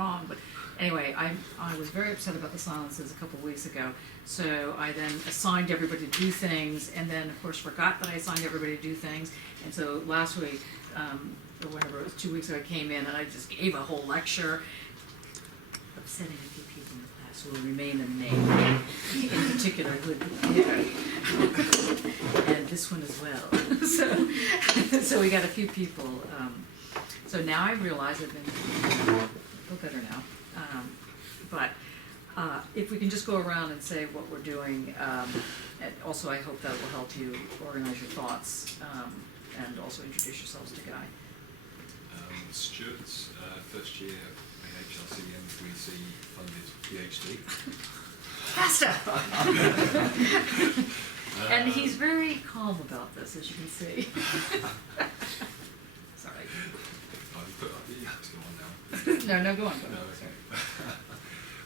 wrong. But anyway, I was very upset about the silences a couple of weeks ago. So I then assigned everybody to do things, and then of course forgot that I assigned everybody to do things. And so last week, or whenever it was, 2 weeks ago, I came in and I just gave a whole lecture, upsetting a few people in the class who will remain unnamed, in particular and this one as well. So we got a few people. So now I realize I've been a little better now. But if we can just go around and say what we're doing, and also I hope that will help you organize your thoughts, and also introduce yourselves to Guy. Stuart's first year AHRC M3C funded PhD. Faster! And he's very calm about this, as you can see. Sorry. You have to go on now. No, go on. No, okay.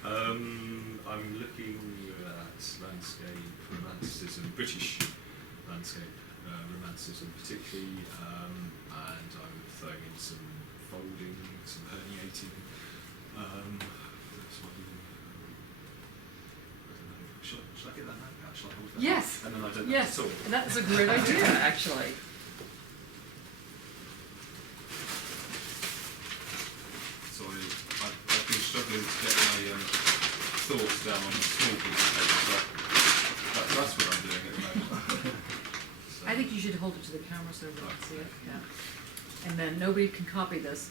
I'm looking at landscape romanticism, British landscape romanticism particularly, and I'm throwing in some folding, some herniating. Shall I get that back out? Shall I hold that? Yes. And then I don't yes. have to talk. That's a great idea, actually. So I've been struggling to get my thoughts down on a small piece of paper, but that's what I'm doing at the moment. So. I think you should hold it to the camera so everyone can see it. Yeah. And then nobody can copy this.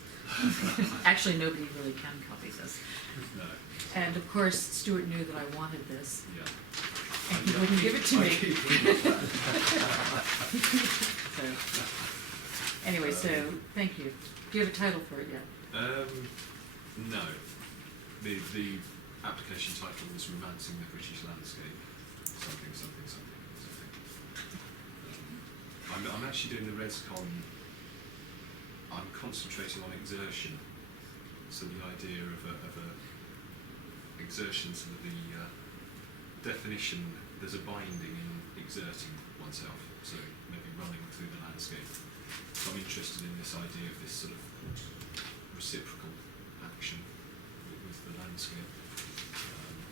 Actually, nobody really can copy this. No. And of course, Stuart knew that I wanted this. Yeah. And he wouldn't give it to me. So, anyway, so thank you. Do you have a title for it yet? No. The application title was Romancing the British Landscape. Something. I'm actually doing the ResCon. I'm concentrating on exertion. So the idea of a exertion, so that the definition, there's a binding in exerting oneself, so maybe running through the landscape. So I'm interested in this idea of this sort of reciprocal action with the landscape,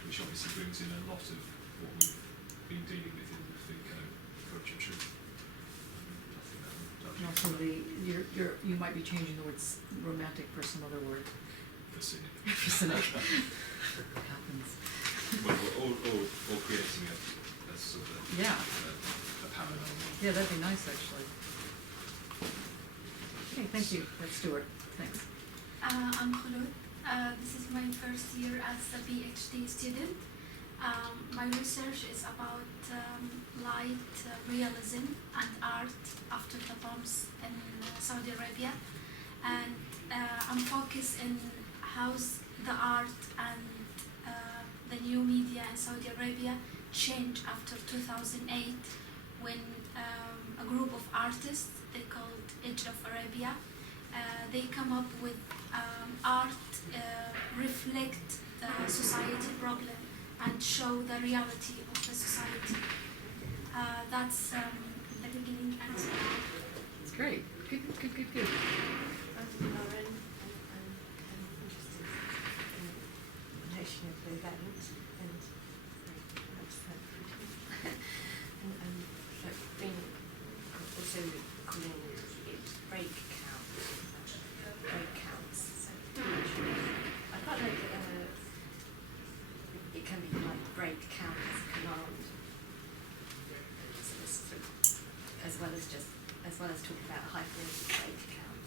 which obviously brings in a lot of what we've been dealing with in the Foucault approach of truth. And also you might be changing the words romantic for some other word. For cynic. For cynic. It happens. Well, or creating a sort of a parallel. Yeah, that'd be nice actually. Okay, thank you. That's Stuart. Thanks. I'm Khulud. This is my first year as a PhD student. My research is about light realism and art after the bombs in Saudi Arabia, and I'm focused in how the art and the new media in Saudi Arabia changed after 2008, when a group of artists, they called Edge of Arabia, they come up with art reflect the society problem and show the reality of the society. That's the beginning and now. It's great. Good. I'm Lauren. I'm interested in the notion of the event and I've been also calling it break counts. So I quite like it can be like break count as a command, so as well as talking about hyphenated break count.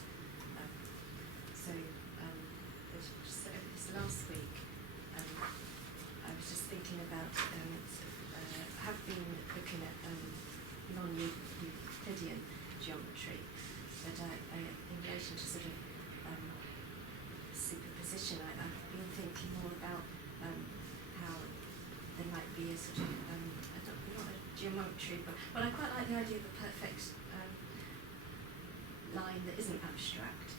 This last week, I was just thinking about have been looking at non-Euclidean geometry, but in relation to sort of superposition, I've been thinking more about how there might be a sort of not a geometry, but I quite like the idea of a perfect line that isn't abstract.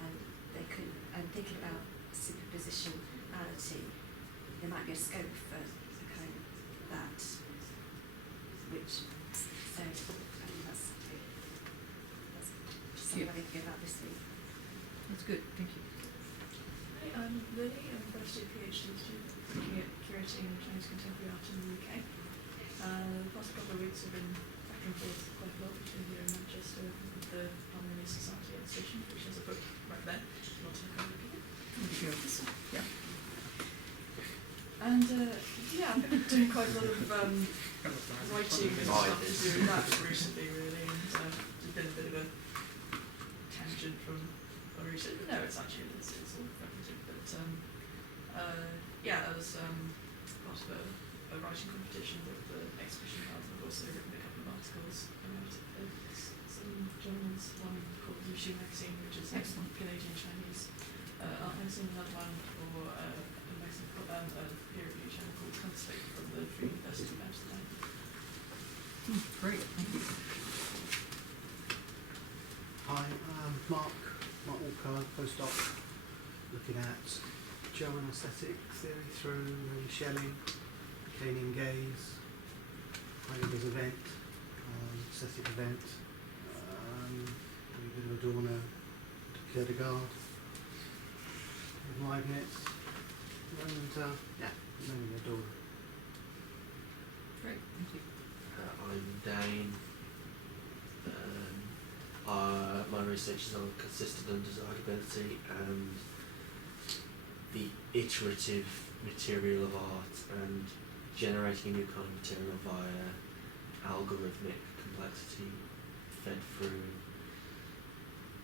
I'm thinking about superpositionality. There might be a scope for kind of that, which so I think that's something I think about this week. That's good. Thank you. Lily, I'm a first year PhD student looking at curating Chinese contemporary art in the UK. The past couple of weeks have been back and forth quite a lot between here and Manchester with the Harmony Society exhibition, which has a book right there. Not to kind of people. This one. Yeah. And yeah, I've been doing quite a lot of writing and stuff to do with that recently, really. And it's been a bit of a tangent from what I researched. But no, it's actually it's all repetitive. But yeah, I was part of a writing competition with the exhibition held, and I've also written a couple of articles about some journals, one called Yushu Magazine, which is Excellent. Canadian Chinese art magazine, another one for a magazine called a peer review channel called Translate from the Free University of Amsterdam. Great, thank you. Hi, I'm Mark Walker, postdoc, looking at German aesthetic theory through Schelling, Lacanian gaze, Heidegger's event, aesthetic event, a bit of Adorno, Kierkegaard, Leibniz, and yeah, mainly Adorno. Great, thank you. I'm Dane. My research is on consistent undesirability and the iterative material of art and generating a new kind of material via algorithmic complexity fed through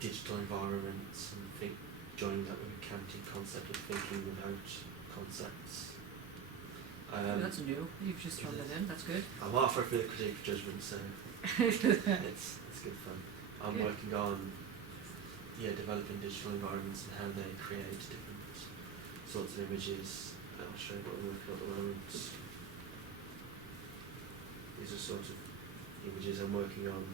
digital environments, and joining that with a Kantian concept of thinking without concepts. That's new. You've just thrown that in. That's good. I'm halfway through the critique of judgment, so it's good fun. I'm Good. working on developing digital environments and how they create different sorts of images. I'll show you what I'm working on at the moment. These are sort of images I'm working on.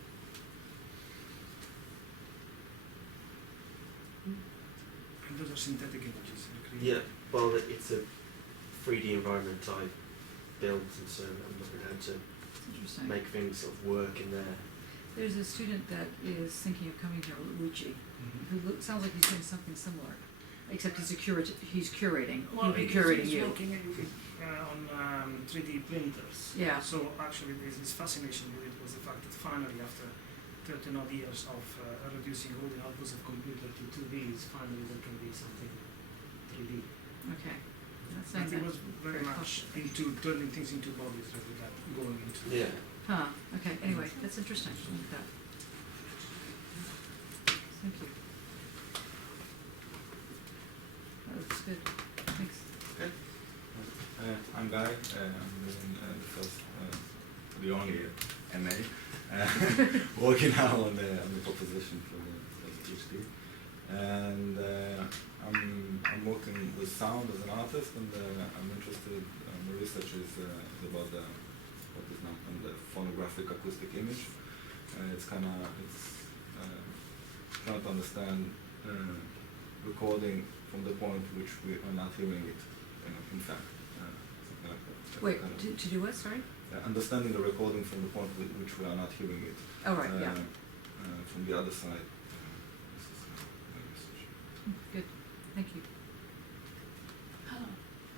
And those are synthetic images. Yeah, well, it's a 3D environment I built, and so I'm looking at how to That's interesting. make things sort of work in there. There's a student that is thinking of coming here, Luigi, who sounds like he's doing something similar, except he's he's curating. Well, He'll be curating he's you. working on 3D printers. Yeah. So actually, his fascination with it was the fact that finally, after 13 odd years of reducing all the outputs of computer to 2Ds, finally there can be something 3D. Okay. That's And he saying was very Very much into turning things into bodies rather than going into. Yeah. Huh, okay, anyway, that's interesting, I like that. Thank you. That looks good, thanks. I'm Guy. I'm doing the first, the only MA, working now on the proposition for the PhD, and I'm working with sound as an artist, and I'm interested. My research is about what is now the phonographic acoustic image. It's trying to understand recording from the point which we are not hearing it. In fact, something like that. Wait, Kind of, to do what, sorry? understanding the recording from the point which we are not hearing it. Oh, right, yeah. From the other side. This is my research. Good, thank you. Hello,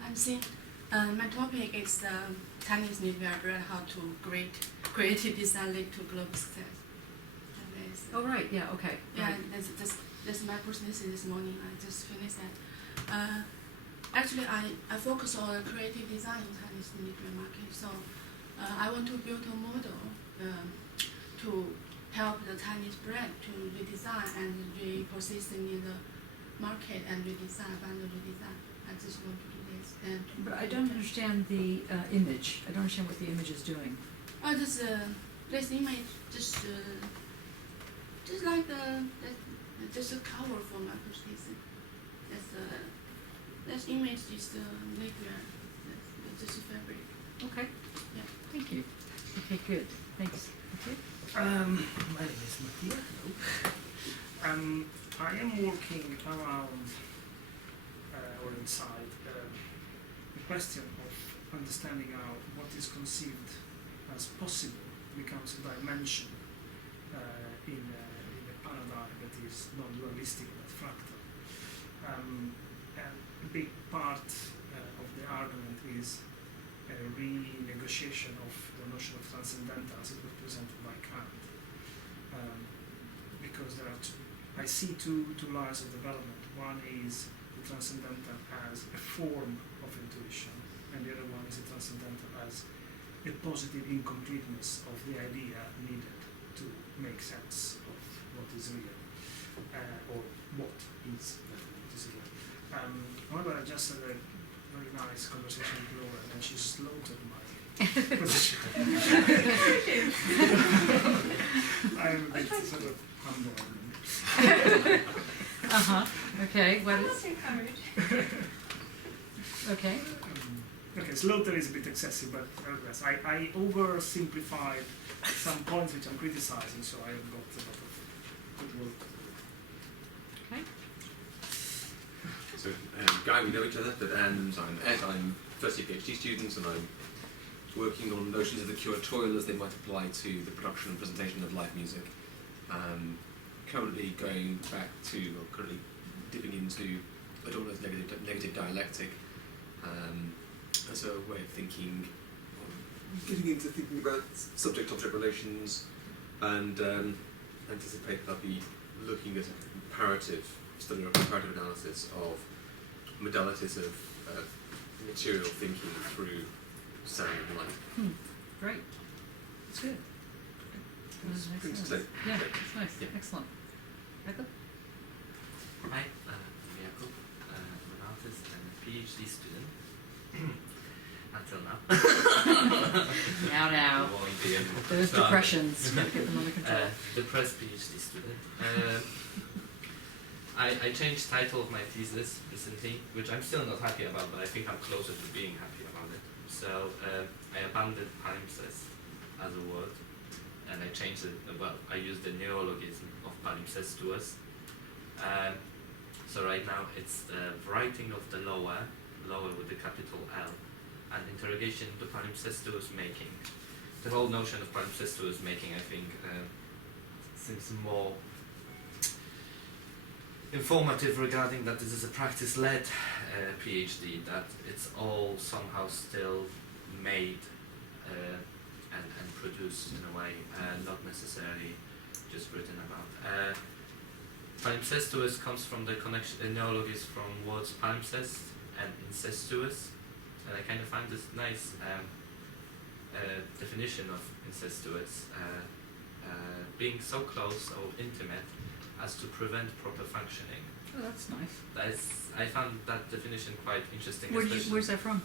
I'm Xin. My topic is Chinese media learn how to creative design lead to global success. And there's, Oh, right, yeah, okay. yeah, Right. that's my presentation this morning. I just finished that. Actually, I focus on creative design in Chinese media market. So I want to build a model to help the Chinese brand to redesign and reposition in the market and redesign, bundle redesign. I just want to do this. And But I don't understand the image. I don't understand what the image is doing. Oh, this image just like just a cover for my presentation. That image is the liquid. That's just a fabric. Okay. Yeah. Thank you. Okay, good, thanks. Okay. My name is Mattia. Hello. I am working around or inside the question of understanding how what is conceived as possible becomes a dimension in a paradigm that is non-dualistic but fractal. And big part of the argument is a renegotiation of the notion of transcendental as it was presented by Kant. Because there are I see two lines of development. One is the transcendental as a form of intuition, and the other one is the transcendental as a positive incompleteness of the idea needed to make sense of what is real, or what is real. However, I just had a very nice conversation with Laura, and she slaughtered my position. I'm a bit sort of humble. Okay. What I'm is? not encouraged. Okay. Okay, slaughter is a bit excessive, but nevertheless, I oversimplified some points which I'm criticizing, so I have got a lot of good work. Okay. So, Guy, we know each other, but I'm Ed, I'm first year PhD student, and I'm working on notions of the curatorial as they might apply to the production and presentation of live music. Currently going back to, or currently dipping into Adorno's negative dialectic as a way of thinking, getting into thinking about subject-object relations, and anticipate that I'll be looking at a comparative study or comparative analysis of modalities of material thinking through sound and light. Great. That's good. It's Makes good to sense. say. Yeah, that's nice. Yeah. Excellent. Jakob? Hi, I'm Jakob. I'm an artist and a PhD student. Until now. Now. You won't be able to Those start. depressions, gotta get them under control. Depressed PhD student. I changed title of my thesis recently, which I'm still not happy about, but I think I'm closer to being happy about it. So I abandoned palimpsest as a word, and I changed it. Well, I used the neologism of palimpsestuous. So right now it's the writing of the lower with the capital L, and interrogation to palimpsestuous making. The whole notion of palimpsestuous making, I think, seems more informative regarding that this is a practice-led PhD, that it's all somehow still made and produced in a way, not necessarily just written about. Palimpsestuous comes from the connection, the neologism from words palimpsest and incestuous, and I kind of find this nice definition of incestuous, being so close, so intimate, as to prevent proper functioning. Oh, that's nice. I found that definition quite interesting. Where's that from?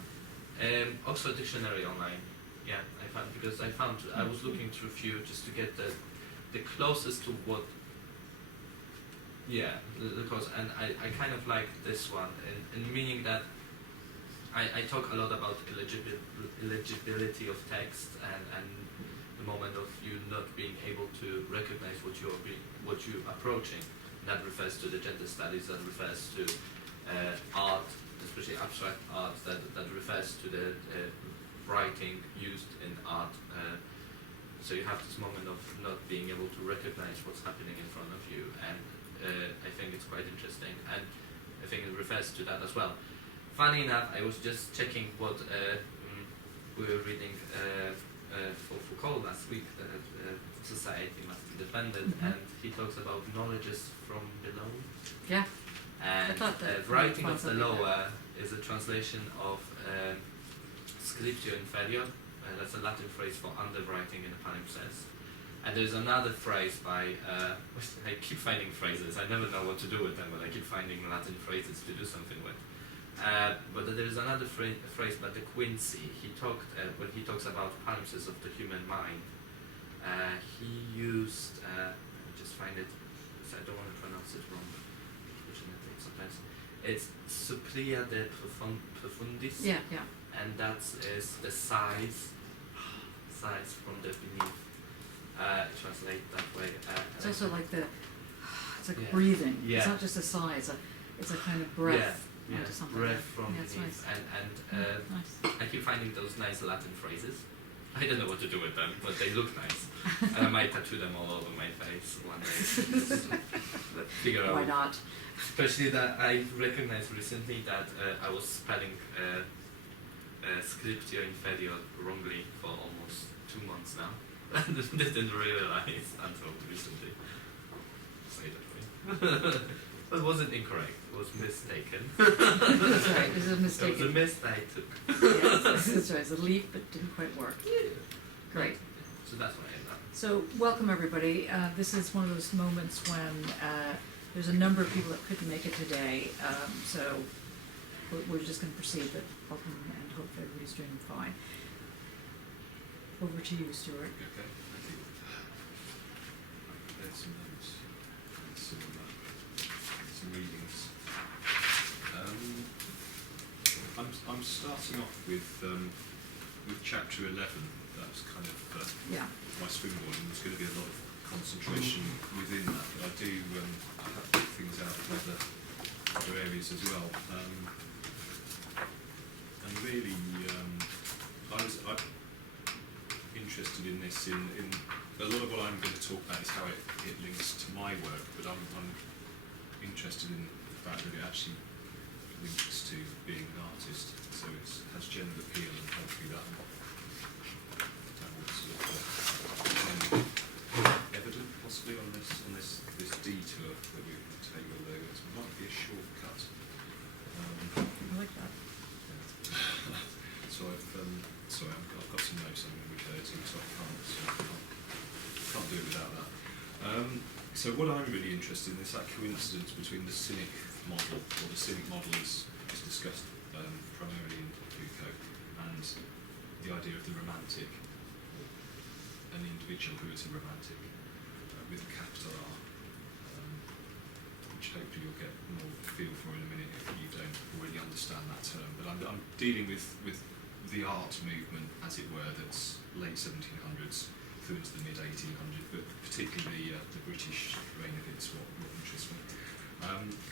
Oxford Dictionary online. Yeah, I was looking through a few just to get the closest to what. Yeah, the close, and I kind of like this one, in meaning that I talk a lot about illegibility of text and the moment of you not being able to recognize what you're approaching. That refers to the gender studies, that refers to art, especially abstract art, that refers to the writing used in art. So you have this moment of not being able to recognize what's happening in front of you, and I think it's quite interesting, and I think it refers to that as well. Funny enough, I was just checking what we were reading for Foucault last week, that society must be defended, and he talks about knowledges from below. Yeah. And I thought that writing of the something like lower is a translation of scriptio inferior. That's a Latin phrase for underwriting in a palimpsest. And there's another phrase by, I keep finding phrases, I never know what to do with them, but I keep finding Latin phrases to do something with. But there's another phrase by De Quincey. When he talks about palimpsests of the human mind, he used, let me just find it, because I don't want to pronounce it wrong, unfortunately, sometimes. It's supplia de profundis. Yeah. And that is the size from the beneath. Translate that way. It's also like it's like Yeah. breathing. Yeah. It's not just a sigh. It's a kind of breath Yeah, onto something. breath from Yeah, it's beneath. nice. And Nice. I keep finding those nice Latin phrases. I don't know what to do with them, but they look nice. And I might tattoo them all over my face one day. Just figure out. Why not? Especially that I recognized recently that I was spelling scriptio inferior wrongly for almost 2 months now. And didn't realize until recently. Say that way. But it wasn't incorrect. It was mistaken. That's right. It was a It mistake. was a mistake too. Yes, that's right. It's a leap, but didn't quite work. Great. So that's what I ended up. So welcome everybody. This is one of those moments when there's a number of people that couldn't make it today. So we're just going to proceed, but welcome and hope everybody's doing fine. Over to you, Stuart. Okay, thank you. There's some notes and some readings. I'm starting off with chapter 11. That's kind of Yeah. my springboard, and there's going to be a lot of concentration within that. But I do I have put things out in other areas as well. And really, I'm interested in this. In a lot of what I'm going to talk about is how it links to my work, but I'm interested in the fact that it actually links to being an artist. So it has general appeal, and hopefully that will sort of evident possibly on this detour that we're going to take, although it might be a shortcut. I like that. So I've got some notes I'm going to refer to, so I can't do it without that. So what I'm really interested in is that coincidence between the cynic model, or the cynic model is discussed primarily in Foucault, and the idea of the romantic, an individual who is a romantic, with a capital R, which hopefully you'll get more feel for in a minute if you don't already understand that term. But I'm dealing with the art movement, as it were, that's late 1700s through into the mid 1800s, but particularly the British reign of it is what interests me.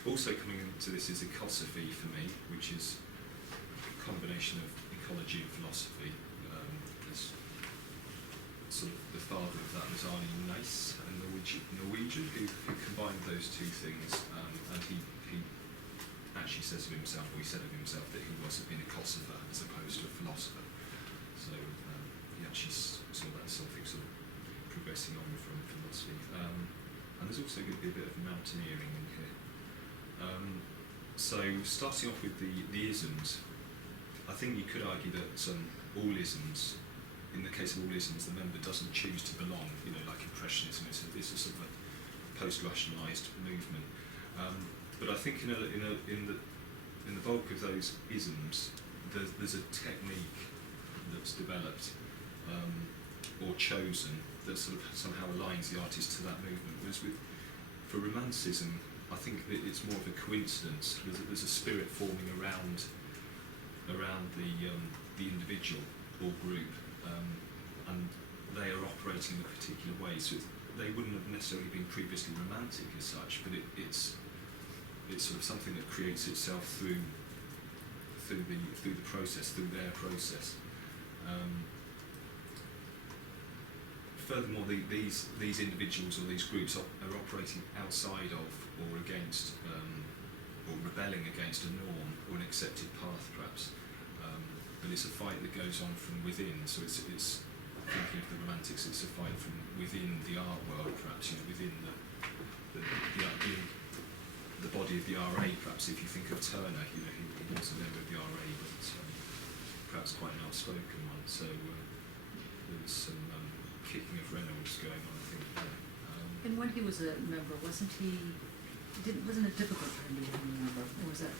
Also coming into this is ecosophy for me, which is a combination of ecology and philosophy. There's sort of the father of that was Arne Naess, a Norwegian who combined those two things, and he actually says of himself, or he said of himself, that he was an ecosopher as opposed to a philosopher. So he actually saw that as something sort of progressing on from philosophy. And there's also going to be a bit of mountaineering in here. So starting off with the isms, I think you could argue that all isms, in the case of all isms, the member doesn't choose to belong. You know, like Impressionism, it's a sort of a post-rationalised movement. But I think in the bulk of those isms, there's a technique that's developed or chosen that sort of somehow aligns the artist to that movement. Whereas for Romanticism, I think that it's more of a coincidence. There's a spirit forming around the individual or group, and they are operating in a particular way. So they wouldn't have necessarily been previously romantic as such, but it's sort of something that creates itself through the process, through their process. Furthermore, these individuals or these groups are operating outside of or against or rebelling against a norm or an accepted path, perhaps. But it's a fight that goes on from within. So it's thinking of the Romantics. It's a fight from within the art world, perhaps. You know, within the body of the RA, perhaps. If you think of Turner, you know, he was a member of the RA, but perhaps quite an outspoken one. So there was some kicking of Reynolds going on, I think. And when he was a member, wasn't it difficult for him to become a member, or was that?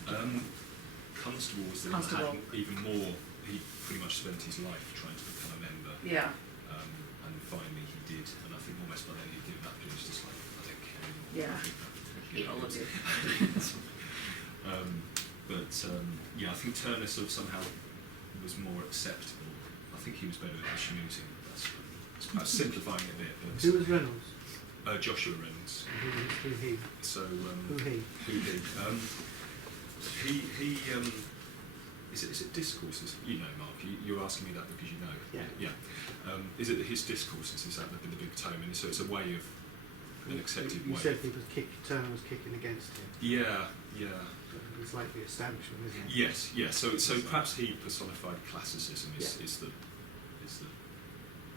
Constable was the one that had even more. He pretty much spent his life trying to become a member. Yeah. And finally he did, and I think almost by then he'd given up. He was just like, I don't care anymore. Yeah. Hate all of you. Yeah, I think Turner sort of somehow was more acceptable. I think he was better at shooting. That's simplifying it a bit. But, Who was Reynolds? Joshua Reynolds. Who he? So Who he? He is it discourses? You know, Mark, you're asking me that because you know. Yeah. Is it his discourses? Is that the big tome? And so it's a way of an accepted You way. said Turner was kicking against him. Yeah. It's like the establishment, isn't it? Yes. So perhaps he personified classicism is the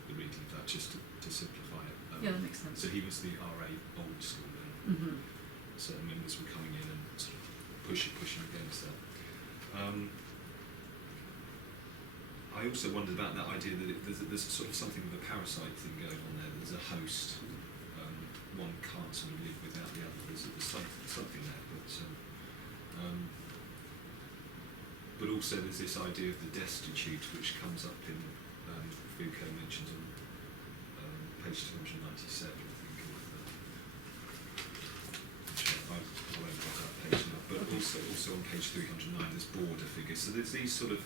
reading of that, just to simplify it. Yeah, that makes sense. So he was the RA old school, and Mm-hmm. certain members were coming in and sort of pushing against that. I also wondered about that idea that there's sort of something of a parasite thing going on there. There's a host. One can't sort of live without the other. There's something there, but also there's this idea of the destitute, which comes up in Foucault mentions on page 297, I think. I won't get that page now, but also on page 309 there's border figures. So there's these sort of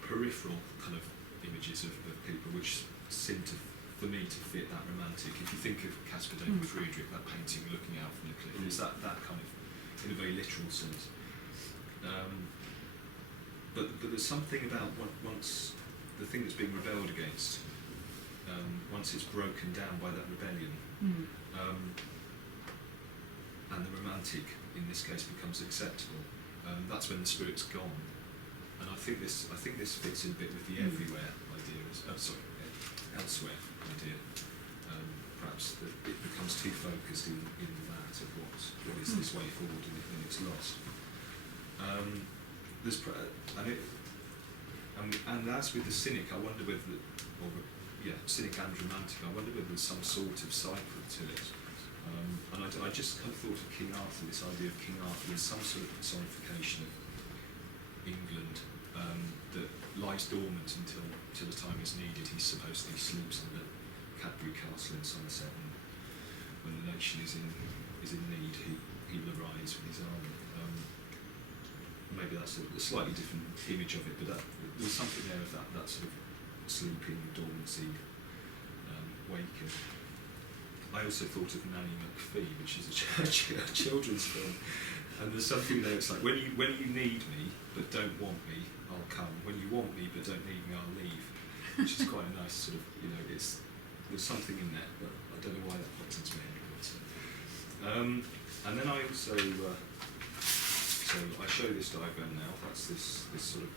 peripheral kind of images of people which seem to, for me, to fit that romantic. If you think of Caspar David Friedrich, that painting looking out from the cliff, it's that kind of, in a very literal sense. But there's something about once the thing that's being rebelled against, once it's broken down by that rebellion, and the romantic in this case becomes acceptable, that's when the spirit's gone. And I think this fits in a bit with the everywhere idea, elsewhere idea. Perhaps that it becomes too focused in that of what is this way forward, and it's lost. And as with the cynic, I wonder whether, cynic and romantic, I wonder whether there's some sort of cycle to it. And I just kind of thought of King Arthur, this idea of King Arthur as some sort of personification of England that lies dormant until the time is needed. He supposedly sleeps under Cadbury Castle in Somerset, and when the nation is in need, he will arise with his army. Maybe that's a slightly different image of it, but there's something there of that sort of sleeping, dormancy, waking. I also thought of Nanny McPhee, which is a children's film, and there's something there. It's like when you need me but don't want me, I'll come. When you want me but don't need me, I'll leave. Which is quite a nice sort of, there's something in there, but I don't know why that popped into my head. And then I also, so I show this diagram now. That's this sort of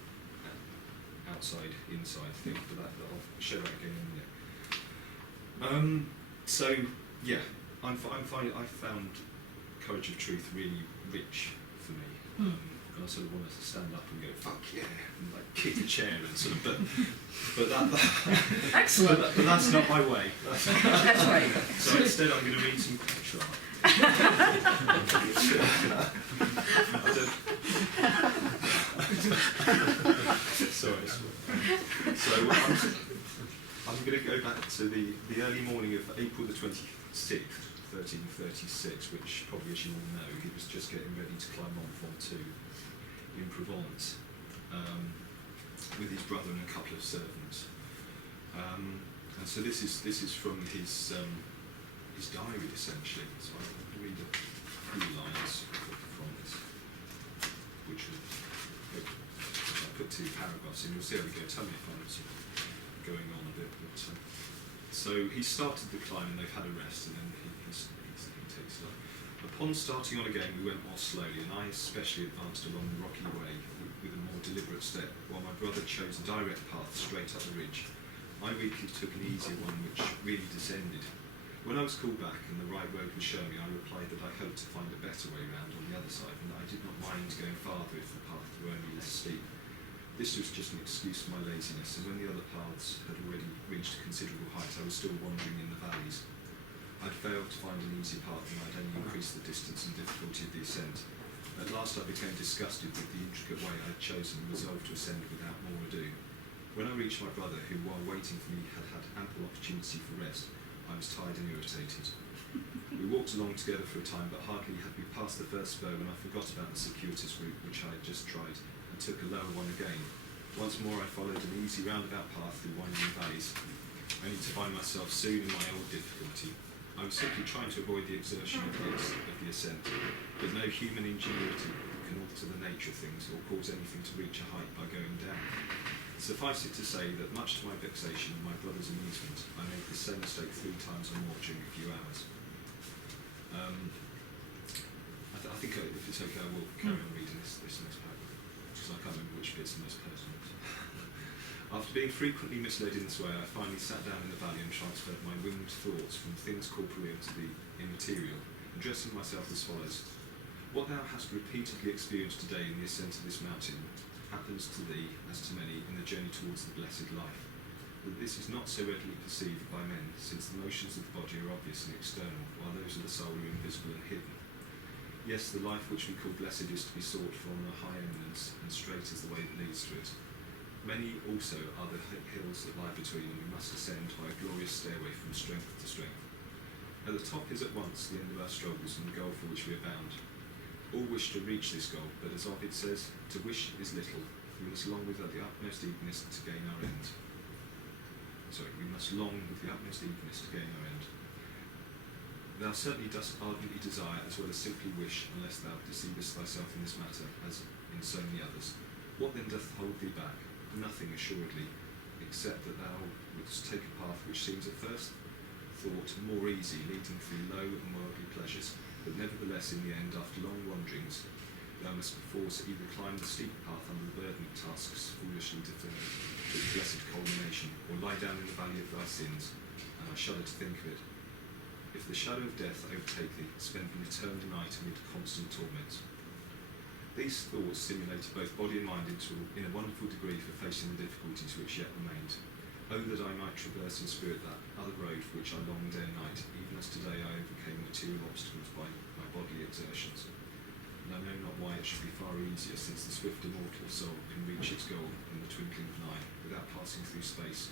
outside inside thing, but I'll show that again in a minute. So yeah, I found Courage of Truth really rich for me. And I sort of want to stand up and go, fuck yeah, and like kick a chair and sort of, but that Excellent. But that's not my way. That's right. So instead I'm going to read some Petrarch. Sorry. So I'm going to go back to the early morning of April the 26th, 1336, which probably, as you all know, he was just getting ready to climb Mont Ventoux in Provence with his brother and a couple of servants. And so this is from his diary, essentially. So I'll read a few lines from this, which will, I put two paragraphs in. You'll see how we go. Tell me if I'm sort of going on a bit. But, so he started the climb and they've had a rest, and then he takes it up. Upon starting on again, we went more slowly, and I especially advanced along the rocky way with a more deliberate step, while my brother chose a direct path straight up the ridge. I weakly took an easier one, which really descended. When I was called back and the right road was shown me, I replied that I hoped to find a better way round on the other side, and that I did not mind going farther if the path were only less steep. This was just an excuse for my laziness, and when the other paths had already reached a considerable height, I was still wandering in the valleys. I'd failed to find an easy path, and I'd only increased the distance and difficulty of the ascent. At last I became disgusted with the intricate way I had chosen and resolved to ascend without more ado. When I reached my brother, who, while waiting for me, had had ample opportunity for rest, I was tired and irritated. We walked along together for a time, but hardly had we passed the first spur when I forgot about the circuitous route which I had just tried, and took a lower one again. Once more I followed an easy roundabout path through winding valleys, only to find myself soon in my old difficulty. I was simply trying to avoid the exertion of the ascent, but no human ingenuity could can alter the nature of things or cause anything to reach a height by going down. Suffice it to say that much to my vexation and my brother's amusement, I made the same mistake 3 times or more during a few hours. I think if it's okay, I will carry on reading this next paragraph, because I can't remember which bit's the most personal. After being frequently misled in this way, I finally sat down in the valley and transferred my winged thoughts from things corporeal to the immaterial, addressing myself as follows. What thou hast repeatedly experienced today in the ascent of this mountain happens to thee, as to many, in the journey towards the blessed life. But this is not so readily perceived by men, since the motions of the body are obvious and external, while those of the soul are invisible and hidden. Yes, the life which we call blessed is to be sought from a high eminence, and straight is the way that leads to it. Many also are the hills that lie between, and we must ascend by a glorious stairway from strength to strength. At the top is at once the end of our struggles and the goal for which we are bound. All wish to reach this goal, but as Ovid says, to wish is little. We must long with the utmost eagerness to gain our end. We must long with the utmost eagerness to gain our end. Thou certainly dost ardently desire as well as simply wish, unless thou deceivest thyself in this matter, as in so many others. What then doth hold thee back? Nothing, assuredly, except that thou wouldst take a path which seems at first thought more easy, leading through low and worldly pleasures, but nevertheless in the end, after long wanderings, thou must perforce either climb the steep path under the burden of tasks foolishly deferred to the blessed culmination, or lie down in the valley of thy sins, and I shudder to think of it. If the shadow of death overtake thee, spend an eternal night amid constant torments. These thoughts stimulated both body and mind in a wonderful degree for facing the difficulties which yet remained. Oh, that I might traverse in spirit that other road for which I longed day and night, even as today I overcame material obstacles by my bodily exertions. And I know not why it should be far easier, since the swift immortal soul can reach its goal in the twinkling of an eye, without passing through space,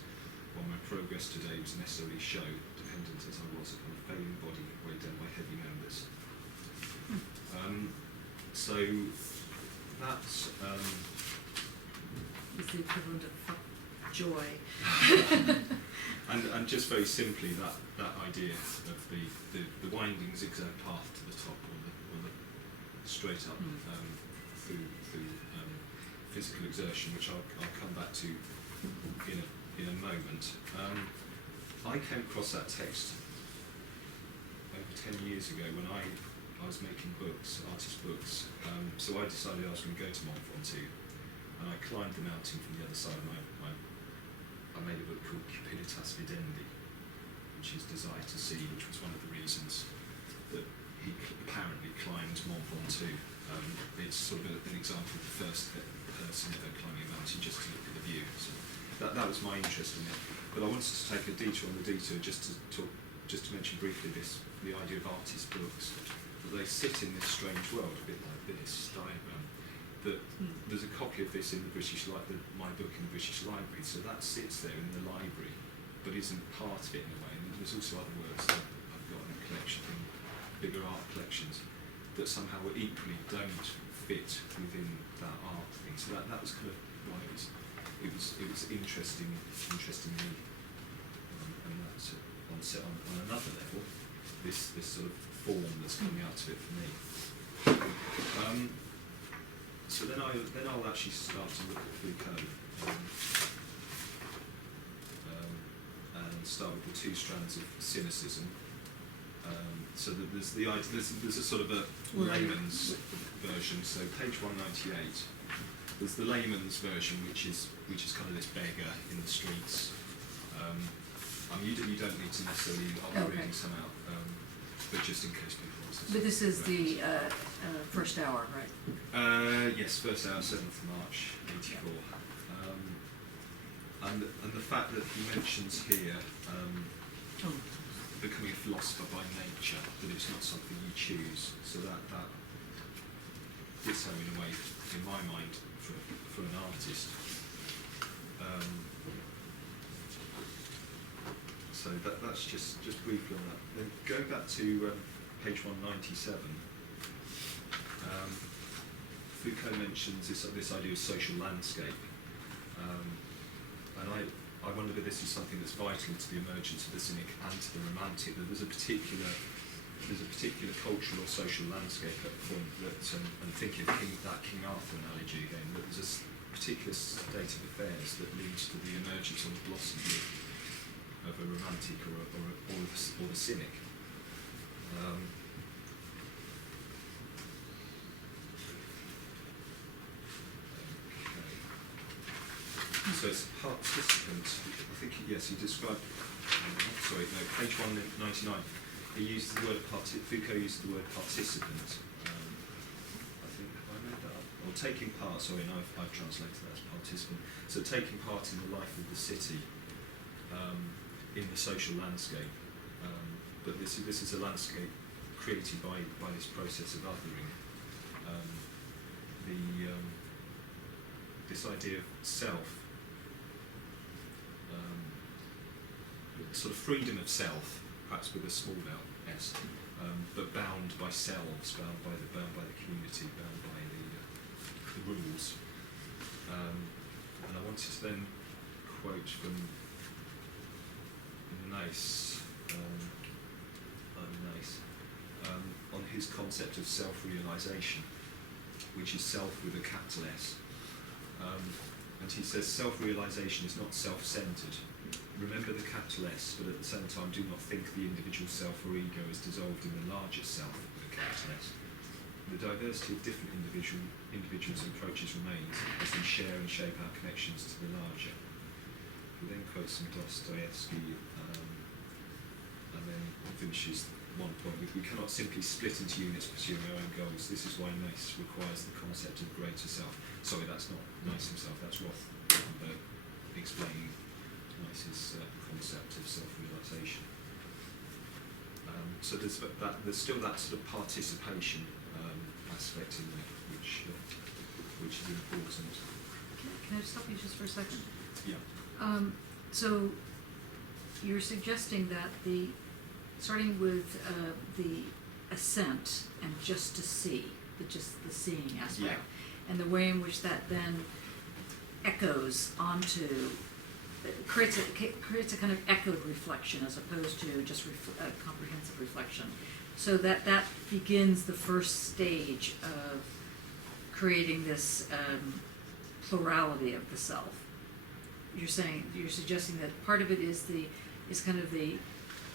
while my progress today was necessarily show, dependent as I was upon a failing body weighed down by heavy members. So that's It's the equivalent of joy. and just very simply that idea of the winding zigzag path to the top, or the straight up through physical exertion, which I'll come back to in a moment. I came across that text over 10 years ago when I was making books, artist books. So I decided I was going to go to Mont Ventoux, and I climbed the mountain from the other side. And I made a book called Cupiditas Videndi, which is Desire to See, which was one of the reasons that he apparently climbed Mont Ventoux. It's sort of an example of the first person ever climbing a mountain just to look at the view. So that was my interest in it. But I wanted to take a detour on the detour just to mention briefly the idea of artist books. That they sit in this strange world, a bit like this diagram. That there's a copy of this in the my book in the British Library, so that sits there in the library, but isn't part of it in a way. And there's also other works that I've got in a collection, in bigger art collections, that somehow equally don't fit within that art thing. So that was kind of why it was interesting me, and that's on another level, this sort of form that's coming out of it for me. So then I'll actually start to look at Foucault, and start with the 2 strands of cynicism. So that there's the idea, there's a sort of a layman's version. So page 198, there's the layman's version, which is kind of this beggar in the streets. You don't need to necessarily. I'll be reading some out, but just in case people want to. But this is the first hour, right? Yes, first hour, 7th March, 84. And the fact that he mentions here becoming a philosopher by nature, that it's not something you choose. So that is so in a way, in my mind, for an artist. So that's just briefly on that. Then going back to page 197, Foucault mentions this idea of social landscape, and I wonder if this is something that's vital to the emergence of the cynic and to the romantic, that there's a particular there's a particular cultural or social landscape at the point that, and thinking of that King Arthur analogy again, that there's a particular state of affairs that leads to the emergence or the blossoming of a romantic or the cynic. So it's participant. I think yes, he described. Sorry, no, page 199. He used the word Foucault used the word participant. I think have I made that up? Or taking part. Sorry, no, I've translated that as participant. So taking part in the life of the city, in the social landscape. But this is a landscape created by this process of othering. This idea of self. Sort of freedom of self, perhaps with a small l, s, but bound by selves, bound by the community, bound by the rules. And I wanted to then quote from Nace, on his concept of self-realisation, which is self with a capital S. And he says self-realisation is not self-centred. Remember the capital S, but at the same time do not think the individual self or ego is dissolved in the larger self with a capital S. The diversity of different individuals' approaches remains as they share and shape our connections to the larger. He then quotes some Dostoevsky and then finishes one point with, we cannot simply split into units pursuing our own goals. This is why Nace requires the concept of greater self. Sorry, that's not Nace himself, that's Rothberg explaining Nace's concept of self-realisation. So there's still that sort of participation aspect in there, which is important. Can I stop you just for a second? Yeah. So you're suggesting that starting with the assent and just to see, just the seeing aspect, and the way in which that then echoes onto, creates a kind of echoed reflection as opposed to just comprehensive reflection. So that begins the first stage of creating this plurality of the self. You're suggesting that part of it is kind of the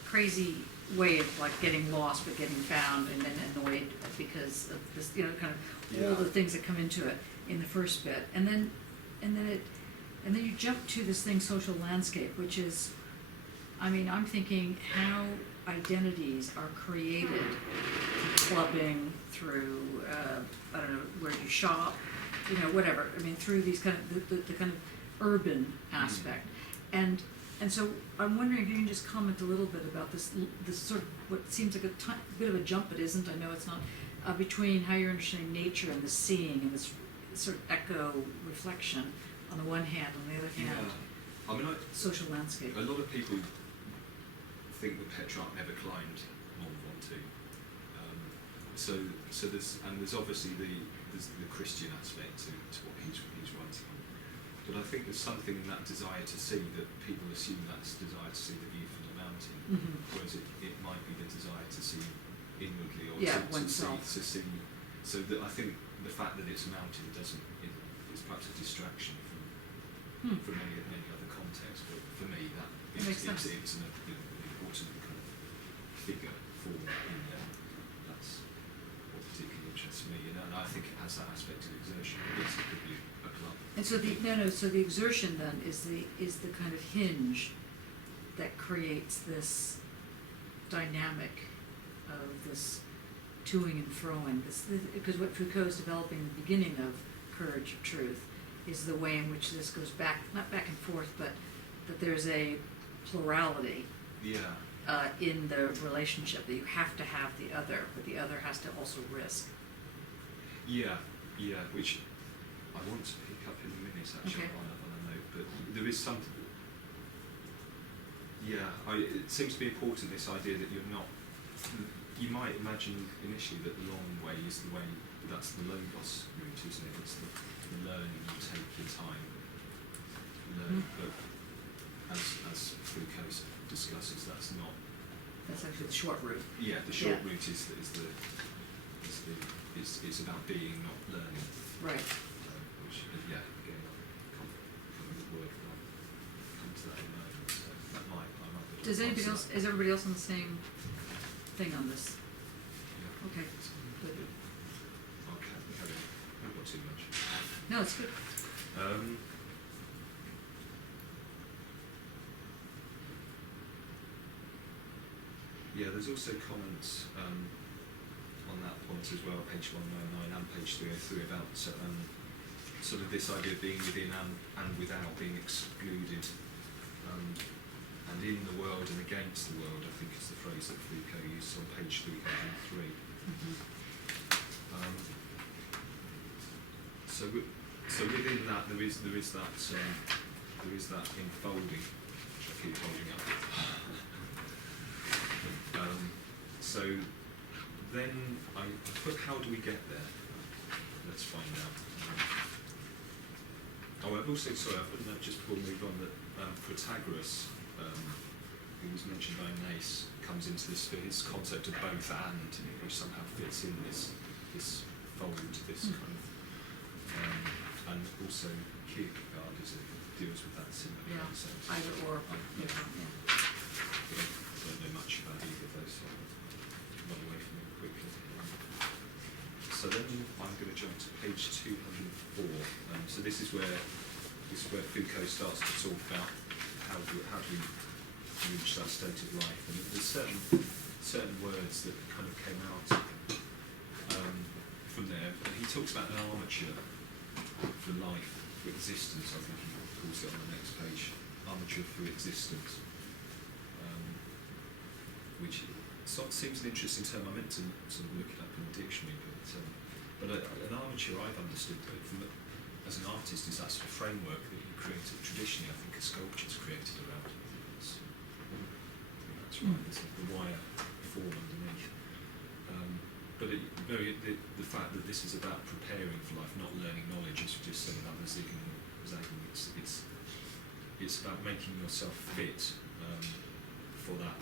crazy way of like getting lost but getting found, and then annoyed because of this, kind of all the things that come into it in the first bit, and then you jump to this thing, social landscape, which is, I'm thinking how identities are created through clubbing, through I don't know where you shop, whatever. Through these kind of the kind of urban aspect, and so I'm wondering if you can just comment a little bit about this sort of what seems like a bit of a jump, but isn't. I know it's not, between how you're understanding nature and the seeing and this sort of echo reflection on the one hand, on the other hand, social landscape. A lot of people think that Petrarch never climbed Mont Ventoux. So there's obviously the Christian aspect to what he's writing on. But I think there's something in that desire to see that people assume that's desire to see the view from the mountain, whereas it might be the desire to see inwardly or to see. So that I think the fact that it's a mountain is perhaps a distraction from many other contexts. But for me, it's an important kind of figure for in there. That's what particularly interests me, and I think it has that aspect of exertion. Yes, it could be a club. And so the exertion then is the kind of hinge that creates this dynamic of this toing and froing. Because what Foucault is developing in the beginning of Courage of Truth is the way in which this goes back, not back and forth, but that there's a plurality in the relationship, that you have to have the other, but the other has to also risk. Which I want to pick up in a minute actually on a note, but there is something. It seems to be important, this idea that you're not. You might imagine initially that the long way is the way, that's the logos route, isn't it? It's the learning, you take your time, learn. But as Foucault discusses, that's not That's actually the short route. Yeah, the short Yeah. route is it's about being, not learning. Right. Which, yeah, again, come with the word that I'll come to that in a moment. So that I might be able Does to anybody answer else, that. is everybody else on the same thing on this? Yeah. Okay, good. Okay, carry on. I've got too much. No, it's good. Yeah, there's also comments on that point as well, page 199 and page 303, about sort of this idea of being within and without, being excluded, and in the world and against the world, I think is the phrase that Foucault used on page 303. So within that there is that enfolding, which I keep holding up. So then I put, how do we get there? Let's find out. I've also, sorry, I put a note just before we move on that Protagoras, who was mentioned by Nace, comes into this for his concept of both and, which somehow fits in this fold, this kind of, and also Kierkegaard deals with that similar concept. Either or. Yeah. Yeah. I don't know much about either of those, so I'll run away from them quickly. So then I'm going to jump to page 204. So this is where Foucault starts to talk about how do we reach that state of life, and there's certain words that kind of came out from there. And he talks about an armature for life, for existence. I think he calls it on the next page, armature for existence. Which sort of seems an interesting term. I meant to sort of look it up in the dictionary, but an armature I've understood as an artist is that sort of framework that you created. Traditionally, I think a sculpture's created around it. That's right. There's the wire form underneath. But the fact that this is about preparing for life, not learning knowledge, as you just said about the zagging, it's about making yourself fit for that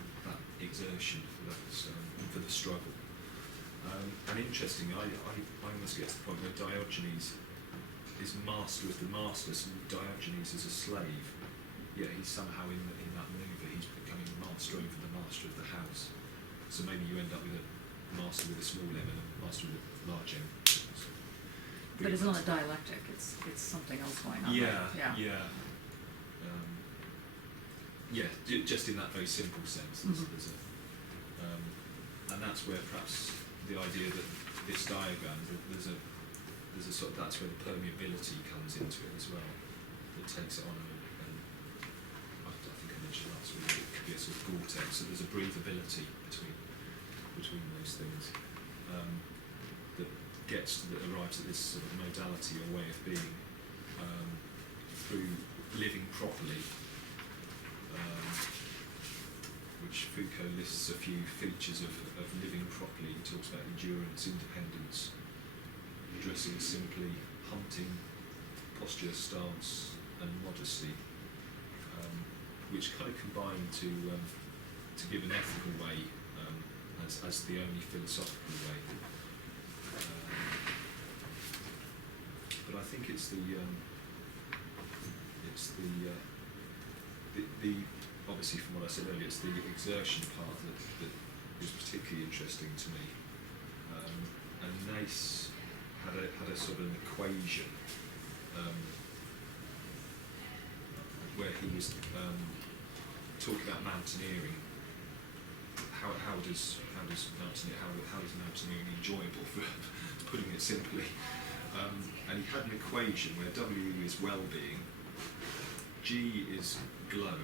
exertion, for the struggle. And interestingly, I almost get to the point where Diogenes is master of the master, so Diogenes is a slave, yet he's somehow in that maneuver, he's becoming master over the master of the house. So maybe you end up with a master with a small m and a master with a large m. But it's not a dialectic, it's something else going on. Yeah, right? yeah. Just in that very simple sense. There's and that's where perhaps the idea that this diagram, there's a sort of, that's where the permeability comes into it as well. That takes it on, and I think I mentioned last week, it could be a sort of vortex. So there's a breathability between those things that arrives at this sort of modality or way of being through living properly. Which Foucault lists a few features of living properly. He talks about endurance, independence, dressing simply, hunting, posture, stance, and modesty, which kind of combine to give an ethical way as the only philosophical way. But I think it's the obviously from what I said earlier, it's the exertion part that is particularly interesting to me. And Nace had a sort of an equation where he was talking about mountaineering. How does mountaineering enjoyable, for putting it simply? And he had an equation where W is well-being, G is glow,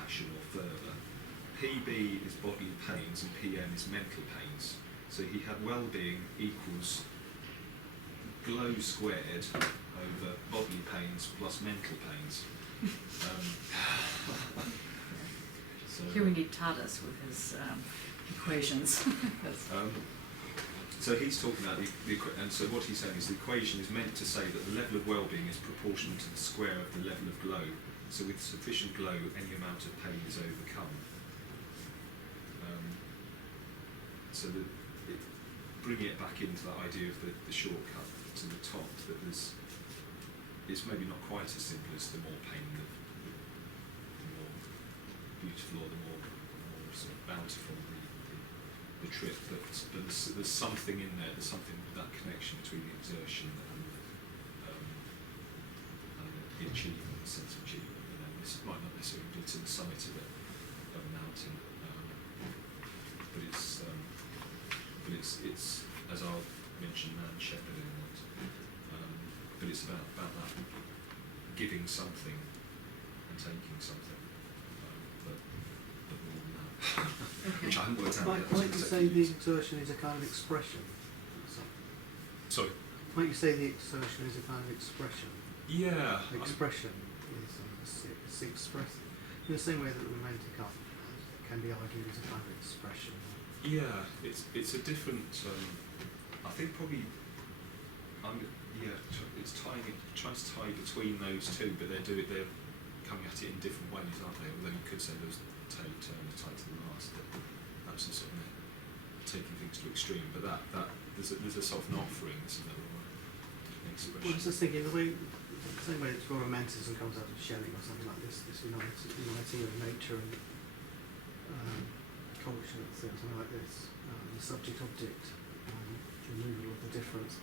passion or fervour, PB is bodily pains, and PM is mental pains. So he had well-being equals glow squared over bodily pains plus mental pains. Here we need Tadas with his equations. So he's talking about and so what he's saying is the equation is meant to say that the level of well-being is proportional to the square of the level of glow. So with sufficient glow, any amount of pain is overcome. so bringing it back into that idea of the shortcut to the top, that it's maybe not quite as simple as the more pain, the more beautiful, or the more sort of bountiful the trip, but there's something in there, there's something, that connection between the exertion and the achievement, the sense of achievement. You know, this might not necessarily be to the summit of a mountain, but it's as I mentioned, man shepherding that, but it's about that giving something and taking something, but more than that, which I haven't worked out yet. Might you say the exertion is a kind of expression? Sorry? Might you say the exertion is a kind of expression? Yeah. Expression is expressive. In the same way that the romantic art can be argued as a kind of expression. Yeah, it's a different. I think probably. It's trying to tie between those two, but they're coming at it in different ways, aren't they? Although you could say there's tailored term tied to the last, that that's a sort of taking things to extreme. But that there's a sort of an offering, isn't there? Well, I was just thinking the same way that romanticism comes out of Schelling or something like this uniting of nature and culture, something like this, the subject-object, removal of the difference.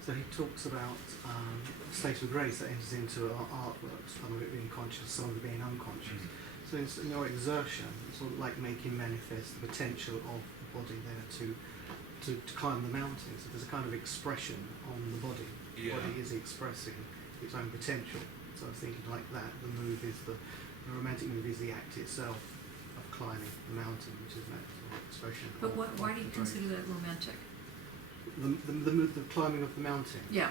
So he talks about a state of grace that enters into our artworks, some of it being conscious, some of it being unconscious. So in your exertion, it's sort of like making manifest the potential of the body there to climb the mountain. So there's a kind of expression on the body. The body is expressing its own potential. So I was thinking like that, the romantic move is the act itself of climbing the mountain, which is an sort of expression. But why do you consider that romantic? The climbing of the mountain. Yeah.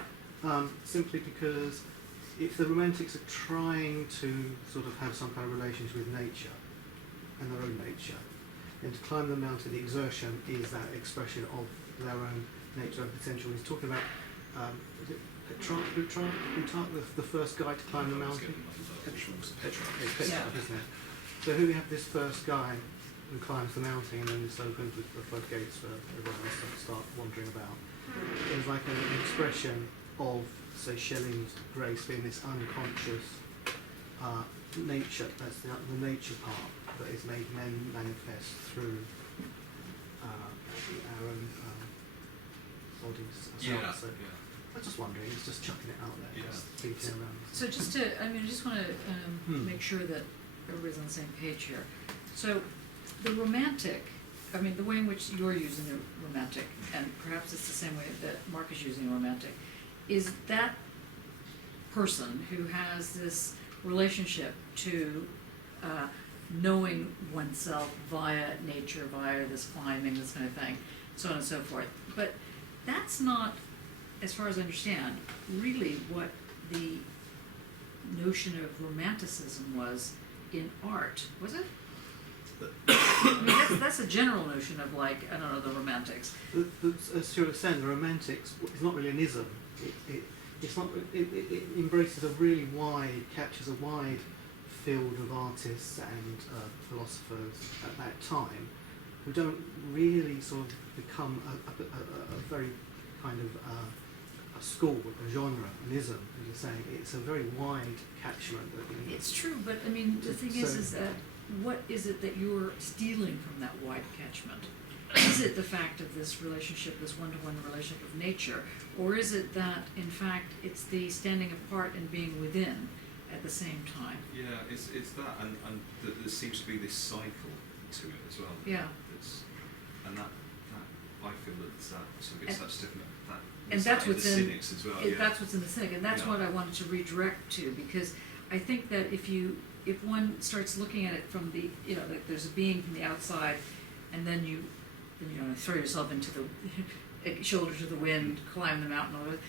Simply because if the romantics are trying to sort of have some kind of relationship with nature and their own nature, then to climb the mountain, the exertion is that expression of their own nature and potential. He's talking about Plutarch, the first guy to climb the mountain. Yeah. Isn't it? So here we have this first guy who climbs the mountain, and then this opens with the floodgates for everyone else to start wandering about. There's like an expression of, say, Schelling's grace being this unconscious nature. That's the nature part that is made manifest through our own bodies. So I was just wondering, it's just chucking it out there, just thinking around. So I just want to make sure that everybody's on the same page here. So the romantic, the way in which you're using the romantic, and perhaps it's the same way that Mark is using romantic, is that person who has this relationship to knowing oneself via nature, via this climbing, this kind of thing, so on and so forth. But that's not, as far as I understand, really what the notion of romanticism was in art, was it? That's a general notion of, like, I don't know, the romantics. As you were saying, the romantics is not really an ism. It embraces a really captures a wide field of artists and philosophers at that time who don't really sort of become a very kind of a school, a genre, an ism, as you're saying. It's a very wide catchment. It's true, but the thing is that what is it that you're stealing from that wide catchment? Is it the fact of this relationship, this one-to-one relationship of nature, or is it that, in fact, it's the standing apart and being within at the same time? Yeah, it's that, and there seems to be this cycle to it as well. Yeah. And that I feel that it's that, so it's that different. And that's what's the in cynics as well. That's what's in the cynic, and that's what I wanted to redirect to, because I think that if one starts looking at it from the, like there's a being from the outside, and then you throw yourself into the shoulder to the wind, climb the mountain, all that.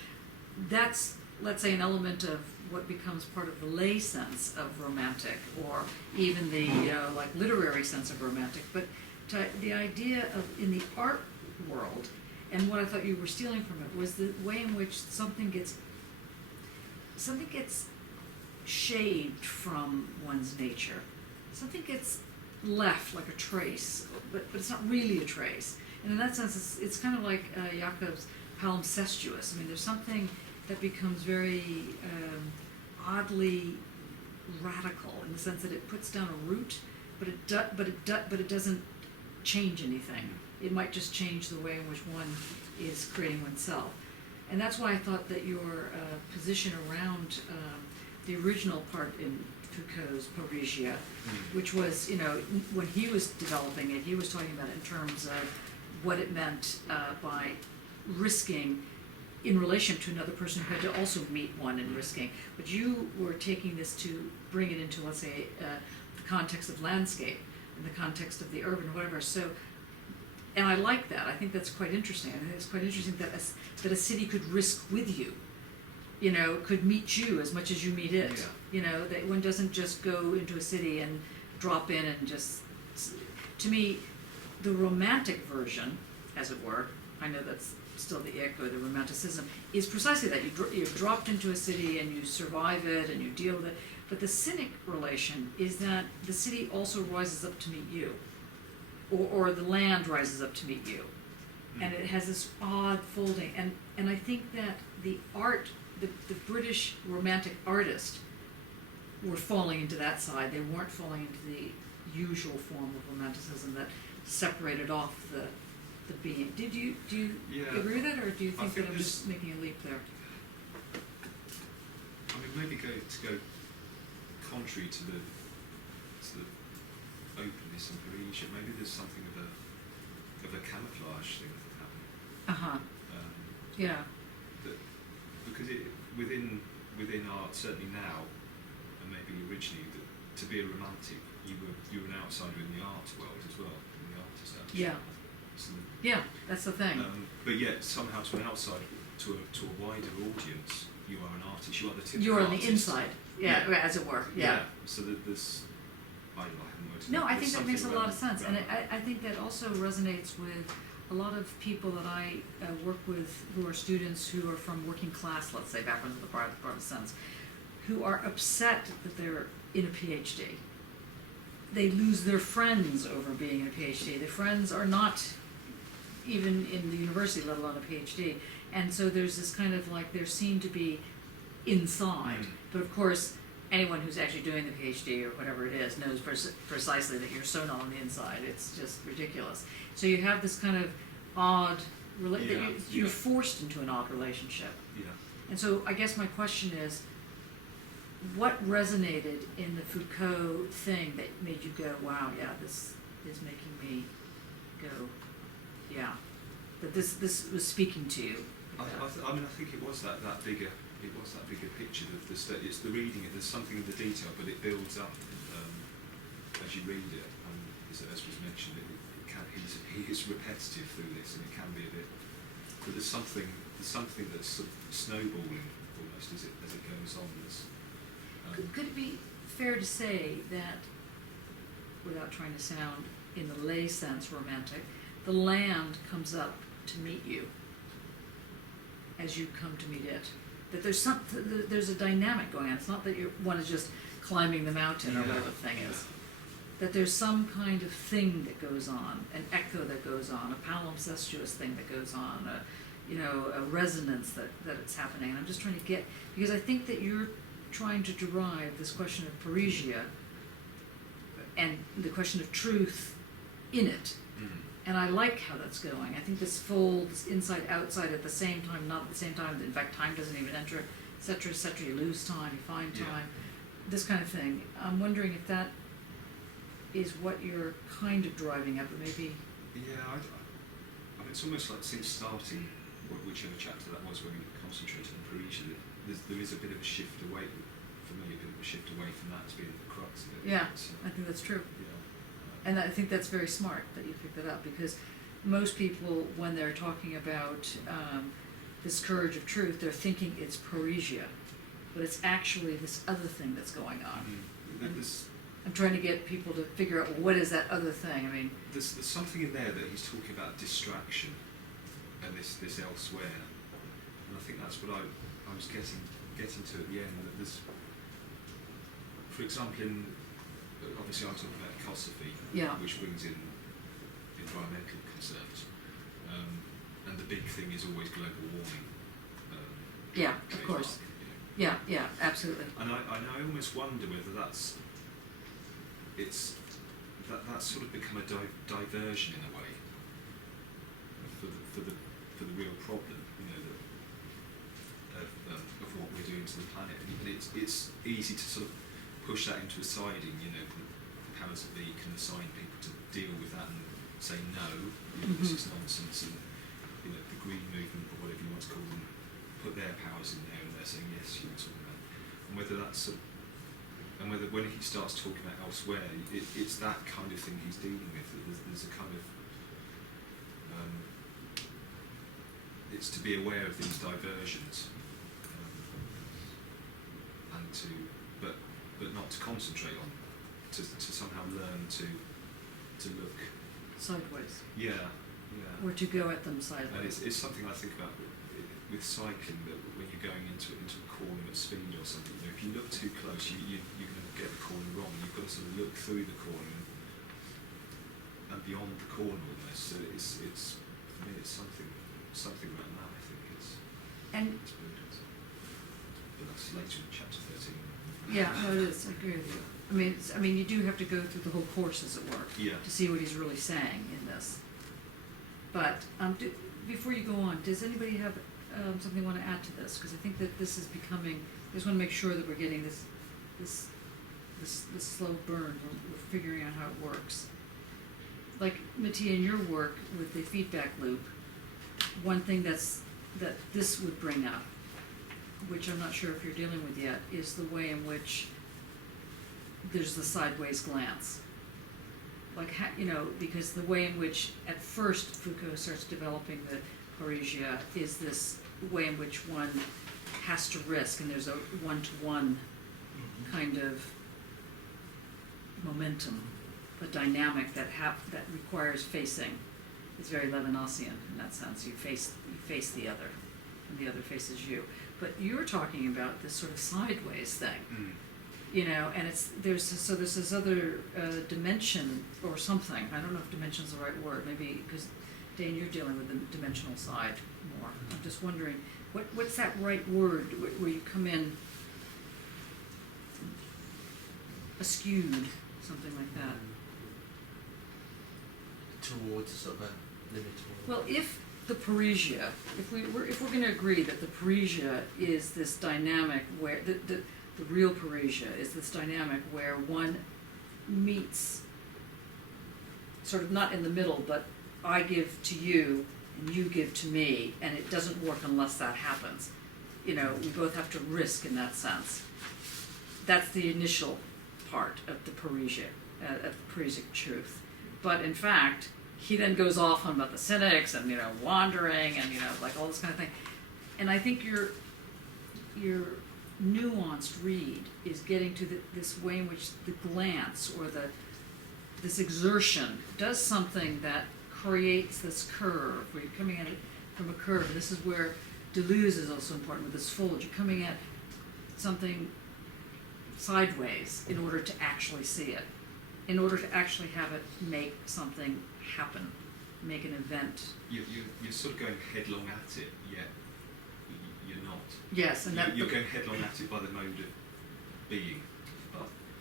That's, let's say, an element of what becomes part of the lay sense of romantic, or even the like literary sense of romantic. But the idea of, in the art world, and what I thought you were stealing from it, was the way in which something gets shaved from one's nature. Something gets left like a trace, but it's not really a trace. And in that sense, it's kind of like Jacob's palimpsestuous. I mean, there's something that becomes very oddly radical in the sense that it puts down a root, but it doesn't change anything. It might just change the way in which one is creating oneself. And that's why I thought that your position around the original part in Foucault's Parisia, which was, when he was developing it, he was talking about it in terms of what it meant by risking in relation to another person who had to also meet one in risking. But you were taking this to bring it into, let's say, the context of landscape, in the context of the urban, whatever. So, and I like that. I think that's quite interesting. I think it's quite interesting that a city could risk with you, could meet you as much as you meet it. Yeah. That one doesn't just go into a city and drop in and just. To me, the romantic version, as it were, I know that's still the ick or the romanticism, is precisely that. You're dropped into a city and you survive it and you deal with it. But the cynic relation is that the city also rises up to meet you, or the land rises up to meet you. And it has this odd folding. And I think that the art, the British romantic artist were falling into that side. They weren't falling into the usual form of romanticism that separated off the being. Do you agree with that, or do you think that I'm just making a leap there? I mean, maybe go contrary to the openness and Parisia. Maybe there's something of a camouflage thing happening. Yeah. Because within art, certainly now, and maybe originally, to be a romantic, you were an outsider in the art world as well, in the art establishment. Yeah. So Yeah, that's the thing. but yet somehow to an outside, to a wider audience, you are an artist. You are the typical You're on artist. the inside, as it were. Yeah. So that there's, I haven't worked. No, I there's think that makes a something lot of sense, and around I think that also resonates with a lot of people that I work with who are students who are from working class, let's say, backgrounds of the Protestants, who are upset that they're in a PhD. They lose their friends over being in a PhD. Their friends are not even in the university, let alone a PhD. And so there's this kind of like, they're seen to be inside. But of course, anyone who's actually doing the PhD or whatever it is knows precisely that you're so not on the inside. It's just ridiculous. So you have this kind of odd, you're forced into an odd relationship. Yeah. And so I guess my question is, what resonated in the Foucault thing that made you go, wow, yeah, this is making me go, yeah, that this was speaking to you? I mean, I think it was that bigger picture. It's the reading it. There's something in the detail, but it builds up as you read it. And as was mentioned, he is repetitive through this, and it can be a bit. But there's something that's sort of snowballing almost as it goes on. Could it be fair to say that, without trying to sound in the lay sense romantic, the land comes up to meet you as you come to meet it? That there's a dynamic going on. It's not that one is just climbing the mountain or whatever the thing is. That there's some kind of thing that goes on, an echo that goes on, a palimpsestuous thing that goes on, a resonance that it's happening. And I'm just trying to get, because I think that you're trying to derive this question of Parisia and the question of truth in it. And I like how that's going. I think this folds inside, outside at the same time, not at the same time. In fact, time doesn't even enter, et cetera, et cetera. You lose time, you find time, this kind of thing. I'm wondering if that is what you're kind of driving at, but maybe... Yeah, I mean, it's almost like since starting, whichever chapter that was when we concentrated on Parisia, there is a bit of a shift away, for me, a bit of a shift away from that as being the crux of it. Yeah, So, I think that's true. yeah. And I think that's very smart that you picked that up, because most people, when they're talking about this courage of truth, they're thinking it's Parisia, but it's actually this other thing that's going on. I'm trying to get people to figure out, well, what is that other thing? I mean, there's something in there that he's talking about distraction and this elsewhere, and I think that's what I was getting to at the end. That there's, for example, obviously I'm talking about ecosophy, which brings in environmental concerns, And the big thing is always global warming. Yeah, of trademark, course. you know. Yeah, absolutely. And I almost wonder whether that's sort of become a diversion in a way for the real problem, you know, of what we're doing to the planet. And it's easy to sort of push that into a siding, you know, the powers that be can assign people to deal with that and say no, you know, this is nonsense, and you know, the green movement or whatever you want to call them put their powers in there and they're saying yes, you know, sort of that. And whether that's sort of, and whether when he starts talking about elsewhere, it's that kind of thing he's dealing with. There's a kind of it's to be aware of these diversions, and but not to concentrate on, to somehow learn to look Sideways. yeah. Or to go at them And sideways. it's something I think about with cycling, that when you're going into a corner at speed or something, you know, if you look too close, you're going to get the corner wrong. You've got to sort of look through the corner and beyond the corner almost. So it's for me, it's something around that. I think it's brilliant. But that's later in chapter 13. Yeah, no, it is. I agree with you. I mean, you do have to go through the whole course, as it were, Yeah. to see what he's really saying in this. But before you go on, does anybody have something they want to add to this? Because I think that this is becoming. I just want to make sure that we're getting this slow burn. We're figuring out how it works. Like Mattia, in your work with the feedback loop, one thing that this would bring up, which I'm not sure if you're dealing with yet, is the way in which there's the sideways glance. Like, you know, because the way in which at first Foucault starts developing the Parisia is this way in which one has to risk, and there's a one-to-one kind of momentum, a dynamic that requires facing. It's very Levinasian in that sense. You face the other, and the other faces you. But you're talking about this sort of sideways thing. You know, and there's this other dimension or something. I don't know if dimension's the right word. Maybe because Dane, you're dealing with the dimensional side more. I'm just wondering, what's that right word where you come in askewed, something like that. Towards sort of a limit. Well, if the Parisia, if we're going to agree that the Parisia is this dynamic where the real Parisia is this dynamic where one meets, sort of not in the middle, but I give to you and you give to me, and it doesn't work unless that happens. You know, we both have to risk in that sense. That's the initial part of the Parisia, of the Parisic truth. But in fact, he then goes off on about the cynics and, you know, wandering and, you know, like all this kind of thing. And I think your nuanced read is getting to this way in which the glance or this exertion does something that creates this curve, where you're coming at it from a curve. This is where Deleuze is also important with this fold. You're coming at something sideways in order to actually see it, in order to actually have it make something happen, make an event. You're sort of going headlong at it, yet you're not. Yes, and you're going headlong at it by the mode of being.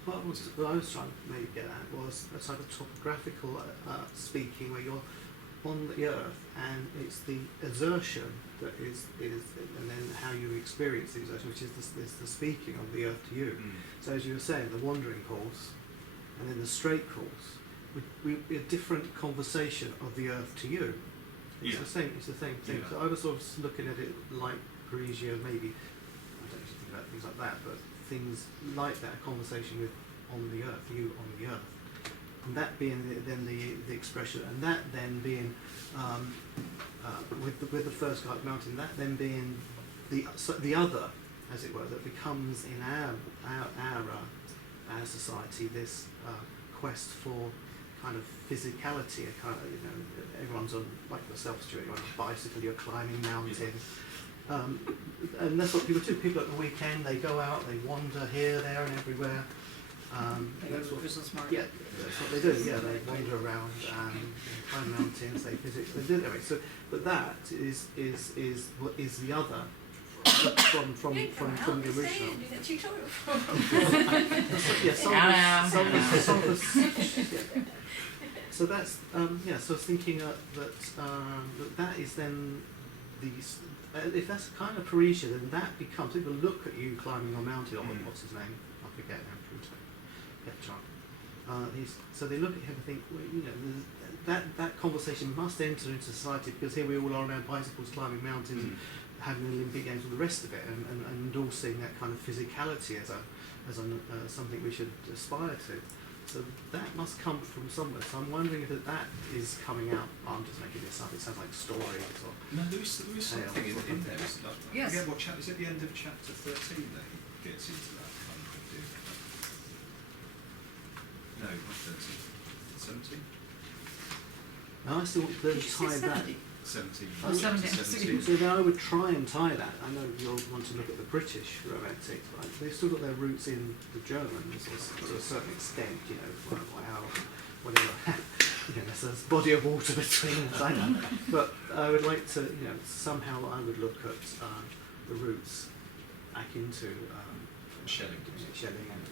What I was trying to maybe get at was a type of topographical speaking, where you're on the earth and it's the exertion that is and then how you experience the exertion, which is the speaking of the earth to you. So as you were saying, the wandering course and then the straight course, we a different conversation of the earth to you. It's the same thing. Yeah. So I was sort of looking at it like Parisia, maybe I don't usually think about things like that, but things like that, a conversation with on the earth, you on the earth, and that being then the expression, and that then being with the first guide mountain, that then being the other, as it were, that becomes in our society this quest for kind of physicality, a kind of, you know, everyone's on, like yourself, Stuart, you're on a bicycle, you're climbing mountains. And that's what people do. People at the weekend, they go out, they wander here, there and everywhere. That's what, Visual smart. yeah, that's what they do. Yeah, they wander around, climb mountains, they physics, they do it anyway. So, but that is what is the other from the original. Yeah, some of us. Yeah. So that's So I was thinking that is then these. If that's kind of Parisia, then that becomes. People look at you climbing a mountain. What's his name? I forget now. So they look at him and think, well, you know, that conversation must enter into society because here we all are on our bicycles climbing mountains and having the Olympic Games and the rest of it, and endorsing that kind of physicality as something we should aspire to. So that must come from somewhere. So I'm wondering if that is coming out. I'm just making this up. It sounds like stories or. No, there is something in there, isn't there? Yes. Again, what chapter is at the end of chapter 13 that he gets into that kind of idea? No, not 13. 17? No, I still then tie that. 17. Oh, 17. So then I would try and tie that. I know you'll want to look at the British romantics, right? They've still got their roots in the Germans to a certain extent, you know, how, whatever, you know, there's a body of water between us, I know. But I would like to, you know, somehow I would look at the roots back into Schelling. And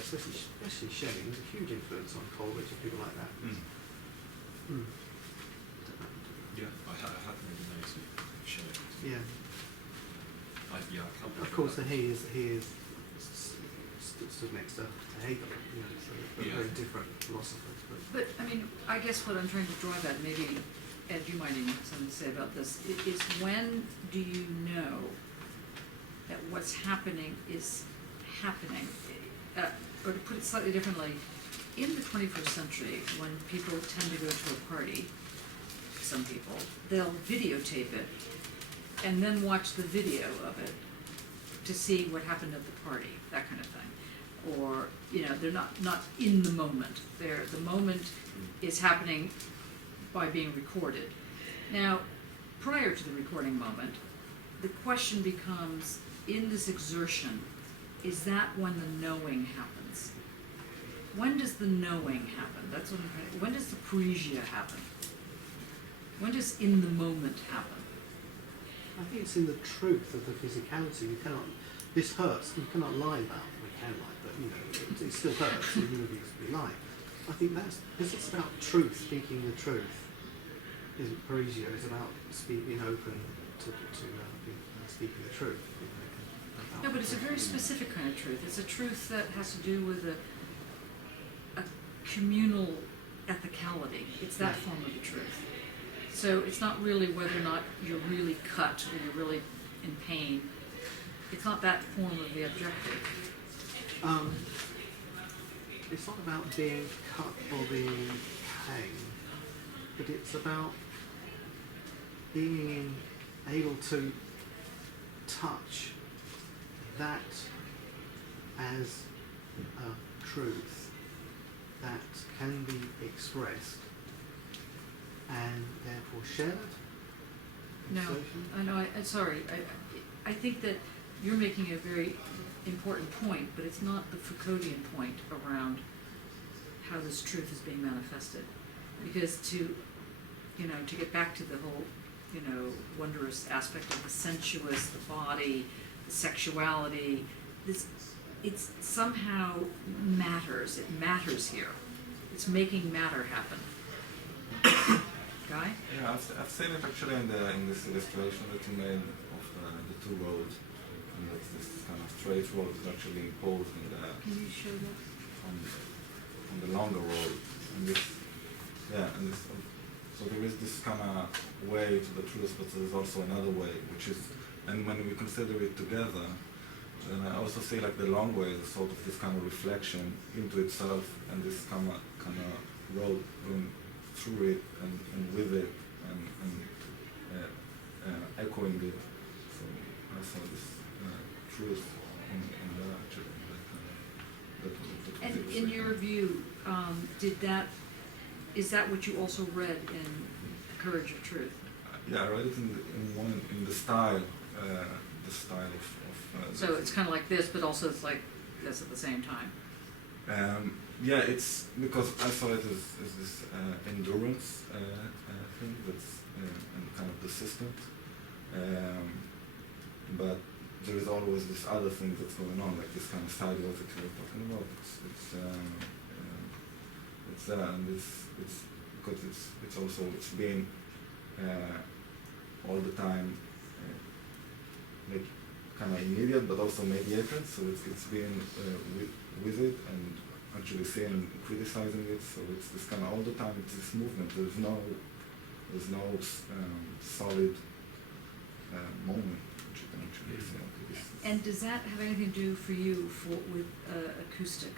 especially Schelling. There's a huge influence on Coleridge and people like that. Yeah, I hadn't really noticed Schelling. Yeah. I can't. Of course, and he is stood next to Hegel, you know, so they're very different philosophers. But I mean, I guess what I'm trying to drive at, maybe Ed, you might even have something to say about this, is when do you know that what's happening is happening? Or to put it slightly differently, in the 21st century, when people tend to go to a party, some people, they'll videotape it and then watch the video of it to see what happened at the party, that kind of thing. Or, you know, they're not in the moment. The moment is happening by being recorded. Now, prior to the recording moment, the question becomes, in this exertion, is that when the knowing happens? When does the knowing happen? That's what I'm trying to, when does the Parisia happen? When does in the moment happen? I think it's in the truth of the physicality. You cannot. This hurts. You cannot lie about it. We can lie, but you know it still hurts. Even if you lie. I think that's because it's about truth, speaking the truth. Isn't Parisia is about being open to speaking the truth. No, but it's a very specific kind of truth. It's a truth that has to do with a communal ethicality. It's that form of the truth. So it's not really whether or not you're really cut or you're really in pain. It's not that form of the objective. It's not about being cut or being in pain, but it's about being able to touch that as a truth that can be expressed and therefore shared. No, I know. I'm sorry. I think that you're making a very important point, but it's not the Foucauldian point around how this truth is being manifested. Because to get back to the whole, wondrous aspect of the sensuous, the body, the sexuality, it somehow matters. It matters here. It's making matter happen. Guy? Yeah, I've seen it actually in this illustration that you made of the two roads, and that this kind of straight road is actually imposed in the. Can you show that? On the longer road, and this, so there is this kind of way to the truth, but there is also another way, which is, and when we consider it together, then I also see like the long way is sort of this kind of reflection into itself, and this kind of road going through it and with it and echoing it. So I saw this truth in that actually. And in your view, is that what you also read in The Courage of Truth? Yeah, I read it in the style of so it's kind of like this, but also it's like this at the same time. Yeah, it's because I saw it as this endurance thing that's and kind of persistent, but there is always this other thing that's going on, like this kind of cycle that you were talking about. It's there, and it's because it's also it's been all the time like kind of immediate, but also mediated. So it's been with it and actually seeing and criticizing it. So it's this kind of all the time. It's this movement. There's no solid moment which you can actually say. Okay, this is And does that have anything to do for you with acoustic?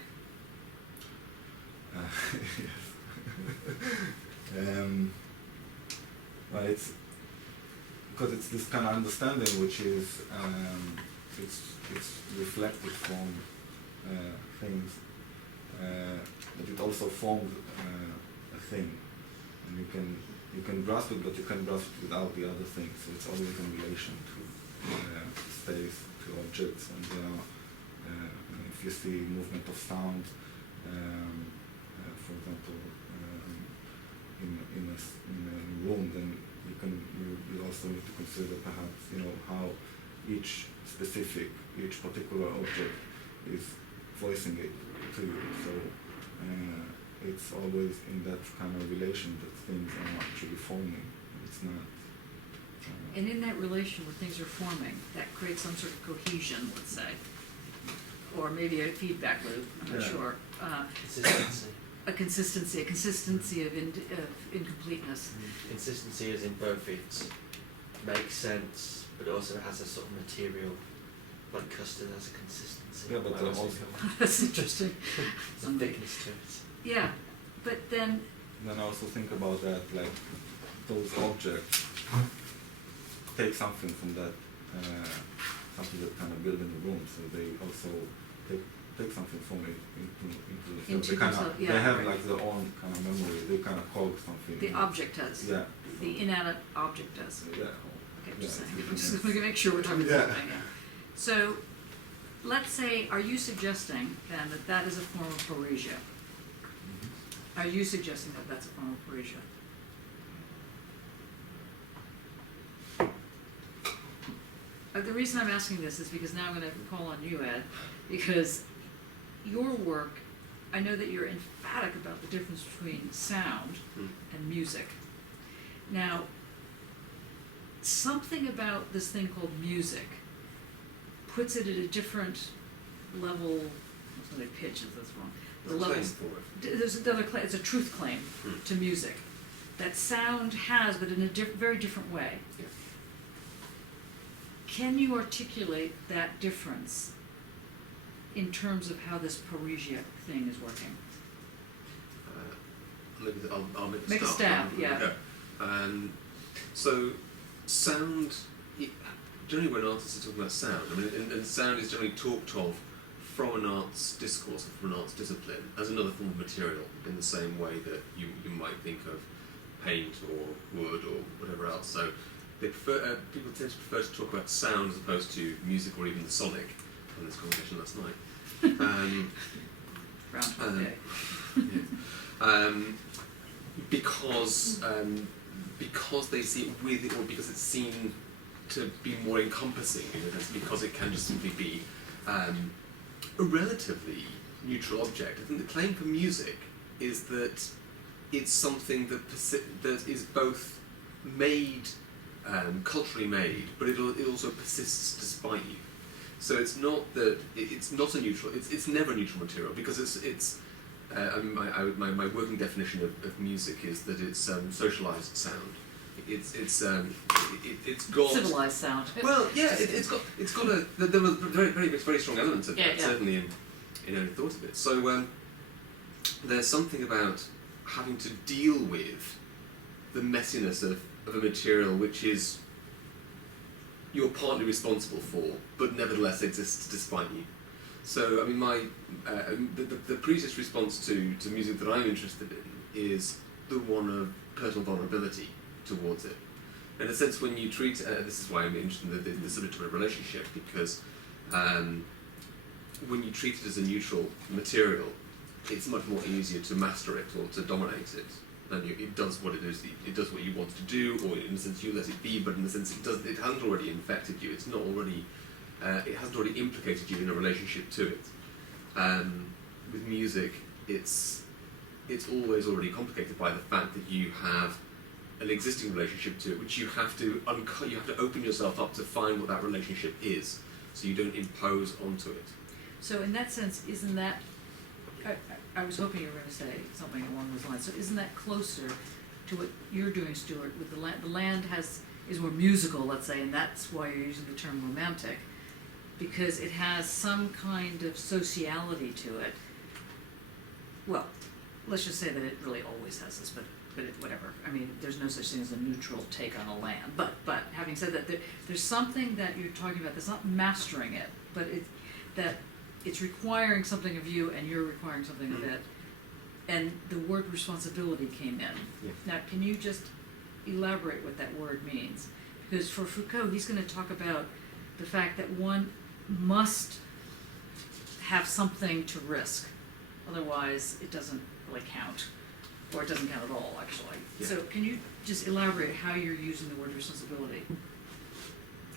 Yes. Well, it's because it's this kind of understanding which is it's reflected from things, but it also forms a thing, and you can grasp it, but you can grasp it without the other things. So it's always in relation to space, to objects, and if you see movement of sound. For example, in a room, then you also need to consider perhaps how each particular object is voicing it to you. So it's always in that kind of relation that things are actually forming. It's not. And in that relation where things are forming, that creates some sort of cohesion, let's say, or maybe a feedback loop. I'm not sure. Consistency. A consistency of incompleteness. Consistency as in both it makes sense, but also has a sort of material, like custard has a consistency. Yeah, but also That's interesting. Some thickness to it. Yeah, but then. Then also think about that, like those objects take something from that, something that kind of build in the room. So they also take something from it into they kind of yeah, they have right. like their own kind of memory. They kind of hold something. The object does. Yeah. The inanimate object does. Yeah. Okay, Yeah, just saying. it's I'm just going to make sure we're talking about Yeah. something. Yeah. So, let's say, are you suggesting then that is a form of paresia? Mhm. Are you suggesting that that's a form of paresia? The reason I'm asking this is because now I'm going to call on you, Ed, because your work, I know that you're emphatic about the difference between sound and music. Now, something about this thing called music puts it at a different level. I was going to say pitch, that's wrong. The level. There's another claim. It's a truth claim to music that sound has, but in a very different way. Yeah. Can you articulate that difference in terms of how this paresia thing is working? I'll Make a stab, yeah. Okay. So, sound, generally when artists are talking about sound, I mean, and sound is generally talked of from an arts discourse, or from an arts discipline, as another form of material, in the same way that you might think of paint or wood or whatever else. So, they prefer, people tend to prefer to talk about sound as opposed to music or even the sonic, in this conversation last night. Round because they see it with it, or because it's seen to be more encompassing, in a sense, because it can just simply be a relatively neutral object. I think the claim for music is that it's something that that is both made, culturally made, but it also persists despite you. So it's not that it's not a neutral. It's never a neutral material, because it's. I mean, my working definition of music is that it's socialized sound. It's got civilized sound. Well, yeah, it's got a there were very strong elements of that, certainly in any thought of it. So there's something about having to deal with the messiness of a material which is you're partly responsible for, but nevertheless exists despite you. So, I mean, the previous response to music that I'm interested in is the one of personal vulnerability towards it. In a sense, when you treat, this is why I'm interested in the subject of a relationship, because when you treat it as a neutral material, it's much more easier to master it or to dominate it. And it does what it is. It does what you want it to do, or in a sense you let it be. But in a sense, it hasn't already infected you. It's not already. It hasn't already implicated you in a relationship to it. With music, it's always already complicated by the fact that you have an existing relationship to it, which you have to you have to open yourself up to find what that relationship is, so you don't impose onto it. So in that sense, isn't that, I was hoping you were going to say something along those lines, so isn't that closer to what you're doing, Stuart, with the land? The land is more musical, let's say, and that's why you're using the term romantic, because it has some kind of sociality to it. Well, let's just say that it really always has this, but whatever. I mean, there's no such thing as a neutral take on a land. But having said that, there's something that you're talking about that's not mastering it, but it's requiring something of you, and you're requiring something of it. And the word responsibility came in. Yeah. Now, can you just elaborate what that word means? Because for Foucault, he's going to talk about the fact that one must have something to risk. Otherwise, it doesn't really count. Or it doesn't count at all, actually. Yeah. So can you just elaborate how you're using the word responsibility?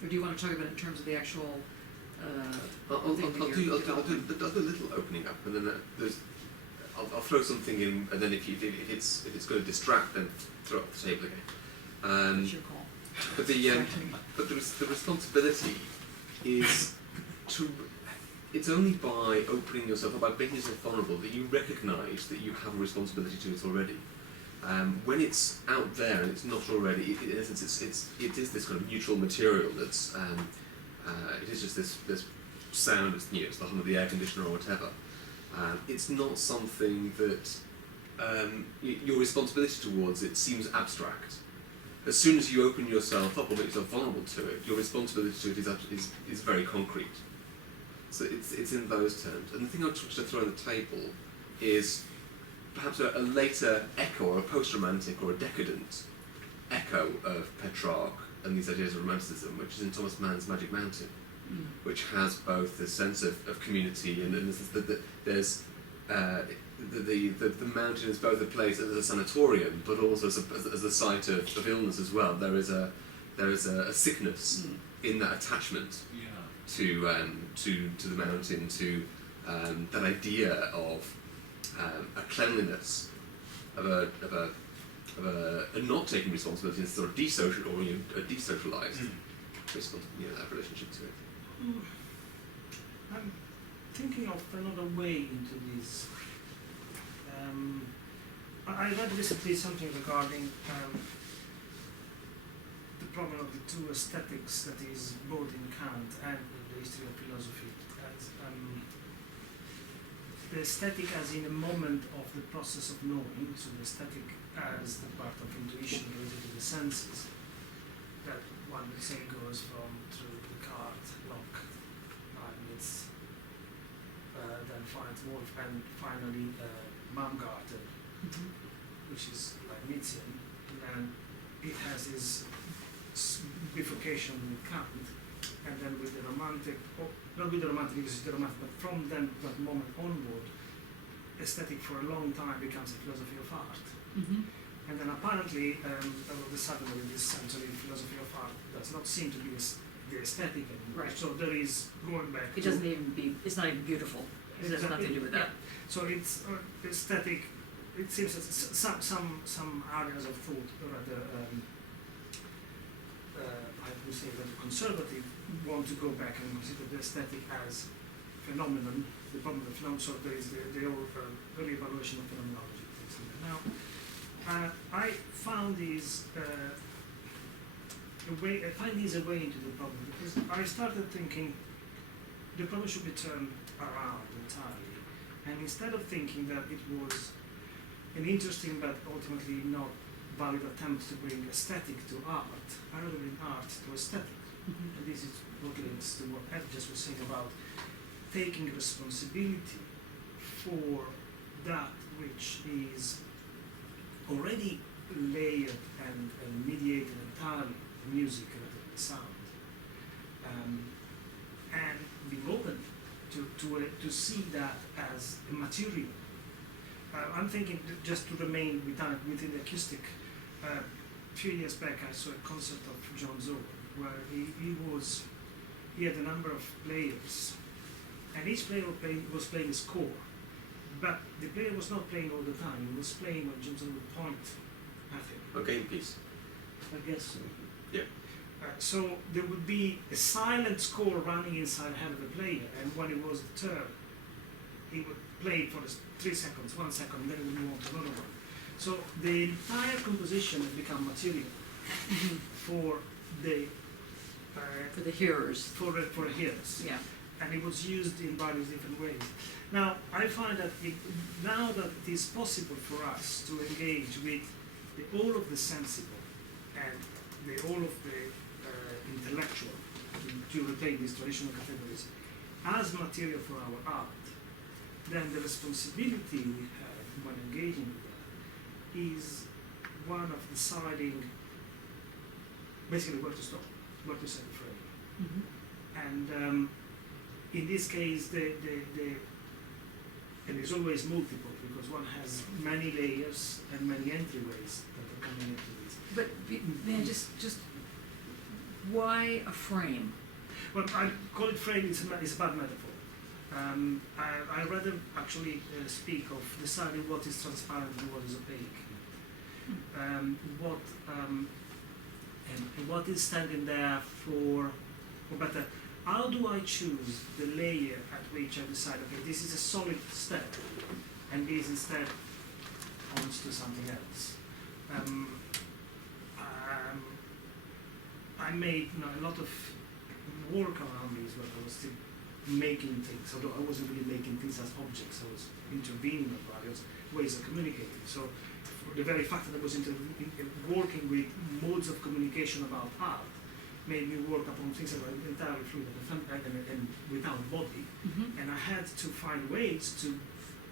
Or do you want to talk about it in terms of the actual I'll thing that do you're a little opening up, and then I'll throw something in, and then if it's going to distract, then throw it off the table again. It's your call. But the responsibility is to. It's only by opening yourself up, by making yourself vulnerable, that you recognise that you have a responsibility to it already. When it's out there and it's not already, in essence, it is this kind of neutral material that's. It is just this sound. It's the hum of the air conditioner or whatever. It's not something that your responsibility towards it seems abstract. As soon as you open yourself up or make yourself vulnerable to it, your responsibility to it is very concrete. So it's in those terms. And the thing I want to throw on the table is perhaps a later echo, or a post-romantic or a decadent echo of Petrarch and these ideas of romanticism, which is in Thomas Mann's Magic Mountain, which has both this sense of community and there's the mountain is both a place as a sanatorium, but also as a site of illness as well. There is a sickness in that attachment to the mountain, to that idea of a cleanliness, of a not taking responsibility, and sort of desocialized that relationship to it. I'm thinking of another way into this. I read recently something regarding the problem of the two aesthetics that is both in Kant and in the history of philosophy. As, the aesthetic as in a moment of the process of knowing, so the aesthetic as the part of intuition related to the senses, that one would say goes from through Descartes, Locke, Leibniz, then finds Wolff, and finally Baumgarten, which is Leibnizian, and then it has this bifurcation with Kant, and then with the romantic, not with the romantic because it's the romantic, but from then that moment onward, aesthetic for a long time becomes a philosophy of art. And then apparently, all of a sudden, in this century, philosophy of art does not seem to be the aesthetic anymore. Right. So there is going back. It doesn't even be, it's not even beautiful. It has nothing to do with that. So it's aesthetic. It seems that some areas of thought, rather, I would say that the conservative want to go back and consider the aesthetic as phenomenon. The problem with phenomenon, so there is the old early evaluation of phenomenology. Now, I found these a way into the problem, because I started thinking the problem should be turned around entirely, and instead of thinking that it was an interesting but ultimately not valid attempt to bring aesthetic to art, I rather bring art to aesthetic. And this is what links to what Ed just was saying about taking responsibility for that which is already layered and mediated entirely, music and sound, and being open to see that as a material I'm thinking just to remain within the acoustic. A few years back, I saw a concert of John Zorn where he had a number of players, and each player was playing his score, but the player was not playing all the time. He was playing when John Zorn would point at him. A game piece. I guess so. Yeah. So there would be a silent score running inside the head of the player, and when it was the turn, he would play it for 3 seconds, 1 second, then he would move on to another one. So the entire composition had become material for the For the hearers. for the hearers, Yeah. and it was used in various different ways. Now I find that now that it is possible for us to engage with all of the sensible and all of the intellectual, to retain these traditional categories, as material for our art, then the responsibility we have when engaging with that is one of deciding basically where to stop, where to set the frame. And in this case, and there's always multiple, because one has many layers and many entryways that are coming into this. But man, just why a frame? Well, I call it frame, it's a bad metaphor. I rather actually speak of deciding what is transparent and what is opaque. What is standing there for, or better, how do I choose the layer at which I decide, okay, this is a solid step, and this instead points to something else. I made a lot of work around these where I was still making things, although I wasn't really making things as objects, I was intervening in various ways of communicating. So the very fact that I was working with modes of communication about art made me work upon things that were entirely fluid and without body. And I had to find ways to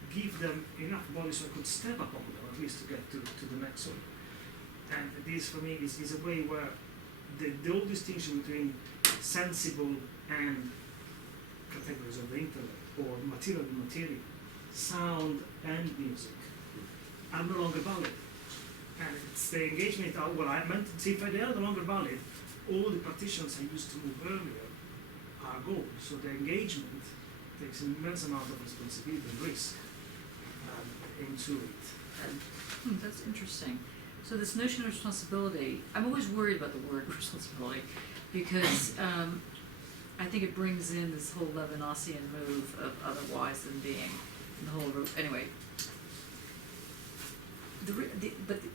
give them enough body so I could step upon them, at least to get to the next one. And this for me is a way where the old distinction between sensible and categories of the intellect, or material and material, sound and music, are no longer valid. And it's the engagement of what I meant to see if they are no longer valid, all the partitions I used to move earlier are gone. So the engagement takes an immense amount of responsibility and risk into it. And That's interesting. So this notion of responsibility, I'm always worried about the word responsibility, because I think it brings in this whole Levinasian move of otherwise than being, and the whole, anyway.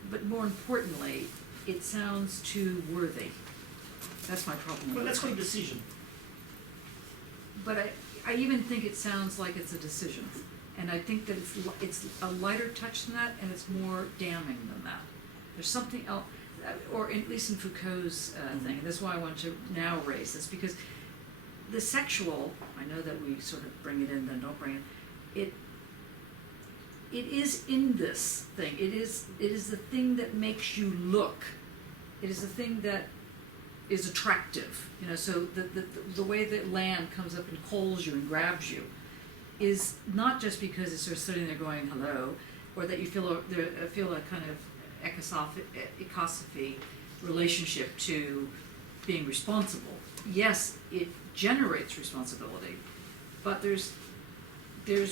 But more importantly, it sounds too worthy. That's my problem. well, that's called decision. But I even think it sounds like it's a decision, and I think that it's a lighter touch than that, and it's more damning than that. There's something else, or at least in Foucault's thing, and that's why I want to now raise this, because the sexual, I know that we sort of bring it in, then don't bring it. It is in this thing. It is the thing that makes you look. It is the thing that is attractive. You know, so the way that land comes up and calls you and grabs you is not just because it's sort of sitting there going hello, or that you feel a kind of ecosophy relationship to being responsible. Yes, it generates responsibility, but there's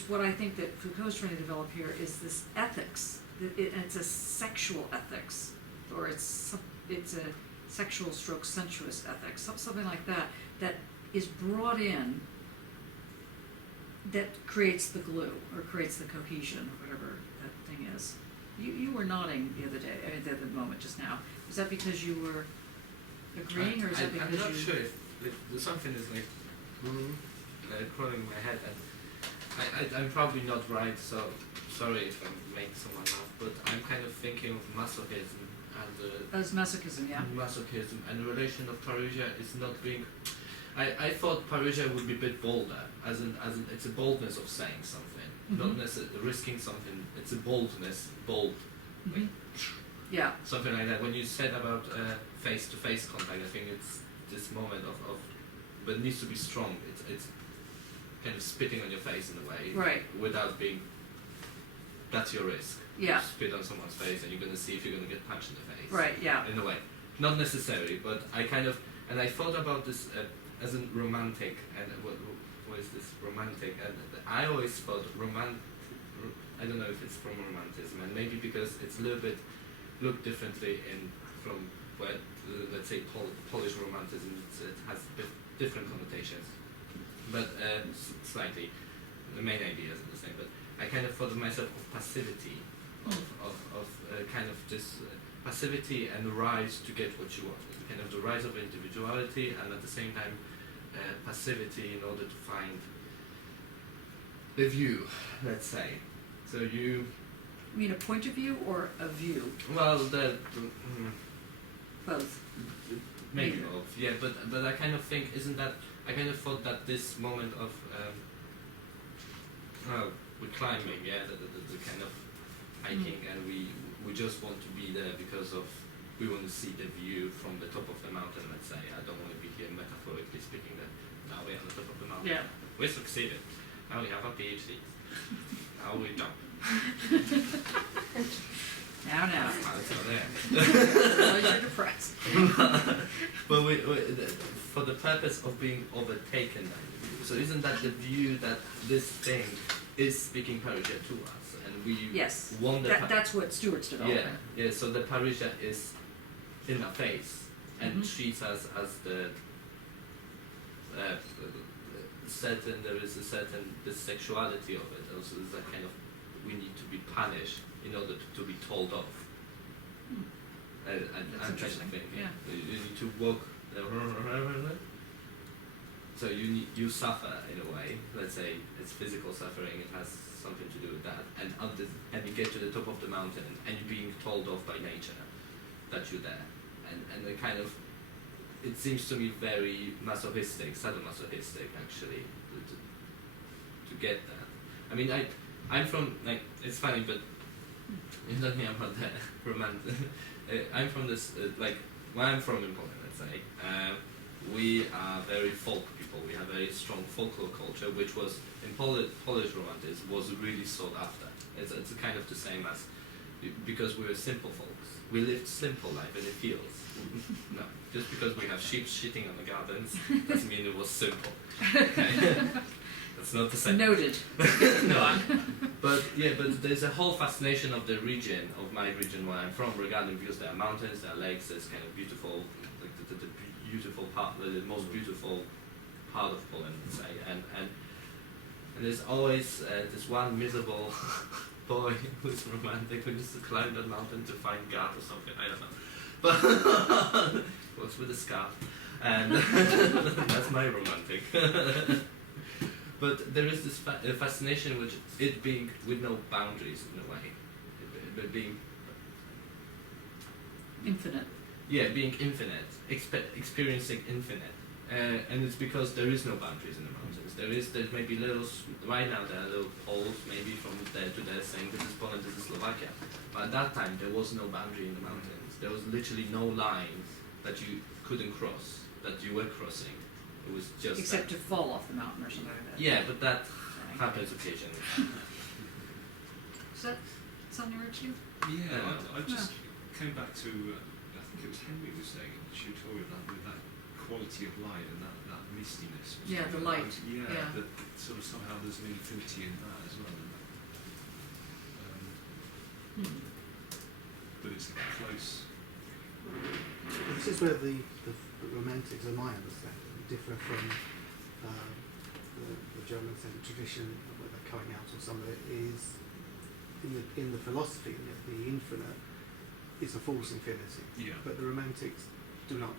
what I think that Foucault's trying to develop here is this ethics. It's a sexual ethics, or it's a sexual stroke sensuous ethics, something like that, that is brought in, that creates the glue, or creates the cohesion, or whatever that thing is. You were nodding the other day, the other moment just now. Was that because you were agreeing, or is that because I'm not you... sure if something is like crawling in my head, and I'm probably not right, so sorry if I make someone laugh, but I'm kind of thinking of masochism and As masochism, yeah. masochism and the relation of Parousia is not being. I thought Parousia would be a bit bolder, as in it's a boldness of saying something, not necessarily risking something. It's a boldness, bold, like, Yeah. something like that. When you said about face-to-face contact, I think it's this moment of but it needs to be strong. It's kind of spitting on your face in a way, Right. without being that's your risk. Yeah. You spit on someone's face and you're going to see if you're going to get punched in the face. Right, yeah. In a way. Not necessary, but I kind of, and I thought about this as a romantic, and what is this romantic? And I always thought I don't know if it's from romanticism, and maybe because it's a little bit looked differently from where, let's say, Polish romanticism, it has different connotations, but slightly, the main ideas are the same, but I kind of thought of myself of passivity, of kind of this passivity and the rise to get what you want, kind of the rise of individuality, and at the same time passivity in order to find the view, let's say. So you mean a point of view or a view? Well, Both. maybe Neither. both, yeah, but I kind of think, I kind of thought that this moment of we're climbing, yeah, the kind of hiking, and we just want to be there because we want to see the view from the top of the mountain, let's say. I don't want to be here metaphorically speaking that now we're on the top of the mountain. Yeah. We succeeded. Now we have our PhD. Now we jump. Now. It's not there. Well, you're depressed. But for the purpose of being overtaken by the view. So isn't that the view that this thing is speaking Parisha to us, and we Yes. want the That's what Stuart's developing. yeah. So the Parisha is in our face and treats us as the there is a certain the sexuality of it. Also, there's a kind of we need to be punished in order to be told off. That's I'm interesting. thinking, Yeah. you need to walk. So you suffer in a way. Let's say it's physical suffering. It has something to do with that. And you get to the top of the mountain and you're being told off by nature that you're there. And the kind of it seems to me very masochistic, sadomasochistic actually, to get that. I mean, I'm from, like, it's funny, but you're talking about the romantic. I'm from this, like, where I'm from in Poland, let's say, we are very folk people. We have very strong folklore culture, which was, in Polish romanticism, was really sought after. It's kind of the same as, because we were simple folks. We lived simple life in the fields. No, just because we have sheep shitting on the gardens doesn't mean it was simple. Okay? That's not the same. Noted. No, but there's a whole fascination of the region, of my region where I'm from, regarding because there are mountains, there are lakes, there's kind of beautiful, like the beautiful part, the most beautiful part of Poland, let's say, and there's always this one miserable boy who's romantic who needs to climb that mountain to find God or something, I don't know. But works with a scarf, and that's my romantic. But there is this fascination with it being with no boundaries in a way, but being Infinite. yeah, being infinite, experiencing infinite, and it's because there is no boundaries in the mountains. There's maybe right now there are little poles maybe from there to there saying this is Poland, this is Slovakia, but at that time there was no boundary in the mountains. There was literally no lines that you couldn't cross, that you were crossing. It was just Except to fall off the mountain or something like that. yeah, but that happens occasionally. Does that sound near to you? Yeah, I just came back to, I think it was Henry was saying in the tutorial that with that quality of light and that mistiness. was Yeah, the something light, that, yeah. that sort of somehow there's an infinity in that as well. But it's close. This is where the romantics, in my understanding, differ from the German-centered tradition, where they're coming out, or some of it is in the philosophy, the infinite is a false infinity. Yeah. But the romantics do not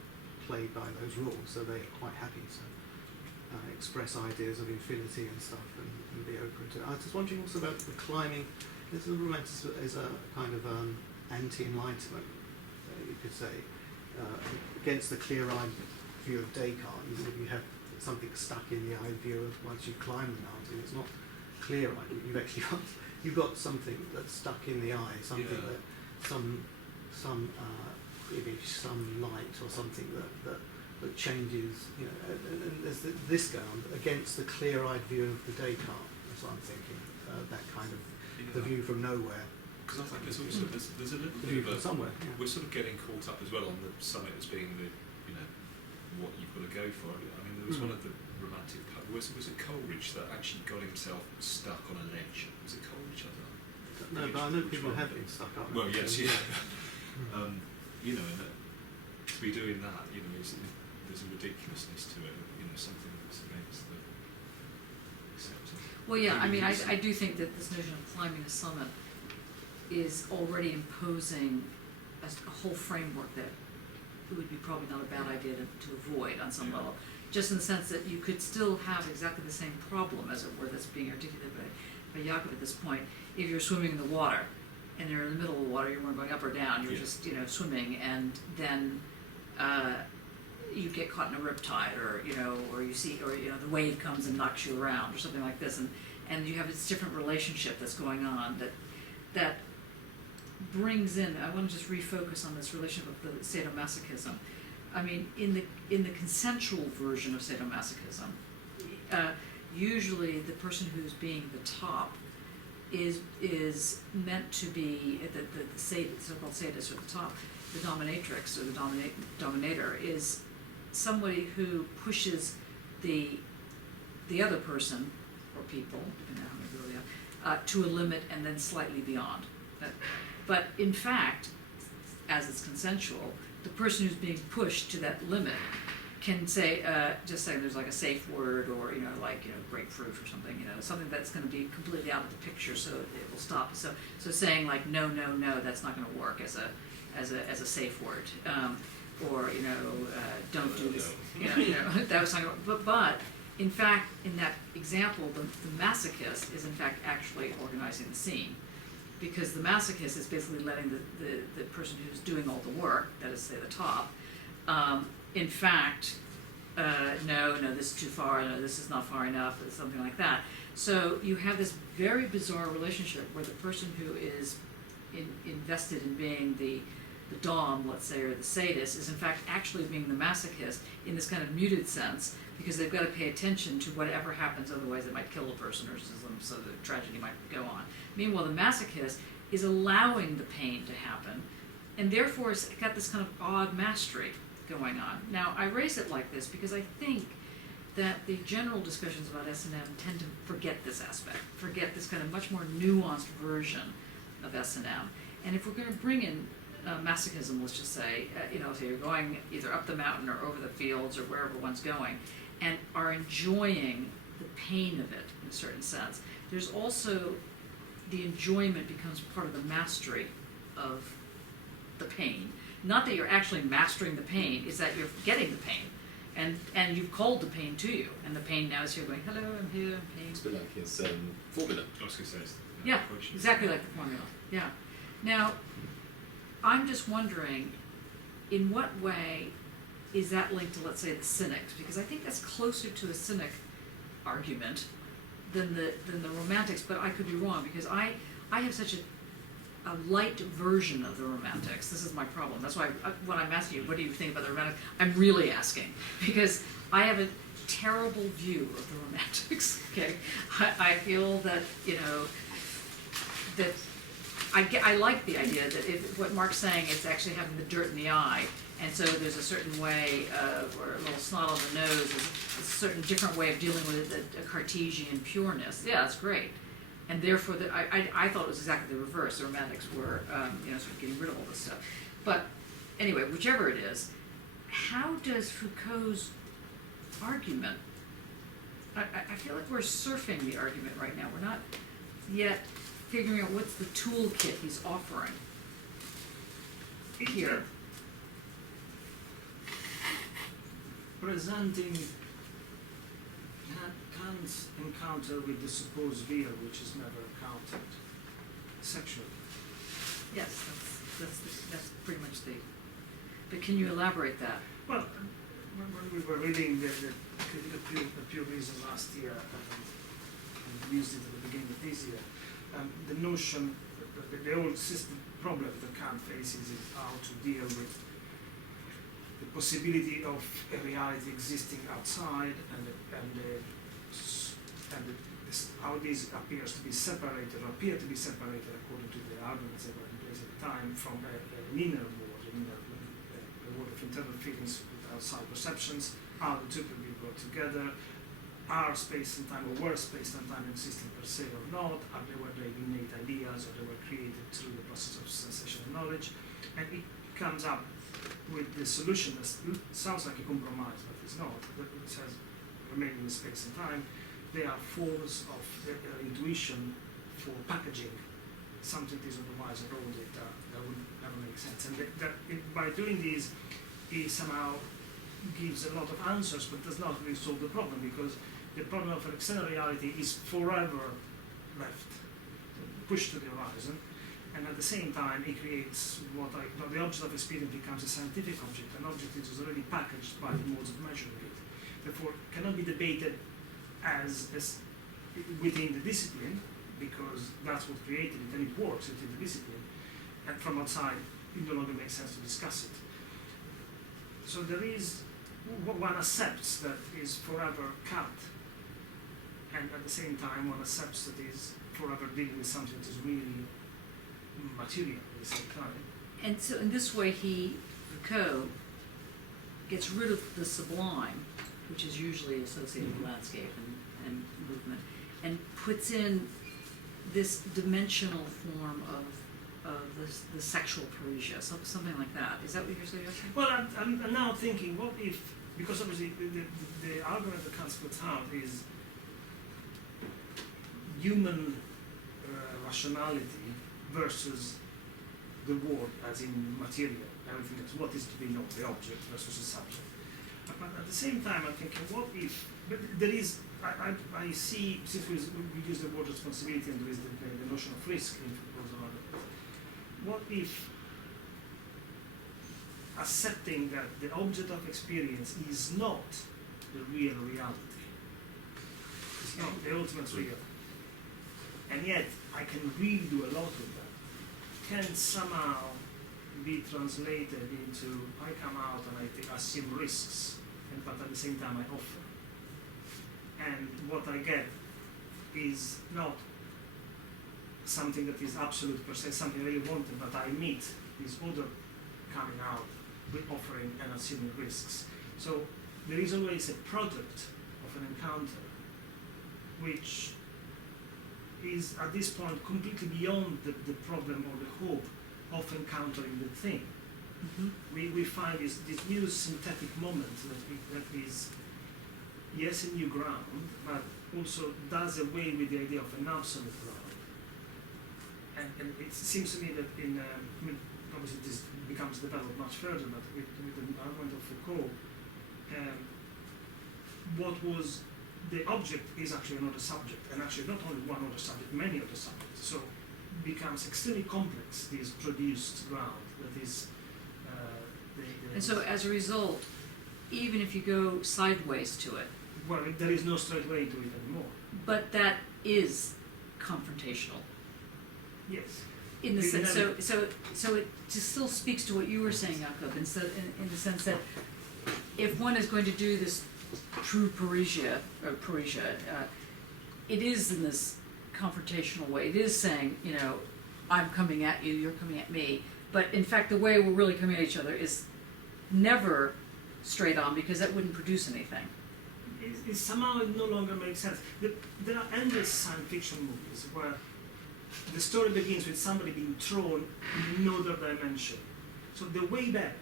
play by those rules, so they're quite happy to express ideas of infinity and stuff and be open to it. I was just wondering also about the climbing. This romanticism is a kind of anti-enlightenment, you could say, against the clear-eyed view of Descartes. Even if you have something stuck in the eye view of once you climb the mountain, it's not clear-eyed. You've actually got something that's stuck in the eye, something that some image, some light, or something that changes. You know, and there's this going on against the clear-eyed view of the Descartes. That's what I'm thinking. that kind of Yeah. the view from nowhere. Because I think there's also there's a little The bit view of from a, somewhere. Yeah. we're sort of getting caught up as well on the summit as being the, you know, what you've got to go for. I mean, there was one of the romantic was it Coleridge that actually got himself stuck on a ledge? Was it Coleridge? I don't know. No, but I know people have been stuck up. Well, yes, yeah. Mm. You know, and to be doing that, you know, there's a ridiculousness to it. You know, something that's against the acceptance. Well, yeah, I mean, I do think that this notion of climbing a summit is already imposing a whole framework that it would be probably not a bad idea to avoid on some Yeah. level. Just in the sense that you could still have exactly the same problem, as it were, that's being articulated by Jakob at this point. If you're swimming in the water, and you're in the middle of the water, you weren't going up or down, you're Yeah. just, you know, swimming, and then you get caught in a riptide, or, you know, or you see, or, you know, the wave comes and knocks you around, or something like this, and you have this different relationship that's going on that brings in, I want to just refocus on this relationship of the sadomasochism. I mean, in the consensual version of sadomasochism, usually the person who's being the top is meant to be the so-called sadist, or the top, the dominatrix or the dominator is somebody who pushes the other person or people, depending on how many people they have, to a limit and then slightly beyond. But in fact, as it's consensual, the person who's being pushed to that limit can say, just say there's like a safe word, or, you know, like, you know, grapefruit or something, you know, something that's going to be completely out of the picture, so it will stop. So saying like no, that's not going to work as a safe word, or, you know, don't do this. You know, that was talking about. But in fact, in that example, the masochist is in fact actually organizing the scene. Because the masochist is basically letting the person who's doing all the work, that is, say, the top, in fact, no, this is too far, no, this is not far enough, something like that. So you have this very bizarre relationship where the person who is invested in being the dom, let's say, or the sadist, is in fact actually being the masochist in this kind of muted sense, because they've got to pay attention to whatever happens, otherwise they might kill a person, or so the tragedy might go on. Meanwhile, the masochist is allowing the pain to happen, and therefore it's got this kind of odd mastery going on. Now, I raise it like this because I think that the general discussions about S&M tend to forget this aspect, forget this kind of much more nuanced version of S&M. And if we're going to bring in masochism, let's just say, you know, so you're going either up the mountain or over the fields or wherever one's going, and are enjoying the pain of it in a certain sense, there's also the enjoyment becomes part of the mastery of the pain. Not that you're actually mastering the pain, it's that you're getting the pain. And you've called the pain to you, and the pain now is here going, hello, I'm here, I'm pain. It's a bit like his formula. I was going to say, it's the Yeah, approach. exactly like the formula, yeah. Now, I'm just wondering, in what way is that linked to, let's say, the cynics? Because I think that's closer to the cynic argument than the romantics, but I could be wrong, because I have such a light version of the romantics. This is my problem. That's why when I'm asking you, what do you think about the romantics, I'm really asking, because I have a terrible view of the romantics, okay? I feel that, you know, that I like the idea that if what Mark's saying is actually having the dirt in the eye, and so there's a certain way, or a little snot on the nose, a certain different way of dealing with it, a Cartesian pureness. Yeah, that's great. And therefore, I thought it was exactly the reverse. The romantics were, you know, sort of getting rid of all this stuff. But anyway, whichever it is, how does Foucault's argument, I feel like we're surfing the argument right now. We're not yet figuring out what's the toolkit he's offering here. Presenting Kant's encounter with the supposed real, which is never encountered sexually. Yes, that's pretty much the. But can you elaborate that? Well, when we were reading the Critical Pure Reason last year, and we used it at the beginning of this year, the notion, the whole system problem that Kant faces is how to deal with the possibility of a reality existing outside and the how this appears to be separated, or appear to be separated according to the arguments that were in place at the time, from an inner world, a world of internal feelings with outside perceptions, how the two can be brought together, are space and time, or were space and time existing per se or not, were they innate ideas, or they were created through the process of sensational knowledge, and it comes up with the solution that sounds like a compromise, but it's not. It says, remaining in space and time, they are forms of intuition for packaging something that is otherwise eroded that would never make sense. And by doing this, he somehow gives a lot of answers, but does not really solve the problem, because the problem of an external reality is forever left, pushed to the horizon, and at the same time it creates the object of experience becomes a scientific object, an object that is already packaged by the modes of measuring it, therefore cannot be debated as within the discipline, because that's what created it and it works within the discipline, and from outside it no longer makes sense to discuss it. So there is, one accepts that is forever cut, and at the same time one accepts that is forever dealing with something that is really material at the same time. And so in this way, Foucault gets rid of the sublime, which is usually associated with landscape and movement, and puts in this dimensional form of the sexual paresia, something like that. Is that what you're suggesting? Well, I'm now thinking, what if, because obviously the argument that Kant puts out is human rationality versus the world as in material, everything that's what is to be known, the object versus the subject. But at the same time, I'm thinking, what if, but there is, I see, since we use the word responsibility and there is the notion of risk in Foucault's argument, what if accepting that the object of experience is not the real reality, it's not the ultimate real, and yet I can really do a lot with that, can somehow be translated into I come out and I assume risks, but at the same time I offer. And what I get is not something that is absolute per se, something I really wanted, but I meet this other coming out with offering and assuming risks. So there is always a product of an encounter which is at this point completely beyond the problem or the hope of encountering the thing. Mm-hmm. We find this new synthetic moment that is, yes, a new ground, but also does away with the idea of an absolute ground. And it seems to me that I mean, obviously this becomes developed much further, but with the argument of Foucault, what was the object is actually another subject, and actually not only one other subject, many other subjects. So becomes extremely complex, this produced ground that is And so as a result, even if you go sideways to it, well, there is no straight way to it anymore. but that is confrontational. Yes. In the sense, so it just still speaks to what you were saying, Jakob, in the sense that if one is going to do this true paresia, it is in this confrontational way. It is saying, you know, I'm coming at you, you're coming at me. But in fact, the way we're really coming at each other is never straight on, because that wouldn't produce anything. It somehow it no longer makes sense. There are endless science fiction movies where the story begins with somebody being thrown in another dimension. So the way back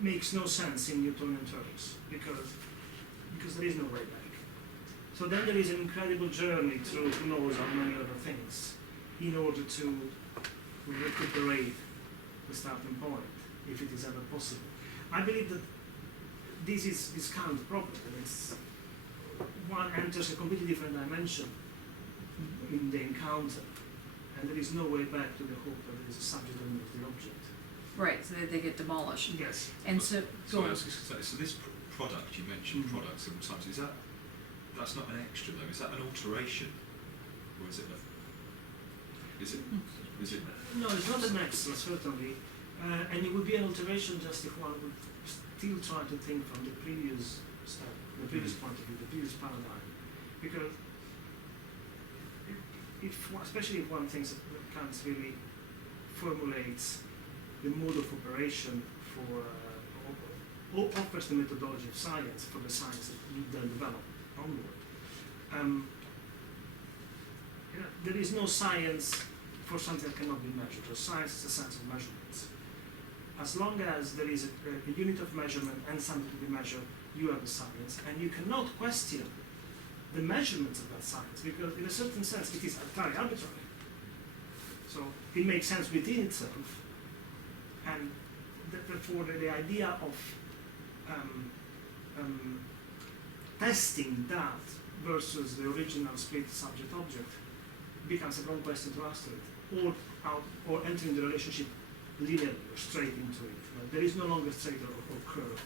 makes no sense in Newtonian terms because there is no way back. So then there is an incredible journey through who knows how many other things in order to recuperate the starting point, if it is ever possible. I believe that this is counterproductive. It's one enters a completely different dimension in the encounter, and there is no way back to the hope that there is a subject and the object. Right, so they get demolished. Yes. And so, So this product, you mentioned product several times, that's not an extra though, is that an alteration? Or is it No, it's not an extra, certainly. And it would be an alteration just if one would still try to think from the previous step, the previous point of view, the previous paradigm. Because especially if one thinks Kant really formulates the mode of operation for, or offers the methodology of science for the science that we then develop onward. There is no science for something that cannot be measured. So science is a science of measurements. As long as there is a unit of measurement and something to be measured, you have a science, and you cannot question the measurements of that science, because in a certain sense it is entirely arbitrary. So it makes sense within itself, and therefore the idea of testing that versus the original split subject-object becomes a wrong question to ask it, or entering the relationship linearly or straight into it. Right? There is no longer straight or curve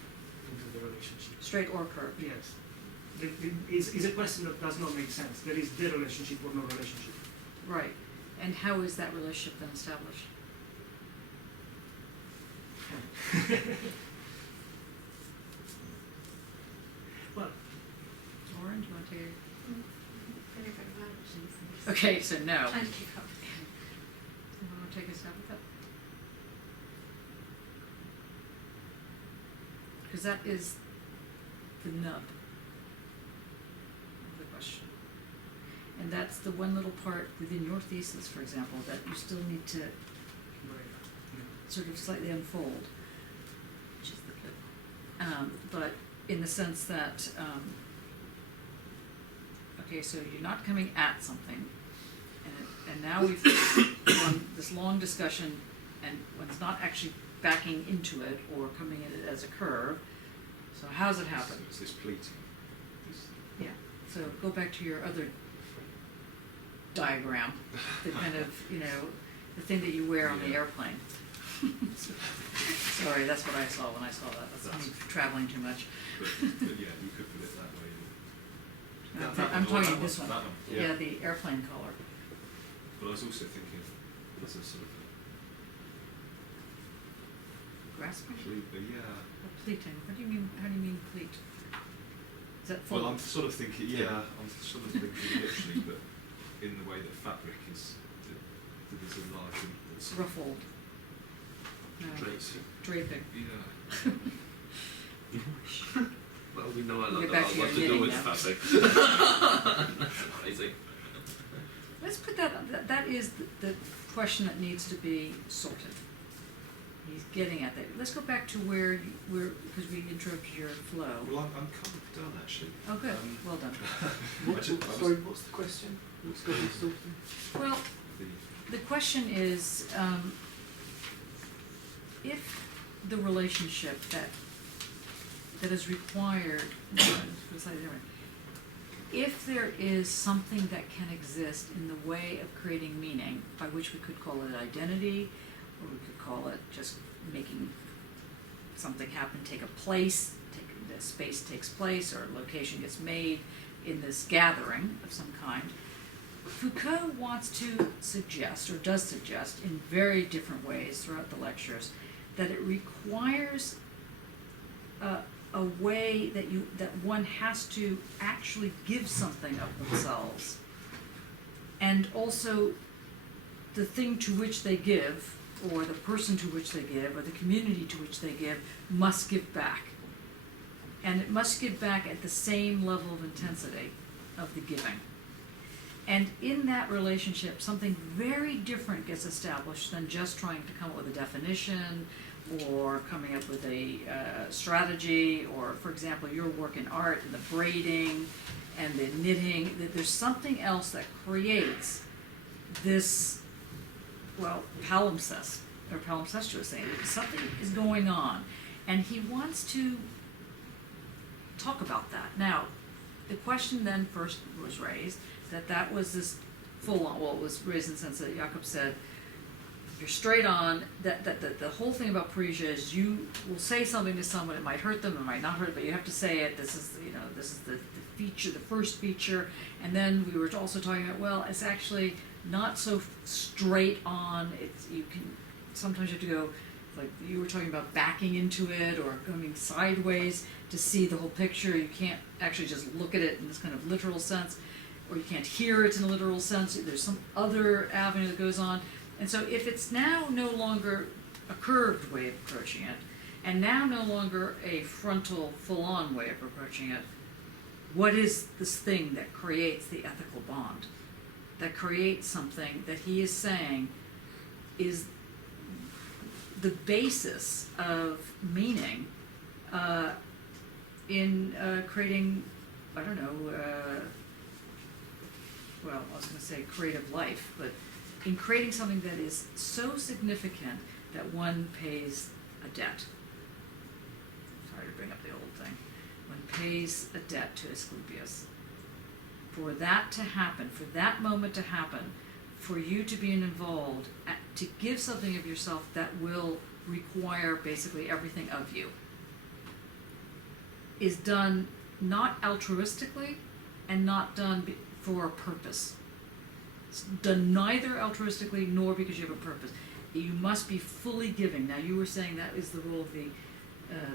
into the relationship. Straight or curved. Yes. It's a question that does not make sense. There is the relationship or no relationship. Right. And how is that relationship then established? Well, Lauren, do you want to take it? Very, very well, actually. Okay, so no. Thank you. You want to take a stab at that? Because that is the nub of the question. And that's the one little part within your thesis, for example, that you still need to sort of slightly unfold, which is the clue. But in the sense that, okay, so you're not coming at something, and now we've done this long discussion, and one's not actually backing into it or coming at it as a curve. So how does it happen? So it's this pleating. Yeah. So go back to your other diagram, the kind of, the thing that you wear on the airplane. Sorry, that's what I saw when I saw that. That's me traveling too much. But yeah, you could put it that way. I'm talking this one. That one. Yeah, the airplane color. But I was also thinking there's a sort of Grasping? yeah. Or pleating. What do you mean? How do you mean pleat? Is that fold? Well, I'm sort of thinking, I'm sort of thinking literally, but in the way that fabric is, that there's a large It's ruffled. No. Draping. Yeah. Well, we know a We'll lot get back about to what your to do knitting with now. fabric. That's amazing. Let's put that is the question that needs to be sorted. He's getting at that. Let's go back to where because we interrupted your flow. Well, I'm kind of done actually. Oh, good. Well done. Sorry, what's the question? What's got to be sorted? Well, the question is, if the relationship that is required, if there is something that can exist in the way of creating meaning, by which we could call it identity, or we could call it just making something happen, take a place, the space takes place, or a location gets made in this gathering of some kind. Foucault wants to suggest, or does suggest, in very different ways throughout the lectures, that it requires a way that one has to actually give something of themselves, and also the thing to which they give, or the person to which they give, or the community to which they give, must give back. And it must give back at the same level of intensity of the giving. And in that relationship, something very different gets established than just trying to come up with a definition or coming up with a strategy, or, for example, your work in art and the braiding and the knitting, that there's something else that creates this, well, palimpsest, or palimpsestuous thing. Something is going on, and he wants to talk about that. Now, the question then first was raised, that was this full-on, well, it was raised in the sense that Jakob said, you're straight on, that the whole thing about Parisia is you will say something to someone, it might hurt them, it might not hurt, but you have to say it, this is the feature, the first feature, and then we were also talking about, well, it's actually not so straight on, you can, sometimes you have to go, like you were talking about backing into it, or going sideways to see the whole picture, you can't actually just look at it in this kind of literal sense. or you can't hear it in a literal sense. There's some other avenue that goes on. And so if it's now no longer a curved way of approaching it, and now no longer a frontal, full-on way of approaching it, what is this thing that creates the ethical bond? That creates something that he is saying is the basis of meaning in creating, I don't know, well, I was going to say creative life, but in creating something that is so significant that one pays a debt. Sorry to bring up the old thing. One pays a debt to Asclepius. For that to happen, for that moment to happen, for you to be involved, to give something of yourself that will require basically everything of you, is done not altruistically and not done for a purpose. It's done neither altruistically nor because you have a purpose. You must be fully giving. Now, you were saying that is the role of the,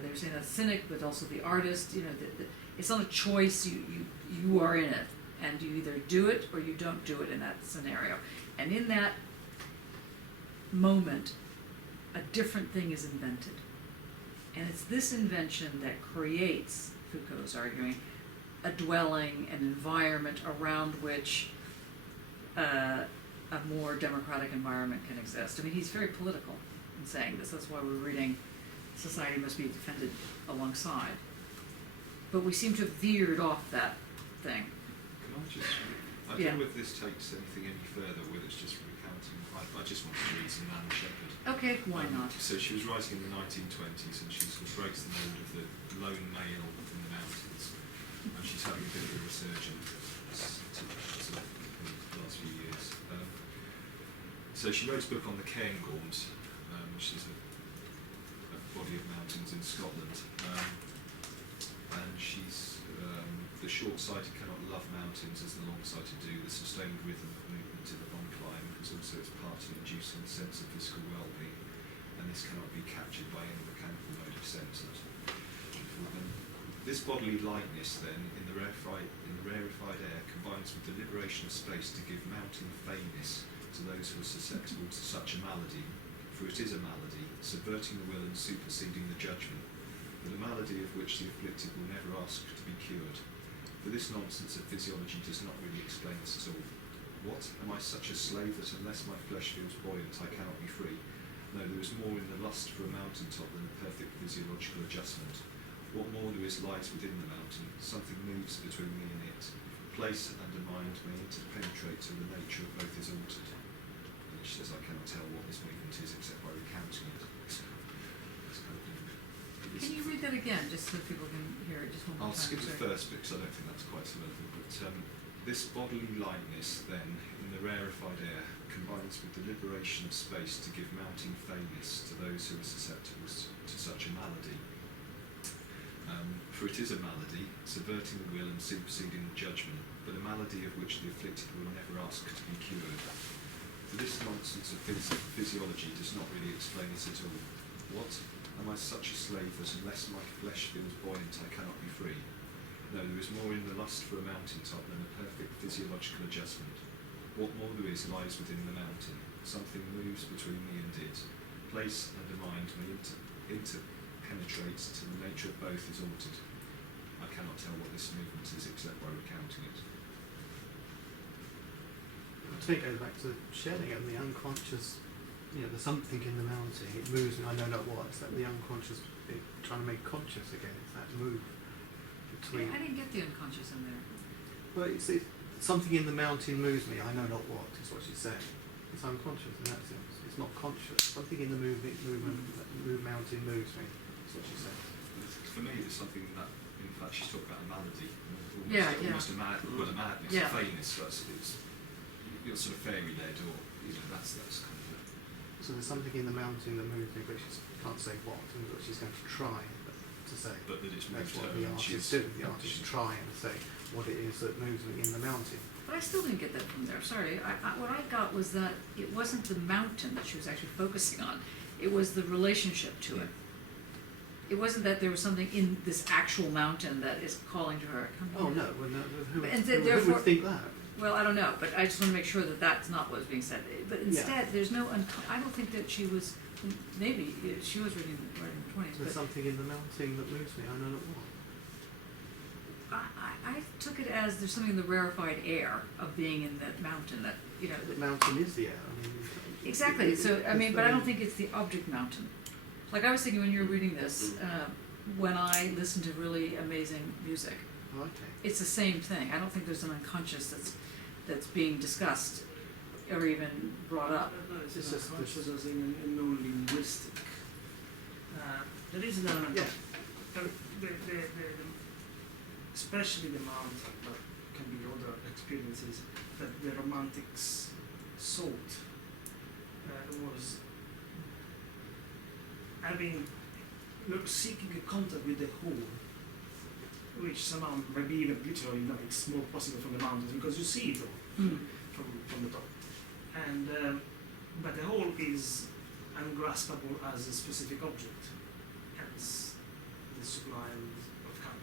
they were saying that cynic, but also the artist. You know, it's not a choice. You are in it, and you either do it or you don't do it in that scenario. And in that moment, a different thing is invented. And it's this invention that creates, Foucault's arguing, a dwelling, an environment around which a more democratic environment can exist. I mean, he's very political in saying this. That's why we're reading Society Must Be Defended Alongside. But we seem to have veered off that thing. Can I just, I don't Yeah. know whether this takes anything any further, whether it's just recounting. I just want to read some Anne Shepherd. Okay, why not? So she was writing in the 1920s, and she sort of breaks the mold of the lone male in the mountains, and she's having a bit of a resurgence in the last few years. So she wrote a book on the Cairngorms, which is a body of mountains in Scotland, and she's the short-sighted cannot love mountains as the long-sighted do. The sustained rhythm of movement in the long climb, because also it's part in inducing a sense of physical well-being, and this cannot be captured by any mechanical mode of sense. This bodily lightness, then, in the rarefied air, combines with the liberation of space to give mounting fairness to those who are susceptible to such a malady, for it is a malady, subverting the will and superseding the judgment, but a malady of which the afflicted will never ask to be cured. For this nonsense of physiology does not really explain this at all. What? Am I such a slave that unless my flesh feels buoyant I cannot be free? No, there is more in the lust for a mountaintop than a perfect physiological adjustment. What more there is lies within the mountain. Something moves between me and it. Place and a mind may interpenetrate till the nature of both is altered. And she says, I cannot tell what this movement is except by recounting it. Can you read that again, just so people can hear it just one more I'll time? skip the Sorry. first bit because I don't think that's quite so relevant. But this bodily lightness, then, in the rarefied air, combines with the liberation of space to give mounting fairness to those who are susceptible to such a malady. For it is a malady, subverting the will and superseding the judgment, but a malady of which the afflicted will never ask to be cured. For this nonsense of physiology does not really explain it at all. What? Am I such a slave that unless my flesh feels buoyant I cannot be free? No, there is more in the lust for a mountaintop than a perfect physiological adjustment. What more there is lies within the mountain. Something moves between me and it. Place and a mind may interpenetrate till the nature of both is altered. I cannot tell what this movement is except by recounting it. I think it goes back to shedding and the unconscious. You know, there's something in the mountain. It moves me. I know not what. It's that the unconscious trying to make conscious again. It's that move between. I didn't get the unconscious in there. Well, it's something in the mountain moves me. I know not what is what she's saying. It's unconscious in that sense. It's not conscious. Something in the mountain moves me. That's what she's saying. For me, it's something that, in fact, she's talking about a malady, almost a madness, Yeah. a fairness. It's you're sort of fairy-led, or that's kind of. So there's something in the mountain that moves me, but she can't say what, and what she's going to try to say. But that it's moved That's her. what the and artist she's- do. The artist try and say what it is that moves me in the mountain. But I still didn't get that from there. Sorry. What I got was that it wasn't the mountain that she was actually focusing on. It was the relationship to it. It wasn't that there was something in this actual mountain that is calling to her. Come Oh here. no, well, no who And would therefore- think that? Well, I don't know, but I just want to make sure that that's not what was being said. But instead, there's no, I don't think that she was, maybe she was reading the 20s, There's but something in the mounting that moves me. I know not what. I took it as there's something in the rarefied air of being in that mountain that, you know. The mountain is the air. I mean, Exactly, so, I mean, it's but I don't very- think it's the object mountain. Like I was thinking when you were reading this, when I listen to really amazing music, Oh, okay. it's the same thing. I don't think there's an unconscious that's being discussed or even brought up. No, it's It's not just conscious as in a non-linguistic. There is an element Yeah. of especially the mountain, but can be other experiences that the romantics sought was seeking a contact with the whole, which somehow maybe even literally it's more possible from the mountains because you see it all from the top. And but the whole is ungraspable as a specific object, hence the sublime of Kant,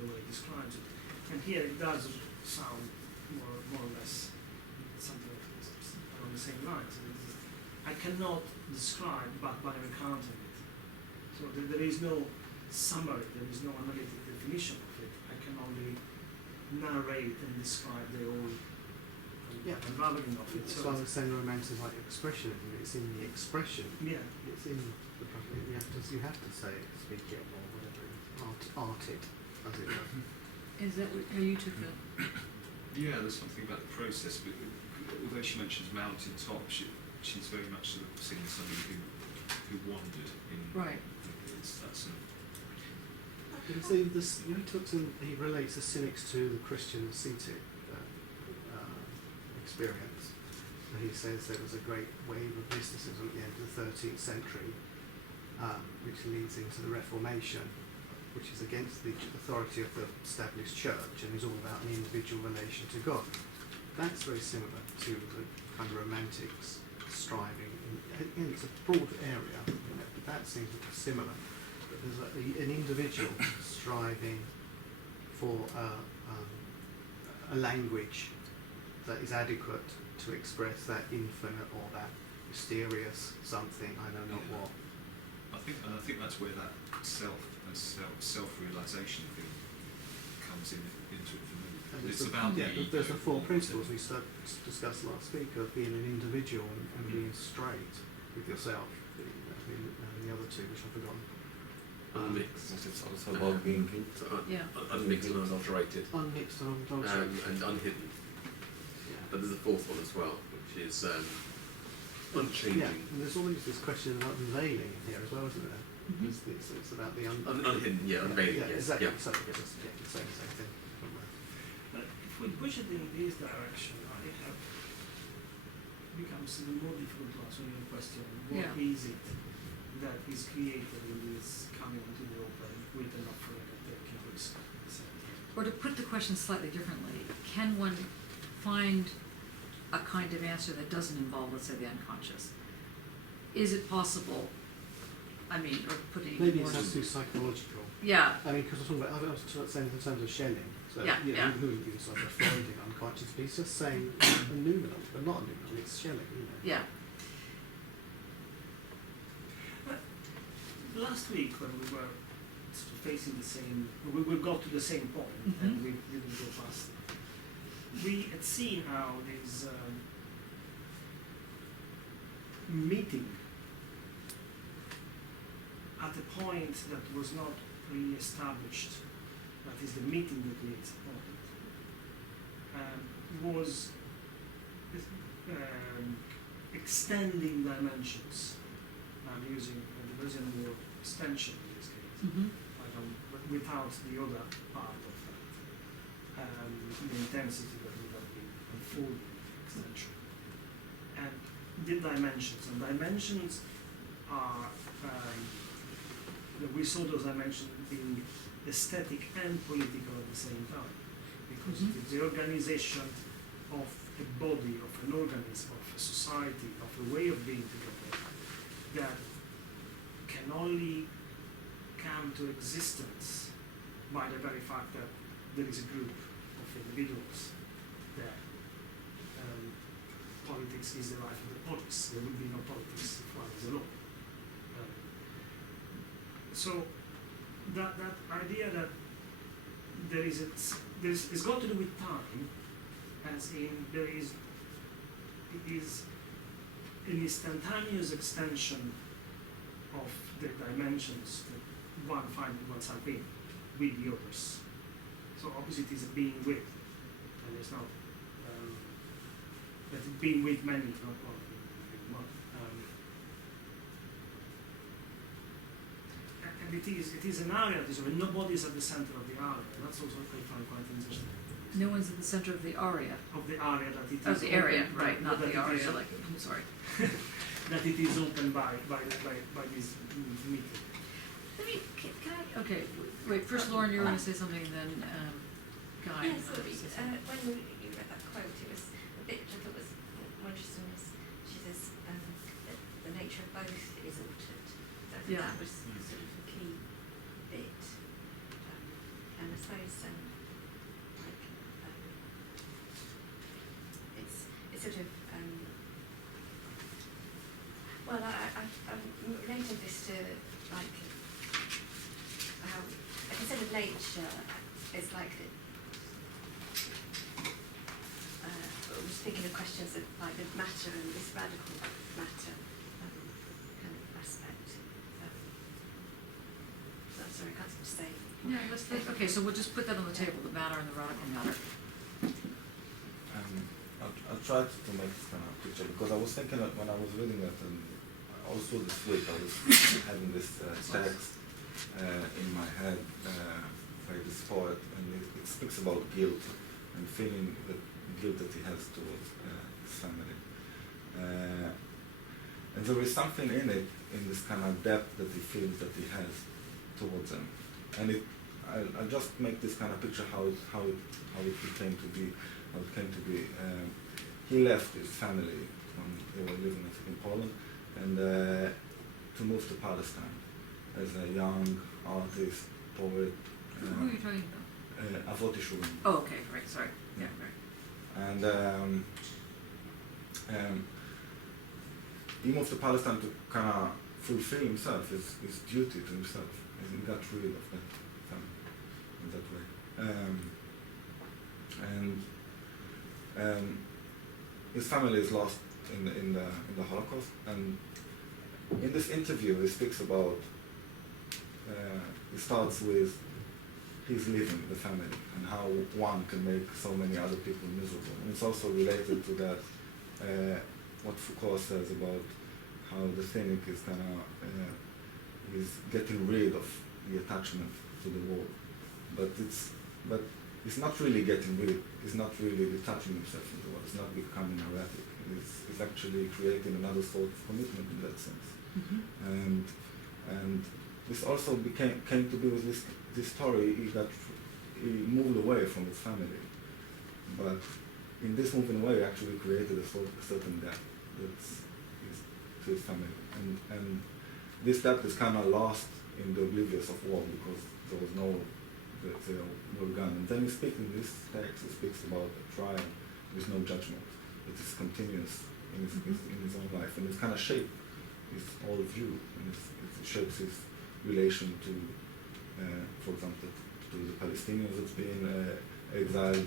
the way he describes it. And here it does sound more or less something along the same lines. I cannot describe but by encountering it. So there is no summary, there is no analytic definition of it. I can only narrate and describe the whole unraveling of it. So I was saying romance is like expressionism. It's in the expression. Yeah. It's in the project. You have to say it, speak it, or whatever it is. Art it, as it were. Is that what you took it? Yeah, there's something about the process, but although she mentions mountain top, she's very much sort of seeing somebody who wandered in. Right. That's He relates the cynics to the Christian ascetic experience. And he says there was a great wave of mysticism at the end of the 13th century, which leads into the Reformation, which is against the authority of the established church and is all about an individual relation to God. That's very similar to the kind of romantics striving. It's a broad area, but that seems similar. But there's an individual striving for a language that is adequate to express that infinite or that mysterious something, I know not what. I think that's where that self-realization thing comes into it for me. And It's about the ego there's the four more principles than- we discussed last week of being an individual and being straight with yourself, and the other two which I've forgotten. Unmixed. It's also about being Yeah. Unmixed and unadulterated. Unmixed and unadulterated. And unhidden. Yeah. But there's a fourth one as well, which is unchanging. Yeah, and there's always this question about unveiling in here as well, isn't there? It's about the Unhidden, unveiling, yeah, yes. exactly. Yeah. So it's the same thing. If we push it in this direction, it becomes even more difficult to answer your question. What is it that is created in this coming into the open with an offering and taking risk? Or to put the question slightly differently, can one find a kind of answer that doesn't involve, let's say, the unconscious? Is it possible? I mean, or putting Maybe more it has to be psychological. Yeah. I mean, because I was saying in terms of Schelling, so Yeah, you know, yeah. who is like a Freudian unconscious, but he's just saying a noumenal, but not a noumenal, it's Schelling, you know. Yeah. Last week when we were sort of facing the same, we got to the same point and we didn't go past it. We had seen how this meeting at a point that was not really established, that is the meeting that leads point, was extending dimensions. I'm using the version word extension in this case, without the other part of that, the intensity that would have been unfolding extension. And the dimensions, and dimensions are, we saw those dimensions being aesthetic and political at the same time, because it's the organization of a body, of an organism, of a society, of a way of being together that can only come to existence by the very fact that there is a group of individuals there politics is the life of the polis. There would be no politics if one is alone. So that idea that it's got to do with time, as in it is an instantaneous extension of the dimensions that one finds in oneself in with the others. So obviously it is a being with, and it's not but being with many, not one. And it is an area where nobody is at the center of the area. That's also what I find quite interesting. No one's at the center of the aria. Of the area that it is. Of the area, opened, right? Not that the it aria. is- Like, I'm sorry. that it is opened by this meeting. Can I? Okay. Wait. First, Lauren, you were going to say something, then Guy. Yeah, so when you read that quote, it was a bit I thought was more interesting is she says that the nature of both is altered. So I think Yeah. that was sort of a key bit. And I suppose like it's sort of well I'm relating this to like how I consider nature is like I was thinking of questions of like the matter and this radical matter kind of aspect. So sorry, I can't sort of say. Yeah. Let's think. Okay. So we'll just put that on the table: the matter and the radical matter. I'll try to make this kind of picture because I was thinking that when I was reading it, and also this week I was having this text in my head by this poet, and it speaks about guilt and feeling the guilt that he has towards his family. And there is something in it, in this kind of depth that he feels that he has towards them. And I'll just make this kind of picture how it came to be. How it came to be. He left his family when they were living in Poland, and to move to Palestine as a young artist, poet. Who are you talking about? Avot Yeshurim. Oh, okay. Right. Sorry. Yeah. Right. And he moved to Palestine to kind of fulfill himself, his duty to himself, and he got rid of that family in that way. His family is lost in the Holocaust, and in this interview he speaks about. He starts with his leaving the family and how one can make so many other people miserable. And it's also related to that what Foucault says about how the cynic is kind of is getting rid of the attachment to the world, but it's not really getting rid. It's not really detaching himself from the world. It's not becoming erratic. It's actually creating another sort of commitment in that sense. Mm-hmm. And this also came to be with this story. He moved away from his family, but in this moving away, he actually created a certain depth to his family, and this depth is kind of lost in the oblivious of war because there was no. They were gone. And then he speaks in this text. He speaks about a trial with no judgment. It is continuous in his own life, and it's kind of shaped his whole view, and it shapes his relation to, for example, to the Palestinians that's been exiled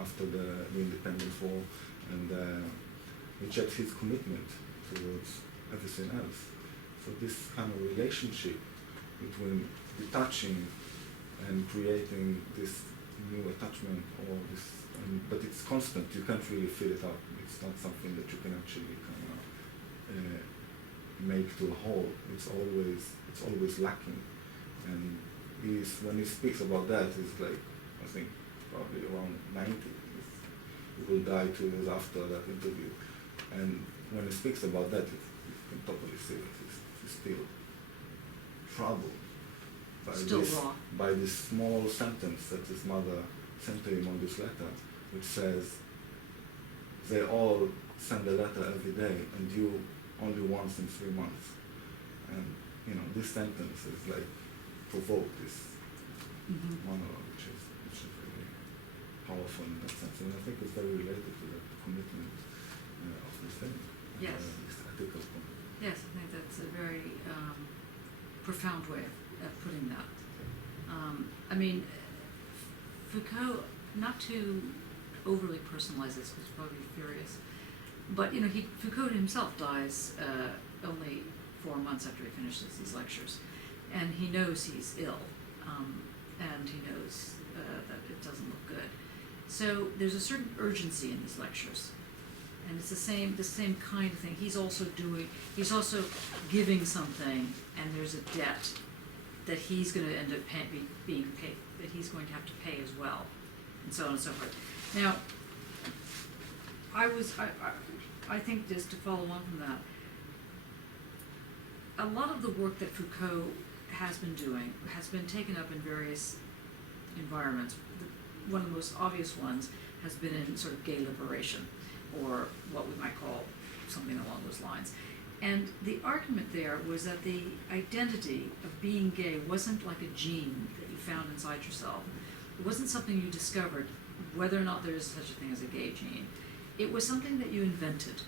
after the independence war, and it shapes his commitment towards everything else. So this kind of relationship between detaching and creating this new attachment, or this, but it's constant. You can't really fill it up. It's not something that you can actually kind of make to a whole. It's always lacking. And when he speaks about that, he's like, I think probably around 90. He will die 2 years after that interview. And when he speaks about that, you can totally see that he's still troubled by this small sentence that his mother sent to him on this letter, which says, they all send a letter every day, and you only once in 3 months. And this sentence is like provoked this monologue, which is really powerful in that sense. And I think it's very related to that commitment the same. Yes. It's ethical point. Yes, I think that's a very profound way of putting that. I mean, Foucault, not to overly personalize this, because probably furious, but you know, Foucault himself dies only 4 months after he finishes these lectures, and he knows he's ill, and he knows that it doesn't look good. So there's a certain urgency in these lectures, and it's the same kind of thing. He's also giving something, and there's a debt that he's going to end up being paid, that he's going to have to pay as well, and so on and so forth. Now, I think just to follow on from that, a lot of the work that Foucault has been doing has been taken up in various environments. One of the most obvious ones has been in sort of gay liberation, or what we might call something along those lines. And the argument there was that the identity of being gay wasn't like a gene that you found inside yourself. It wasn't something you discovered, whether or not there is such a thing as a gay gene. It was something that you invented.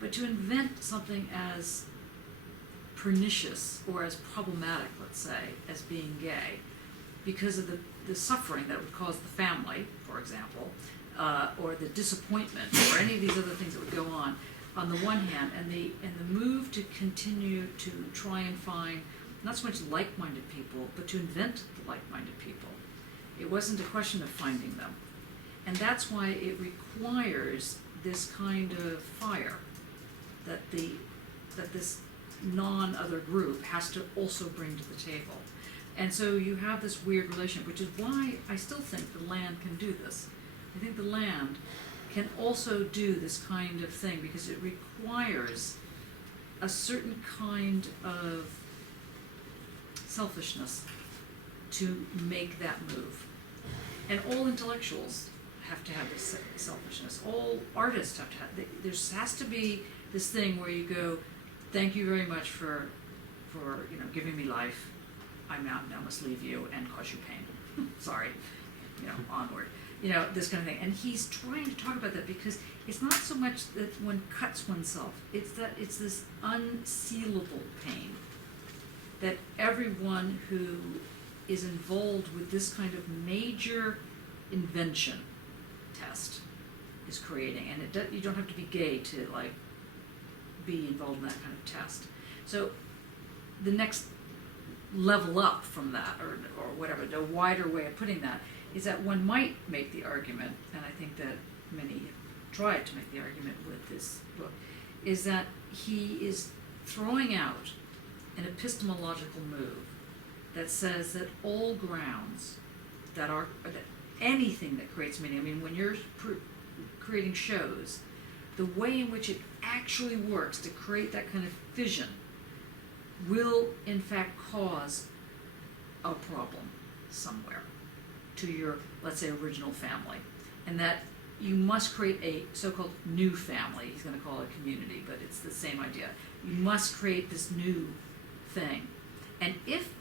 But to invent something as pernicious or as problematic, let's say, as being gay, because of the suffering that would cause the family, for example, or the disappointment, or any of these other things that would go on the one hand, and the move to continue to try and find not so much like-minded people, but to invent the like-minded people. It wasn't a question of finding them. And that's why it requires this kind of fire that this non-other group has to also bring to the table. And so you have this weird relationship, which is why I still think the land can do this. I think the land can also do this kind of thing because it requires a certain kind of selfishness to make that move. And all intellectuals have to have this selfishness. All artists have to have, there has to be this thing where you go, thank you very much for giving me life. I now must leave you and cause you pain. Sorry, onward. This kind of thing. And he's trying to talk about that because it's not so much that one cuts oneself, it's that it's this unsealable pain that everyone who is involved with this kind of major invention test is creating. And you don't have to be gay to be involved in that kind of test. So the next level up from that, or whatever, the wider way of putting that, is that one might make the argument, and I think that many have tried to make the argument with this book, is that he is throwing out an epistemological move that says that all grounds that anything that creates meaning, I mean, when you're creating shows, the way in which it actually works to create that kind of fission will in fact cause a problem somewhere to your, let's say, original family. And that you must create a so-called new family. He's going to call it a community, but it's the same idea. You must create this new thing. And if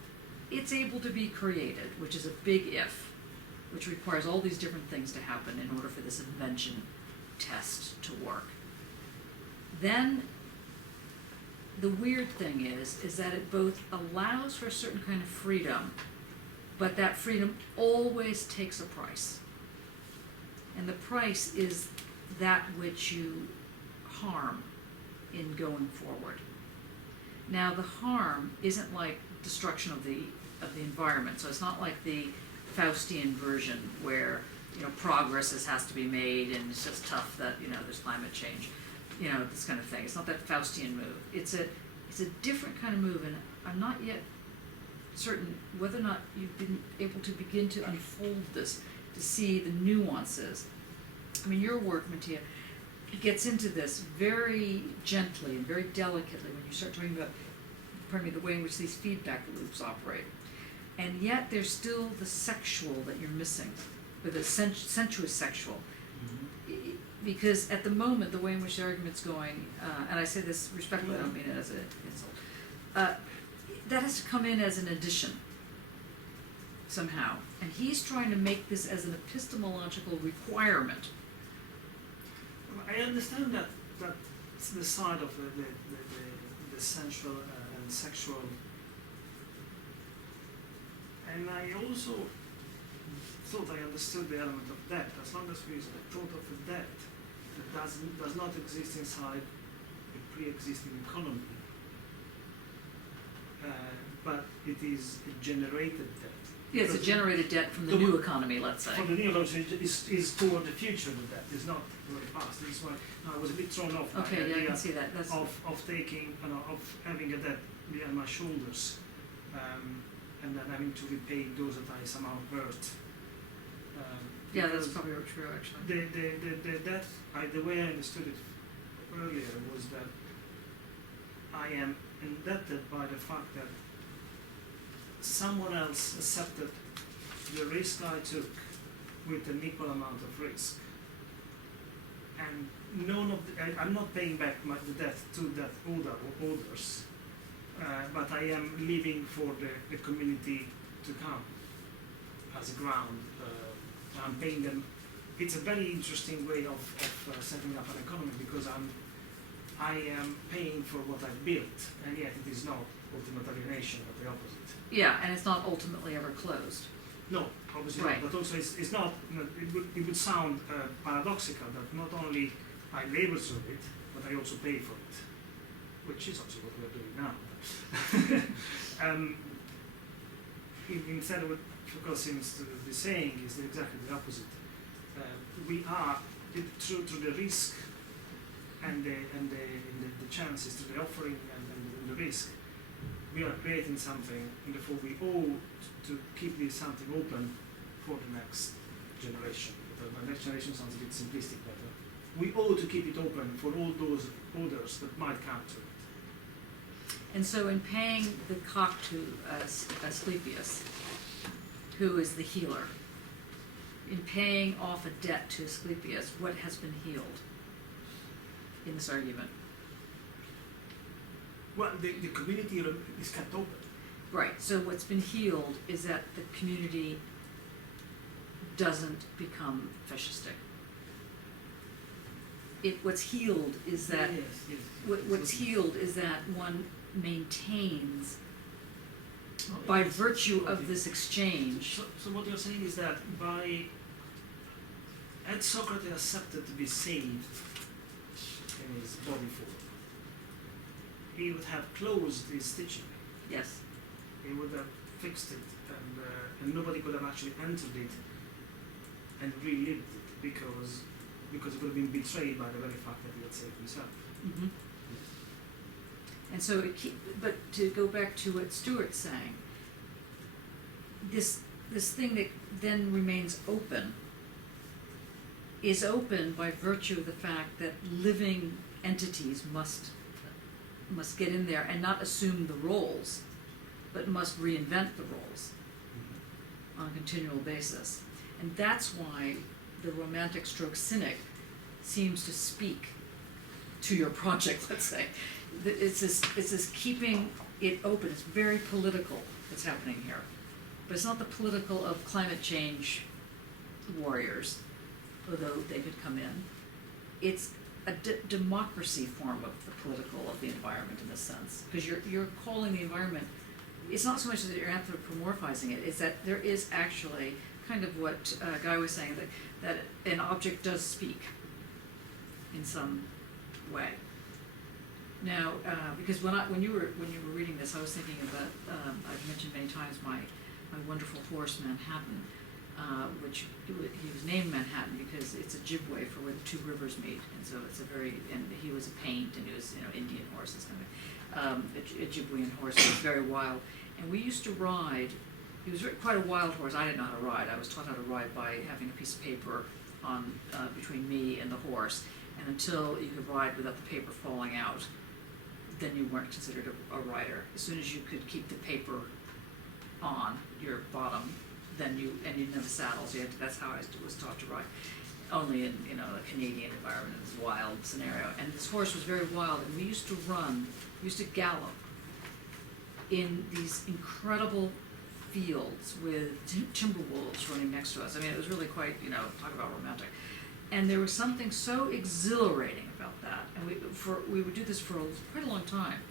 it's able to be created, which is a big if, which requires all these different things to happen in order for this invention test to work, then the weird thing is that it both allows for a certain kind of freedom, but that freedom always takes a price. And the price is that which you harm in going forward. Now, the harm isn't like destruction of the environment. So it's not like the Faustian version where progress has to be made and it's just tough that there's climate change, this kind of thing. It's not that Faustian move. It's a different kind of move, and I'm not yet certain whether or not you've been able to begin to unfold this, to see the nuances. I mean, your work, Mattia, gets into this very gently and very delicately when you start talking about, the way in which these feedback loops operate. And yet there's still the sexual that you're missing, or the sensuous sexual. Mm-hmm. Because at the moment, the way in which the argument's going, and I say this respectfully, I don't mean it as an insult, that has to come in as an addition somehow. And he's trying to make this as an epistemological requirement. I understand that that's the side of the sensual and sexual. And I also thought I understood the element of debt. As long as we thought of a debt that does not exist inside a pre-existing economy, but it is a generated debt. Yeah, it's a Because generated debt from the new economy, let's say. from the new economy is toward the future, the debt is not toward the past. This is why I was a bit thrown off by Okay, the yeah, I idea can see that. That's of taking, of having a debt behind my shoulders, and then having to repay those that I somehow hurt. yeah, that's because probably true, actually. the debt, the way I understood it earlier was that I am indebted by the fact that someone else accepted the risk I took with an equal amount of risk. And I'm not paying back the debt to that others, but I am living for the community to come as a ground. I'm paying them. It's a very interesting way of setting up an economy, because I am paying for what I've built, and yet it is not ultimate alienation, but the opposite. Yeah, and it's not ultimately ever closed. No, obviously Right. not. But also, it's not. It would sound paradoxical that not only I labor through it, but I also pay for it, which is also what we're doing now. Instead, what Foucault seems to be saying is exactly the opposite. We are through the risk and the chances, to the offering and the risk. We are creating something, and therefore we owe to keep this something open for the next generation. The next generation sounds a bit simplistic, but we owe to keep it open for all those others that might come to it. And so in paying the cock to Asclepius, who is the healer, in paying off a debt to Asclepius, what has been healed in this argument? Well, the community is kept open. Right, so what's been healed is that the community doesn't become fascistic. What's healed is that Yes. what's healed is that one maintains, by virtue of this exchange. So what you're saying is that had Socrates accepted to be saved in his body form, he would have closed his stitching. Yes. He would have fixed it, and nobody could have actually entered it and relived it, because he would have been betrayed by the very fact that he had saved himself. Mm-hmm. And so, but to go back to what Stuart's saying, this thing that then remains open is open by virtue of the fact that living entities must get in there and not assume the roles, but must reinvent the roles on a continual basis. And that's why the romantic stroke cynic seems to speak to your project, let's say. It's this keeping it open. It's very political that's happening here. But it's not the political of climate change warriors, although they could come in. It's a democracy form of the political of the environment in this sense. Because you're calling the environment, it's not so much that you're anthropomorphizing it, it's that there is actually kind of what Guy was saying, that an object does speak in some way. Now, because when you were reading this, I was thinking about I've mentioned many times my wonderful horse Manhattan, which he was named Manhattan because it's a Ojibwe for where the two rivers meet, and so it's and he was a paint, and he was Indian horse, this kind of Ojibwean horse. He was very wild, and we used to ride. He was quite a wild horse. I didn't know how to ride. I was taught how to ride by having a piece of paper on between me and the horse, and until you could ride without the paper falling out, then you weren't considered a rider. As soon as you could keep the paper on your bottom, then you didn't have a saddle, so that's how I was taught to ride. Only in a Canadian environment, in this wild scenario. And this horse was very wild, and we used to gallop in these incredible fields with timber wolves running next to us. I mean, it was really quite, talk about romantic. And there was something so exhilarating about that. And we would do this for quite a long time,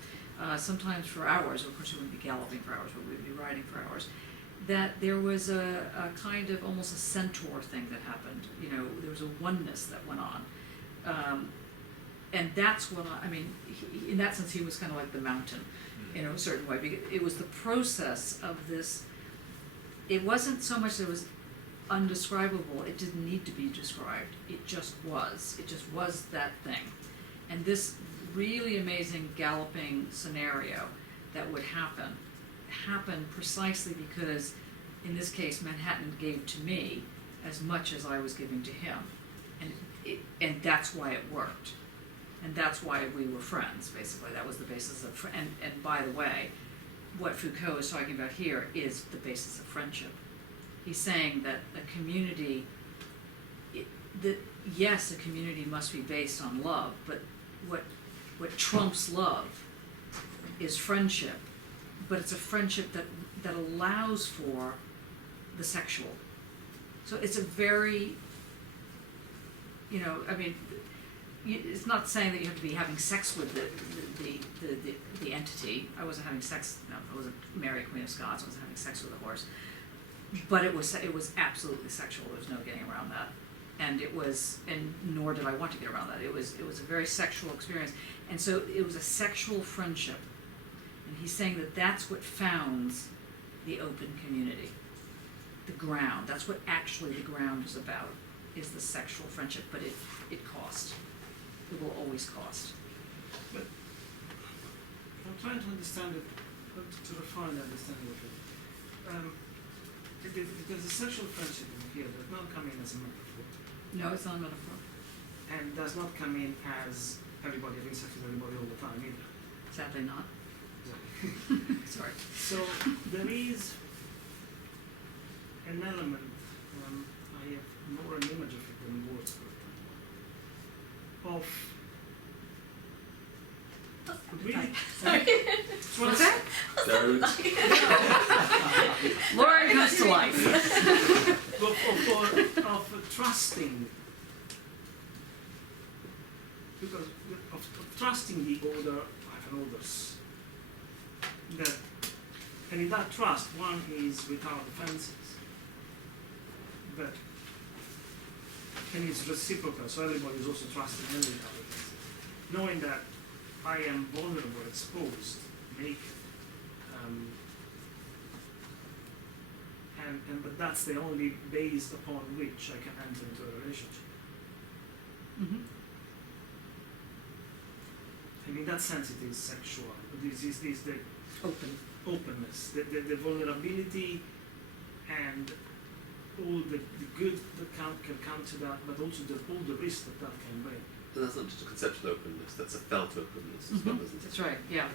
sometimes for hours. Of course, we wouldn't be galloping for hours, but we would be riding for hours. That there was a kind of almost a centaur thing that happened. You know, there was a oneness that went on. And that's what I mean, in that sense, he was kind of like the mountain, in a certain way. Because it was the process of this. It wasn't so much that it was undescribable. It didn't need to be described. It just was. It just was that thing. And this really amazing galloping scenario that would happened precisely because, in this case, Manhattan gave to me as much as I was giving to him. And that's why it worked. And that's why we were friends, basically. That was the basis of, and by the way, what Foucault is talking about here is the basis of friendship. He's saying that a community, yes, a community must be based on love, but what trumps love is friendship, but it's a friendship that allows for the sexual. So it's a very, you know, I mean, it's not saying that you have to be having sex with the entity. I wasn't having sex. No, I wasn't Mary, Queen of Scots. I wasn't having sex with a horse. But it was absolutely sexual. There was no getting around that. And nor did I want to get around that. It was a very sexual experience. And so it was a sexual friendship. And he's saying that that's what founds the open community. The ground. That's what actually the ground is about, is the sexual friendship. But it costs. It will always cost. But I'm trying to understand it, to refine the understanding of it. If there's a sexual friendship in here, does not come in as a metaphor. No, it's not a metaphor. And does not come in as everybody having sex with everybody all the time either. Sadly not. Sorry. So there is an element, I have more an image of it than words for it, of really. What's that? Don't. Lauren comes to life. of trusting, because of trusting the older orders. That, and in that trust, one is without defenses. But and it's reciprocal, so everybody is also trusting everybody. Knowing that I am vulnerable, exposed, naked, but that's the only base upon which I can enter into a relationship. Mm-hmm. And in that sense, it is sexual. This is the openness, the vulnerability, and all the good that can come to that, but also all the risk that can bring. And that's not just a conceptual openness, that's a felt openness as well, isn't it? That's right, yeah.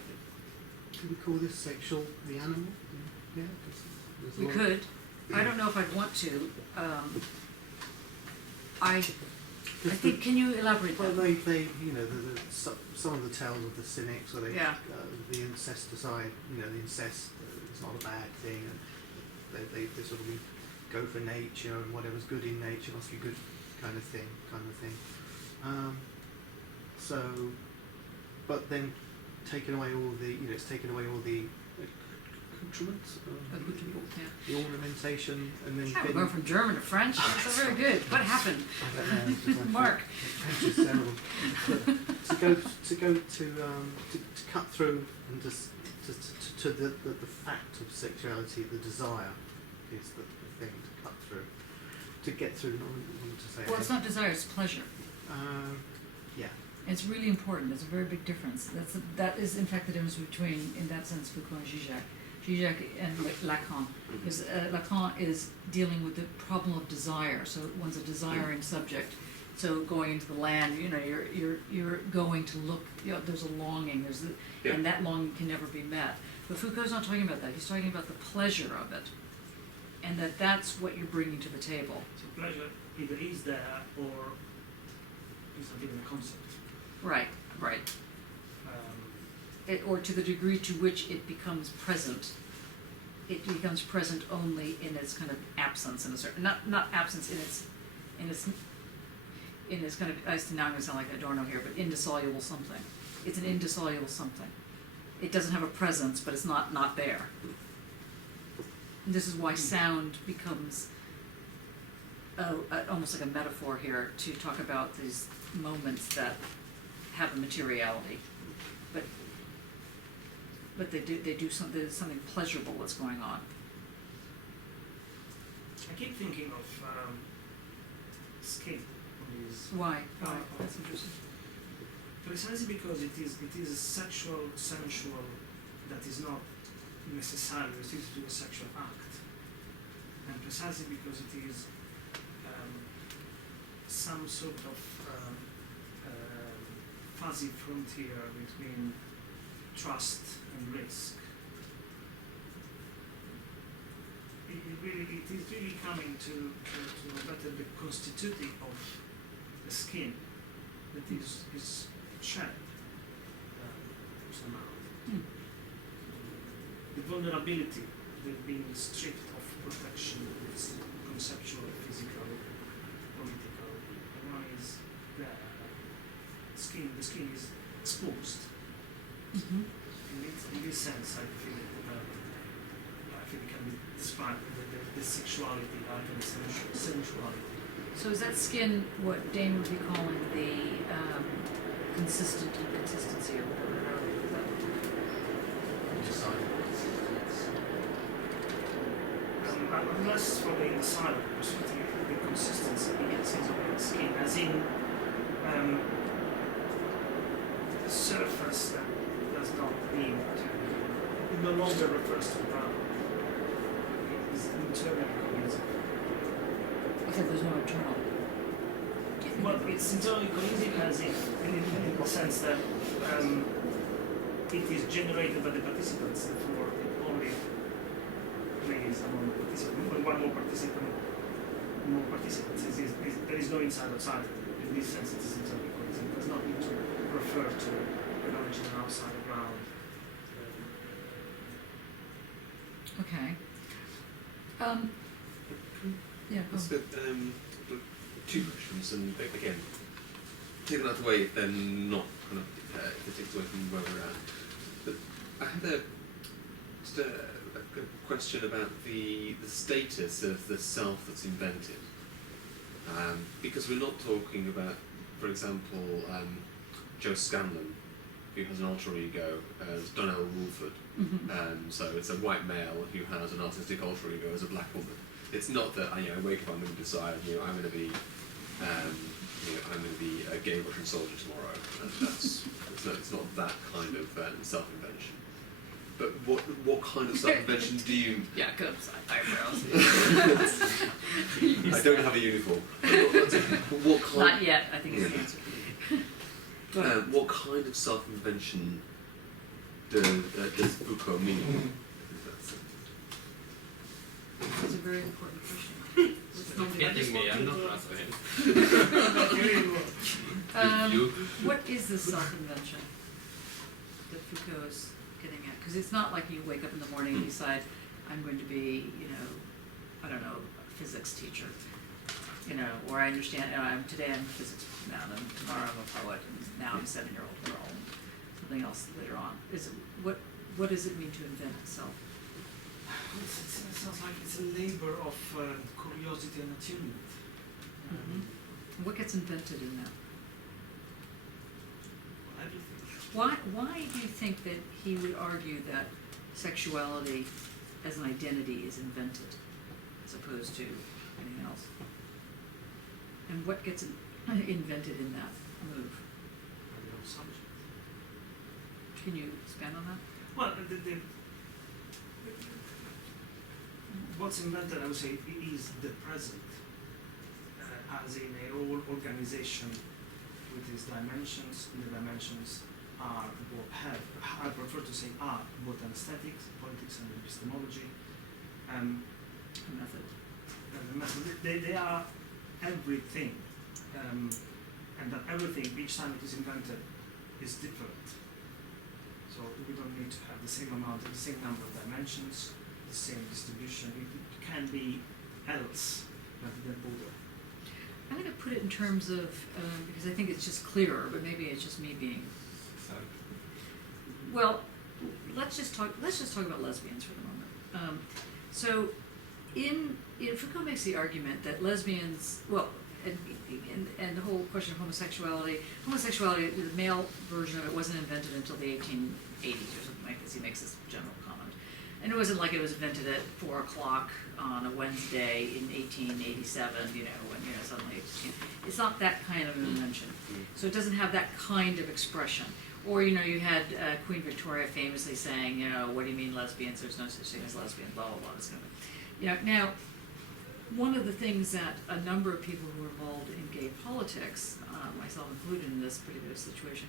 Could we call this sexual the animal? Yeah. There's a We lot- could. I don't know if I'd want to. I think, can you elaborate Well, that? they you know, some of the tales of the cynics, where they, Yeah. the incesticide, you know, the incest is not a bad thing, and they sort of go for nature, and whatever's good in nature must be good, kind of thing. So, but then taking away all the, you know, it's taken away all the accoutrements, Yeah. the ornamentation, and then Yeah, we're going from German to French. That's very good. What happened? I don't know, Mark. French is terrible. But to cut through and just to the fact of sexuality, the desire is the thing to cut through. To get through, not to say. Well, it's not desire, it's pleasure. Yeah. It's really important. There's a very big difference. That is in fact the difference between, in that sense, Foucault and Zizek. Zizek and Lacan. Because Lacan is dealing with the problem of desire. So one's a desiring subject. So going into the land, you know, you're going to look. You know, there's a longing. And that longing can never be met. But Foucault's not talking about that. He's talking about the pleasure of it, and that's what you're bringing to the table. So pleasure either is there or is not even a concept. Right. Or to the degree to which it becomes present only in its kind of absence, in a certain not absence in in this kind of, now I'm gonna sound like Adorno here, but indissoluble something. It's an indissoluble something. It doesn't have a presence, but it's not there. And this is why sound becomes almost like a metaphor here to talk about these moments that have a materiality, but they do something. There's something pleasurable that's going on. I keep thinking of skin. Why? That's interesting. Precisely because it is a sexual, sensual, that is not necessarily restricted to a sexual act, and precisely because it is some sort of fuzzy frontier between trust and risk. It is really coming to better the constituting of the skin that is shared somehow. The vulnerability, the being stripped of protection, it's conceptual, physical, political. One is there. The skin is exposed. Mm-hmm. In this sense, I feel it can be described the sexuality and the sensuality. So is that skin what Dane would be calling the consistent inconsistency or whatever? I'm less following the silent perspective, the consistency in the sense of the skin, as in the surface that does not need to, it no longer refers to the ground. It is internally cohesive. Except there's no internal. Well, it's internally cohesive as if, in the sense that it is generated by the participants, therefore it only plays among the participants. When one more participants, there is no inside outside. In this sense, it is internally cohesive. It does not need to refer to an origin outside the ground. Okay. Yeah. That's good. Two questions, and again, taken out of the way if they're not kind of if it takes away from where we're at. But I had just a question about the status of the self that's invented, because we're not talking about, for example, Joe Scanlon, who has an alter ego as Donnell Woolford. Mm-hmm. So it's a white male who has an artistic alter ego as a black woman. It's not that I wake up, I'm going to decide, I'm going to be, I'm going to be a gay Russian soldier tomorrow. And it's not that kind of self-invention. But what kind of self-invention do you? Yeah, good eyebrows. I don't have a uniform. What kind? Not yet. I think it's the answer. What kind of self-invention does Foucault mean? That's a very important question. Stop hitting me, I'm not answering. What is this self-invention that Foucault is getting at? Because it's not like you wake up in the morning and decide, I'm going to be, I don't know, a physics teacher. Or I understand, today I'm a physics man, and tomorrow I'm a poet, and now I'm a 7-year-old girl, and something else later on. What does it mean to invent itself? It sounds like it's a labor of curiosity and attunement. Mm-hmm. What gets invented in that? Everything. Why do you think that he would argue that sexuality as an identity is invented as opposed to anything else? And what gets invented in that move? Subject. Can you expand on that? Well, what's invented, I would say, is the present, as in a whole organization with its dimensions, and the dimensions are I prefer to say are both aesthetics, politics, and epistemology, A method. and the method. They are everything, and that everything, each time it is invented, is different. So we don't need to have the same amount, the same number of dimensions, the same distribution. It can be else rather than order. I'm going to put it in terms of, because I think it's just clearer, but maybe it's just me being. So, Well, let's just talk about lesbians for the moment. So, in Foucault makes the argument that lesbians, well, and the whole question of homosexuality, the male version of it wasn't invented until the 1880s or something like this. He makes this general comment, and it wasn't like it was invented at 4 o'clock on a Wednesday in 1887. When suddenly it's not that kind of an invention. So it doesn't have that kind of expression. Or, you had Queen Victoria famously saying, what do you mean lesbians? There's no such thing as lesbian, blah, blah, blah. This kind of, now, one of the things that a number of people who are involved in gay politics, myself included in this particular situation,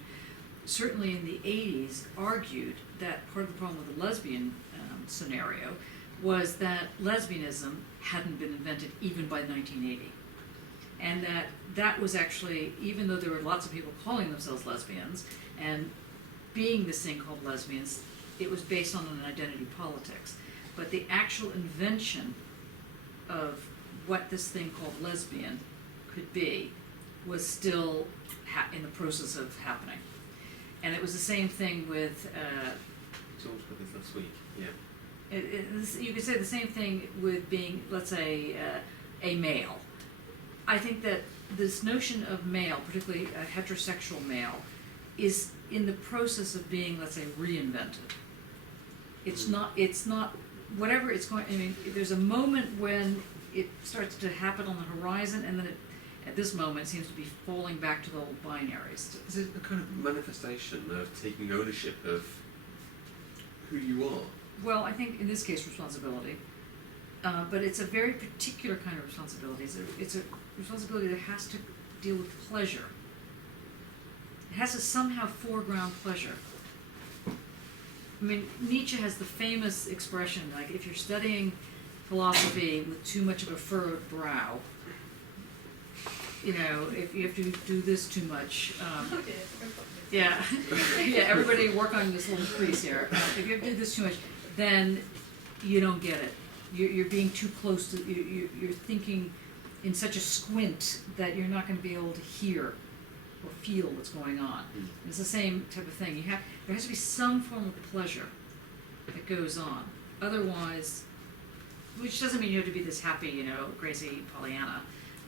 certainly in the 80s, argued that part of the problem with the lesbian scenario was that lesbianism hadn't been invented even by 1980. And that was actually, even though there were lots of people calling themselves lesbians and being this thing called lesbians, it was based on an identity politics. But the actual invention of what this thing called lesbian could be was still in the process of happening. And it was the same thing with... George put this last week, yeah. You could say the same thing with being, let's say, a male. I think that this notion of male, particularly a heterosexual male, is in the process of being, let's say, reinvented. It's not, whatever it's going, there's a moment when it starts to happen on the horizon, and then at this moment, it seems to be falling back to the old binaries. Is it a kind of manifestation of taking ownership of who you are? Well, I think in this case, responsibility. But it's a very particular kind of responsibility. It's a responsibility that has to deal with pleasure. It has to somehow foreground pleasure. Nietzsche has the famous expression, like, if you're studying philosophy with too much of a furrowed brow, if you have to do this too much, yeah, everybody work on this little crease here. If you have to do this too much, then you don't get it. You're being too close to, you're thinking in such a squint that you're not going to be able to hear or feel what's going on. It's the same type of thing. There has to be some form of pleasure that goes on. Otherwise, which doesn't mean you have to be this happy, crazy Pollyanna,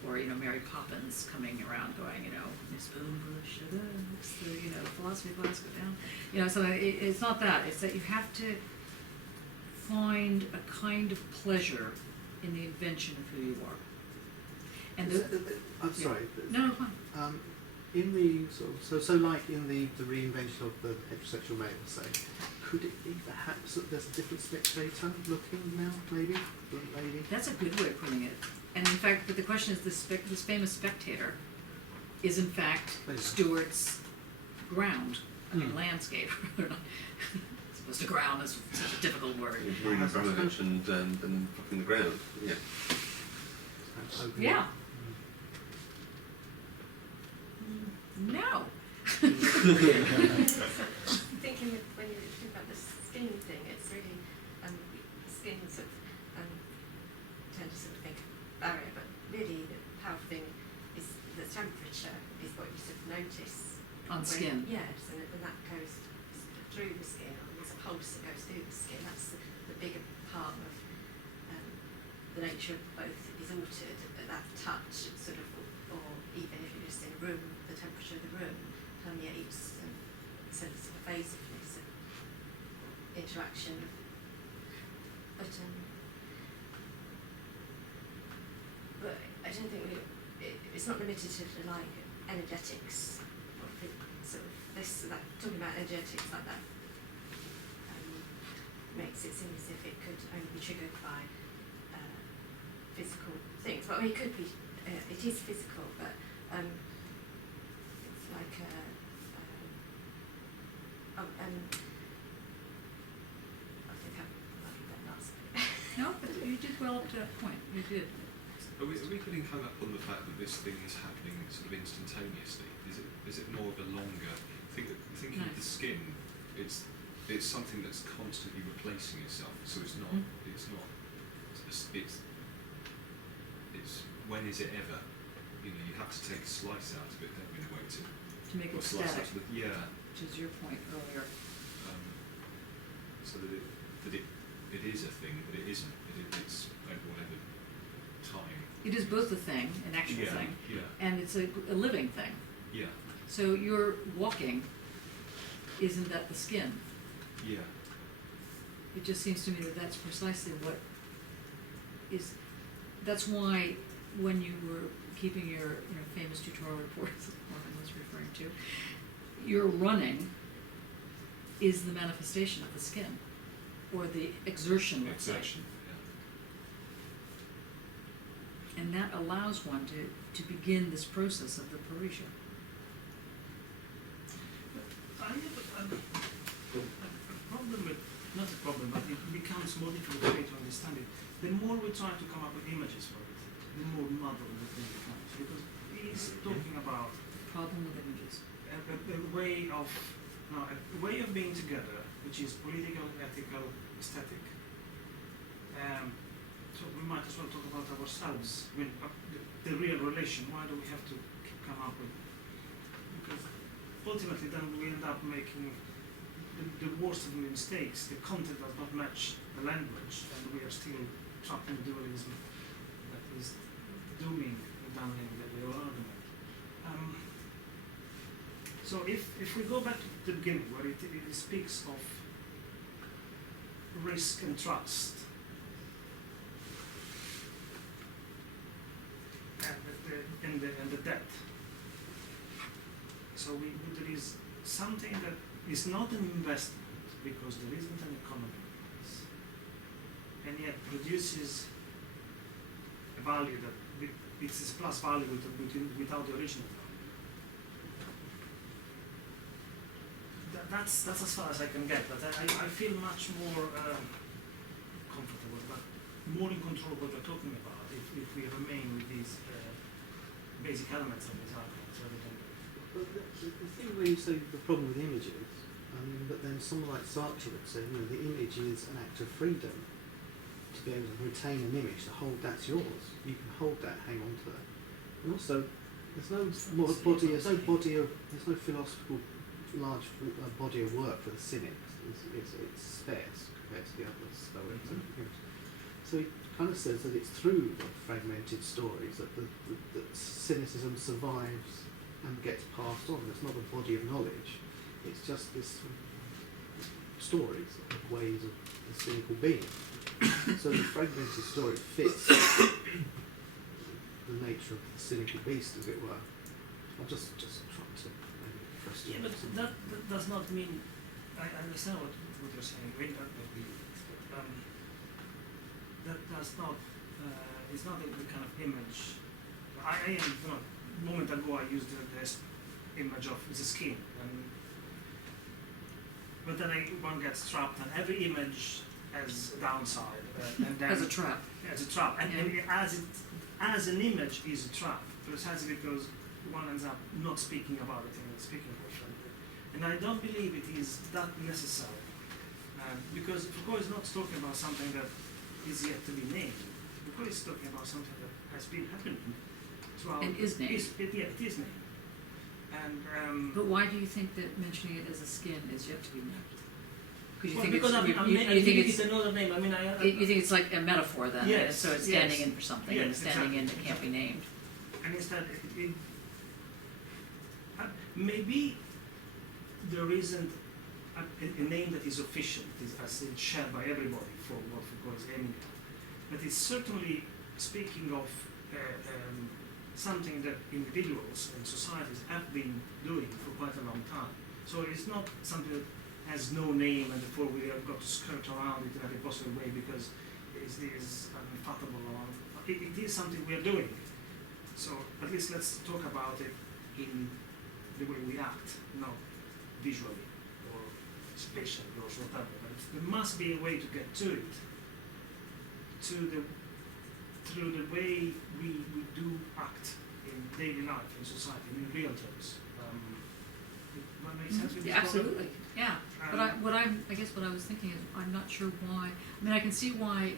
or Mary Poppins coming around going, Miss Spoonful of sugar makes the philosophy class go down. So it's not that. It's that you have to find a kind of pleasure in the invention of who you are. And I'm sorry. No, fine. In the so like in the reinvention of the heterosexual male, say, could it be perhaps that there's a different spectator looking now, maybe, the lady? That's a good way of putting it. And in fact, but the question is, this famous spectator is in fact Stuart's ground, landscape. Supposed to ground is such a difficult word. Marina Abramovich and fucking the ground, yeah. Yeah. No. Thinking when you think about the skin thing, it's really skin sort of tend to sort of think barrier, but really the powerful thing is the temperature is what you sort of notice On skin. Yes, and that goes through the skin. There's a pulse that goes through the skin. That's the bigger part of the nature of both is altered at that touch, sort of, or even if you're just in a room, the temperature of the room permeates and sense of pervasiveness and interaction. But I don't think it's not limited to like energetics or sort of this that talking about energetics like that makes it seem as if it could only be triggered by physical things. Well, it could be. It is physical, but it's like I think I've done that. No, but you did well up to that point. You did. Are we getting hung up on the fact that this thing is happening sort of instantaneously? Is it more of a longer? Thinking of the skin, it's something that's constantly replacing itself. So it's not. It's when is it ever? you know, you have to take a slice out of it, don't you, in a way To make or it slice static, out of the, yeah, which is your point earlier. so that it is a thing, but it isn't. It's over whatever time. It is both a thing, an actual Yeah, thing, yeah, and it's a living thing. yeah, So you're walking, isn't that the skin? yeah. It just seems to me that that's precisely what is, that's why when you were keeping your famous tutorial reports that Morgan was referring to, your running is the manifestation of the skin, or the exertion, let's say. Exertion, yeah. And that allows one to begin this process of the paresia. I have a problem with, not a problem, but it becomes more difficult for me to understand it. The more we try to come up with images for it, the more muddled the thing becomes. Because he's talking about Problem with images. a way of a way of being together, which is political, ethical, aesthetic. So we might as well talk about ourselves. I mean, the real relation. Why do we have to come up with? Because ultimately, then we end up making the worst of the mistakes. The content does not match the language, and we are still trapped in dualism that is dooming and damning the real argument. So if we go back to the beginning, where it speaks of risk and trust, and the debt. So there is something that is not an investment, because there isn't an economy in this, and yet produces a value that it's a plus value without the original value. That's as far as I can get. But I feel much more comfortable, but more in control of what we're talking about if we remain with these basic elements of this argument rather than. But the thing where you say the problem with images, but then someone like Sartre would say, the image is an act of freedom. To be able to retain an image, to hold that's yours. You can hold that, hang on to that. And also, there's no body, there's no philosophical large body of work for the cynics. It's sparse compared to the other Stoics. So he kind of says that it's through the fragmented stories that that cynicism survives and gets passed on. It's not a body of knowledge. It's just this stories of ways of the cynical being. So the fragmented story fits the nature of the cynical beast, as it were. I'm just trying to maybe question. Yeah, but that does not mean. I understand what you're saying. That does not. It's not the kind of image. A moment ago I used this image of the skin, but then one gets trapped, and every image has a downside, and then As a trap. As a trap, and as an image is a trap, precisely because one ends up not speaking about it and speaking differently. And I don't believe it is that necessary, because Foucault is not talking about something that is yet to be named. Foucault is talking about something that has been happening throughout. And is named. It is named. And But why do you think that mentioning it as a skin is yet to be named? well, think because you think it's another name. I mean, you think it's like a metaphor then? Yes, So it's standing yes. in for something, Yes, and it's standing in exactly, that can't be named. and instead, maybe there isn't a name that is official, as it's shared by everybody for what Foucault is aiming at. But it's certainly speaking of something that individuals and societies have been doing for quite a long time. So it's not something that has no name, and therefore we have got to skirt around it in every possible way because it is unfathomable. It is something we are doing. So at least let's talk about it in the way we act, not visually or spatially or whatever. But there must be a way to get to it, through the way we do act in daily life, in society, in real terms. That makes sense with this Yeah, problem? absolutely. Yeah. But I guess what I was thinking is I'm not sure why. I mean, I can see why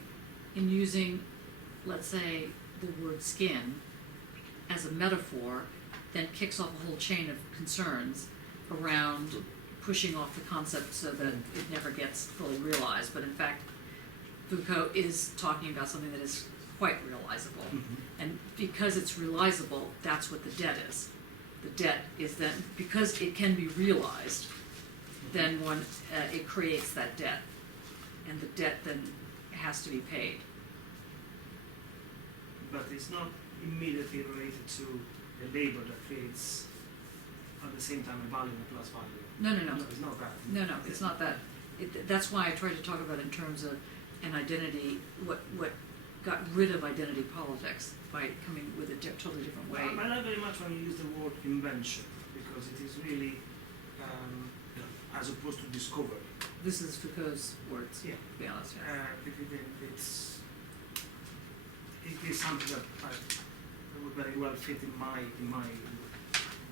in using, let's say, the word skin, as a metaphor then kicks off a whole chain of concerns around pushing off the concept so that it never gets fully realized. But in fact, Foucault is talking about something that is quite realizable. And because it's realizable, that's what the debt is. The debt is that because it can be realized, then it creates that debt. And the debt then has to be paid. But it's not immediately related to a label that creates at the same time a value and a plus value. No, It's not that. No, it's not that. That's why I tried to talk about it in terms of an identity, what got rid of identity politics by coming with a totally different way. I like very much when you use the word invention, because it is really, as opposed to discovery. This is Foucault's words, Yeah. to be honest. Yeah. It is something that would very well fit in my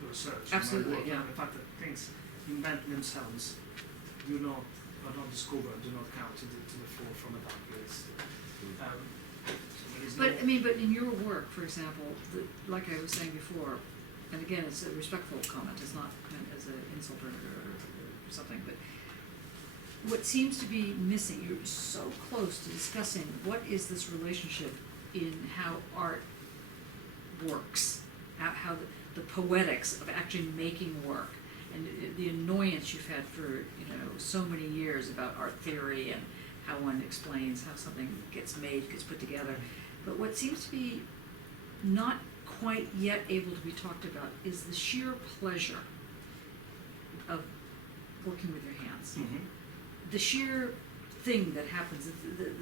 research. Absolutely, my work. yeah. And the fact that things invent themselves are not discovered, do not count to the fore from a dark place. But in your work, for example, like I was saying before, and again, it's a respectful comment. It's not meant as an insult or something. But what seems to be missing, you're so close to discussing what is this relationship in how art works, how the poetics of actually making work, and the annoyance you've had for so many years about art theory and how one explains how something gets put together. But what seems to be not quite yet able to be talked about is the sheer pleasure of working with your hands. The sheer thing that happens,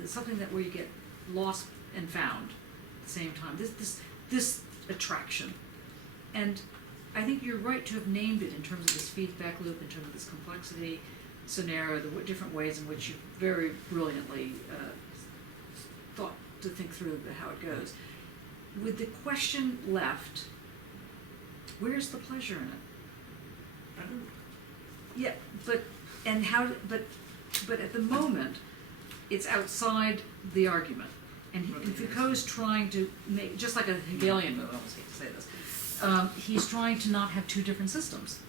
something that where you get lost and found at the same time. This attraction. And I think you're right to have named it in terms of this feedback loop, in terms of this complexity scenario, the different ways in which you very brilliantly thought to think through how it goes. With the question left, where's the pleasure in it? I don't. Yeah, but at the moment, it's outside the argument. And Foucault's trying to make, just like a Hegelian move, I almost hate to say this, he's trying to not have two different systems.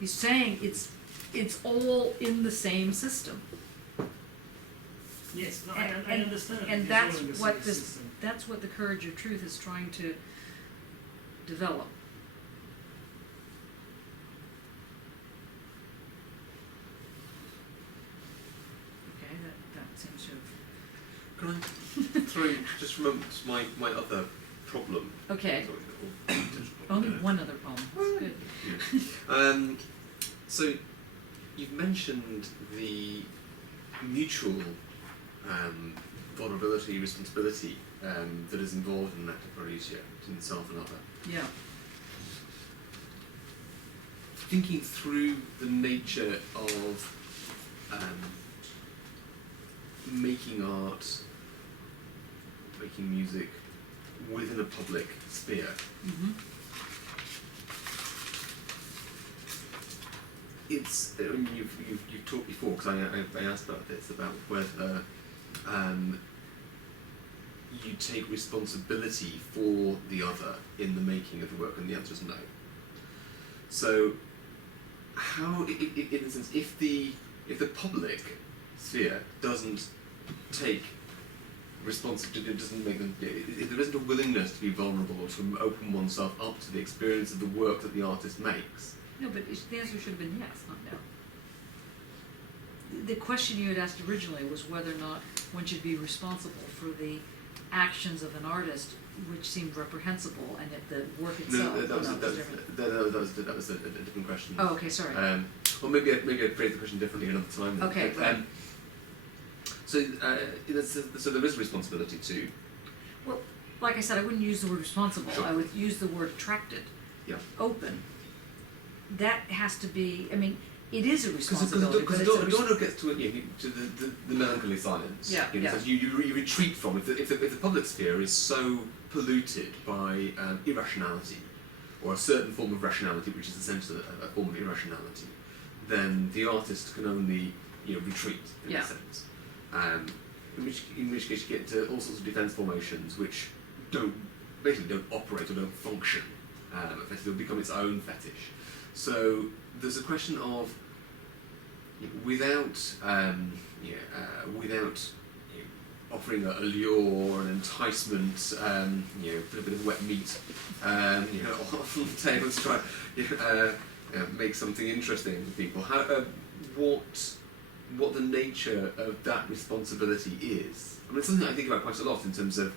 He's saying it's all in the same system. Yes, no, I understand. And It's that's all in the what same this. system. That's what the courage of truth is trying to develop. Okay, that seems to have. Can I throw just remember my other problem? Okay. Sorry, Only one other problem. That's good. Yeah. So you've mentioned the mutual vulnerability, responsibility that is involved in an act of parousia between self and other. Yeah. Thinking through the nature of making art, making music within a public sphere. Mm-hmm. It's, I mean, you've talked before, because I asked about this, about whether you take responsibility for the other in the making of the work, and the answer is no. So, how, in a sense, if the public sphere doesn't take responsibility, it doesn't make them, if there isn't a willingness to be vulnerable or to open oneself up to the experience of the work that the artist makes. No, but the answer should have been yes, not no. The question you had asked originally was whether or not one should be responsible for the actions of an artist, which seemed reprehensible, and at the work itself. No, that was a different question. Oh, okay, sorry. Well, maybe I phrase the question differently another time. Then. Okay, right. So there is responsibility too. Well, like I said, I wouldn't use the word responsible. Sure. I would use the word attracted. Yeah. Open. That has to be. I mean, it is a responsibility. Because Adorno gets to the melancholy silence. Yeah. You know, so you retreat from if the public sphere is so polluted by irrationality, or a certain form of rationality, which is essentially a form of irrationality, then the artist can only retreat in a sense. In which case you get into all sorts of defense formations which don't basically don't operate or don't function. Effectively, it'll become its own fetish. So there's a question of without offering a lure or an enticement, put a bit of wet meat, on the table to try make something interesting for people. What the nature of that responsibility is. I mean, it's something I think about quite a lot in terms of,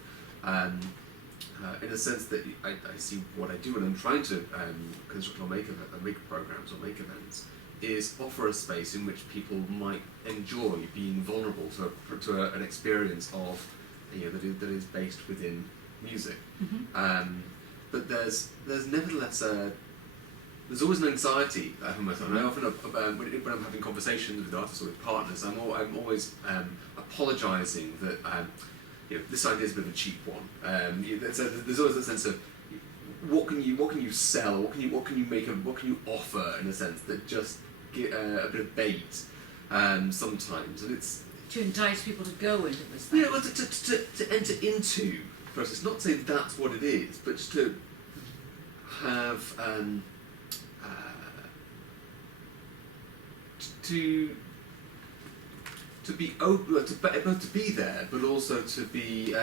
in a sense that I see what I do when I'm trying to construct or make programs or make events, is offer a space in which people might enjoy being vulnerable to an experience of, that is based within music. Mm-hmm. But there's nevertheless there's always an anxiety and I often when I'm having conversations with artists or with partners, I'm always apologising that this idea is a bit of a cheap one. There's always a sense of what can you sell, what can you make, what can you offer in a sense that just get a bit of bait sometimes, and it's To entice people to go into this thing. well, to enter into the process, not to say that's what it is, but just to have to be open, both to be there, but also to be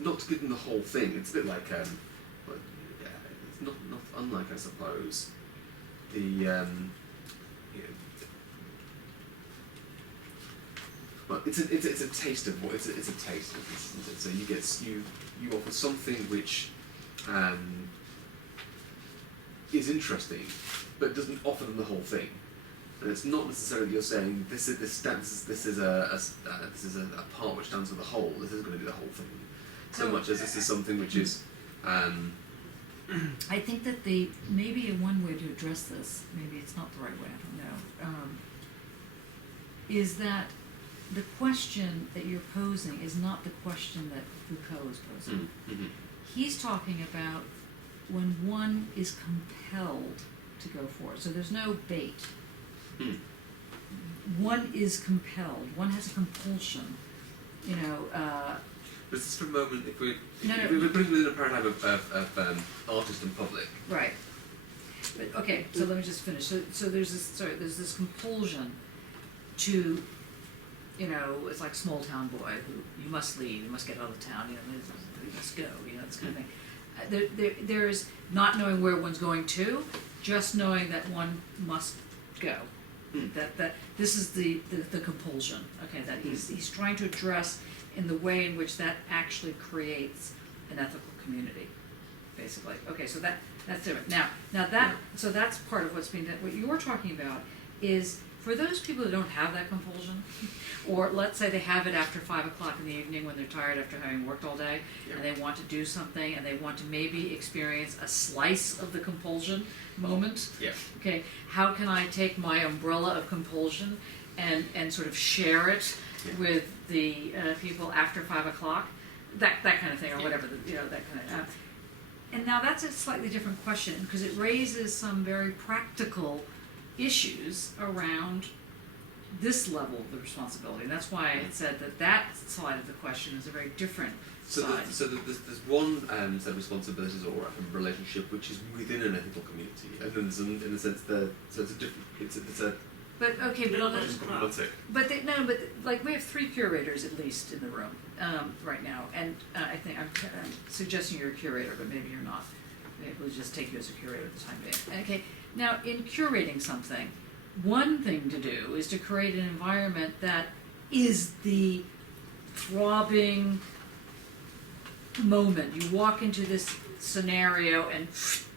not to give them the whole thing. It's a bit like it's not unlike, I suppose, the well, it's a taste of what it's a taste of this, isn't it? So you offer something which is interesting, but doesn't offer them the whole thing. And it's not necessarily that you're saying this is a part which stands for the whole. This isn't going to do the whole thing, so much as this is something which is. I think that maybe one way to address this, maybe it's not the right way, I don't know, is that the question that you're posing is not the question that Foucault is posing. Mm-hmm. He's talking about when one is compelled to go for it. So there's no bait. Mm. One is compelled. One has a compulsion. But just for a moment, if we're putting within a paradigm of artist and public. Right. But okay, so let me just finish. So there's this compulsion to, it's like small town boy who you must leave, you must get out of town, you must go, this kind of thing. There's not knowing where one's going to, just knowing that one must go. That this is the compulsion, okay, that he's trying to address in the way in which that actually creates an ethical community, basically. Okay, so that's different. Now so that's part of what's being done. What you're talking about is for those people who don't have that compulsion, or let's say they have it after 5 o'clock in the evening when they're tired after having worked all day, and they want to do something, and they want to maybe experience a slice of the compulsion moment. Yeah. Okay, how can I take my umbrella of compulsion and sort of share it with the people after 5 o'clock? That kind of thing, or whatever, that kind of. And now that's a slightly different question because it raises some very practical issues around this level of the responsibility. And that's why I said that side of the question is a very different side. There's one set of responsibilities or a relationship which is within an ethical community, and then there's in a sense so it's a different. It's a. But okay, but like we have 3 curators at least in the room right now, and I think I'm suggesting you're a curator, but maybe you're not. Maybe we'll just take you as a curator at the time being. Okay, now in curating something, one thing to do is to create an environment that is the throbbing moment. You walk into this scenario and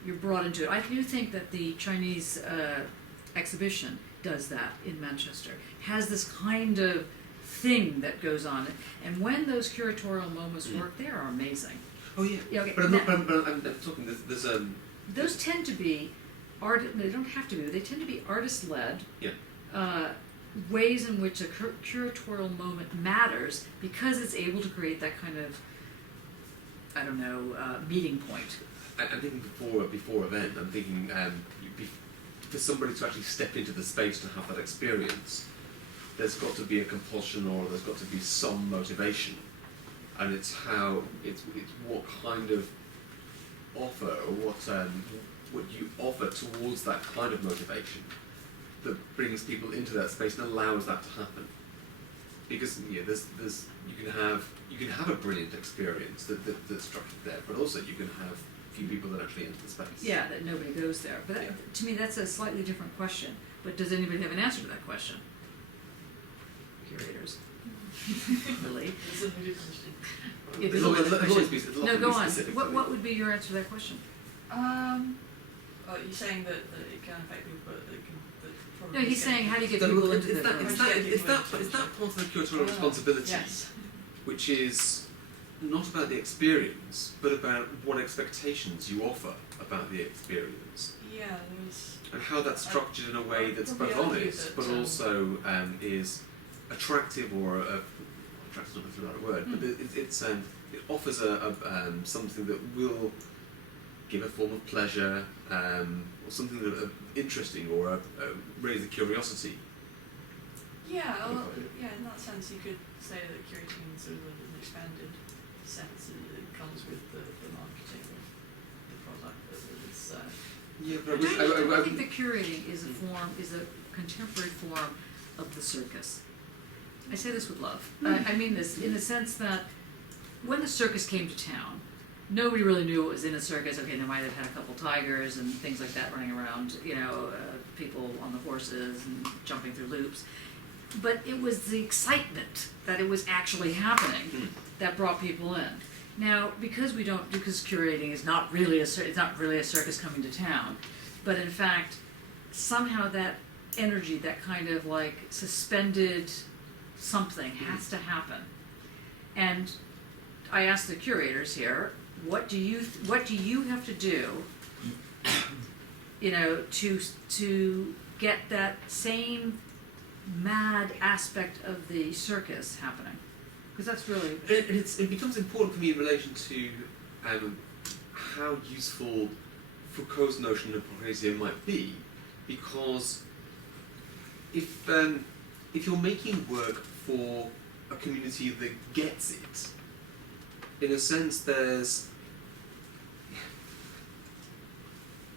you're brought into it. I do think that the Chinese exhibition does that in Manchester. Has this kind of thing that goes on, and when those curatorial moments work, they are amazing. Oh yeah. Okay, but I'm talking. There's those tend to be they don't have to be. They tend to be artist-led. Yeah. Ways in which a curatorial moment matters because it's able to create that kind of, meeting point. I'm thinking before event. I'm thinking for somebody to actually step into the space to have that experience, there's got to be a compulsion or there's got to be some motivation, and it's what kind of offer, or what you offer towards that kind of motivation that brings people into that space and allows that to happen. Because you can have a brilliant experience that's structured there, but also you can have few people that actually enter the space. Yeah, that nobody goes there. But Yeah. to me, that's a slightly different question. But does anybody have an answer to that question? Curators. Really? It's a really interesting. It is It'll a always- question. it'll No, often go be on. specific What to what would be your answer to that question? Well, you're saying that it can affect people, but it can. No, he's saying how do you get So people it's into the that, room? it's that part of the curatorial responsibility, Yes. which is not about the experience, but about what expectations you offer about the experience, Yeah, there was. and how that's structured in a way that's both Probably argue honest, that, but also is attractive, or attractive is not the right word, but it offers something that will give a form of pleasure, or something that interesting, or raise the curiosity. Yeah, well, yeah. In that sense, you could say that curating in sort of an expanded sense. It comes with the marketing of the product. That it's. Yeah, I think the curating is a contemporary form of the circus. I say this with love. I mean this in the sense that when the circus came to town, nobody really knew it was in a circus. Okay, they might have had a couple tigers and things like that running around, people on the horses and jumping through loops. But it was the excitement that it was actually happening that brought people in. Now, because curating is not really it's not really a circus coming to town, but in fact, somehow that energy, that kind of like suspended something has to happen. And I asked the curators here, what do you have to do, to get that same mad aspect of the circus happening? Because that's really it becomes important for me in relation to how useful Foucault's notion of poesia might be, because if you're making work for a community that gets it, in a sense,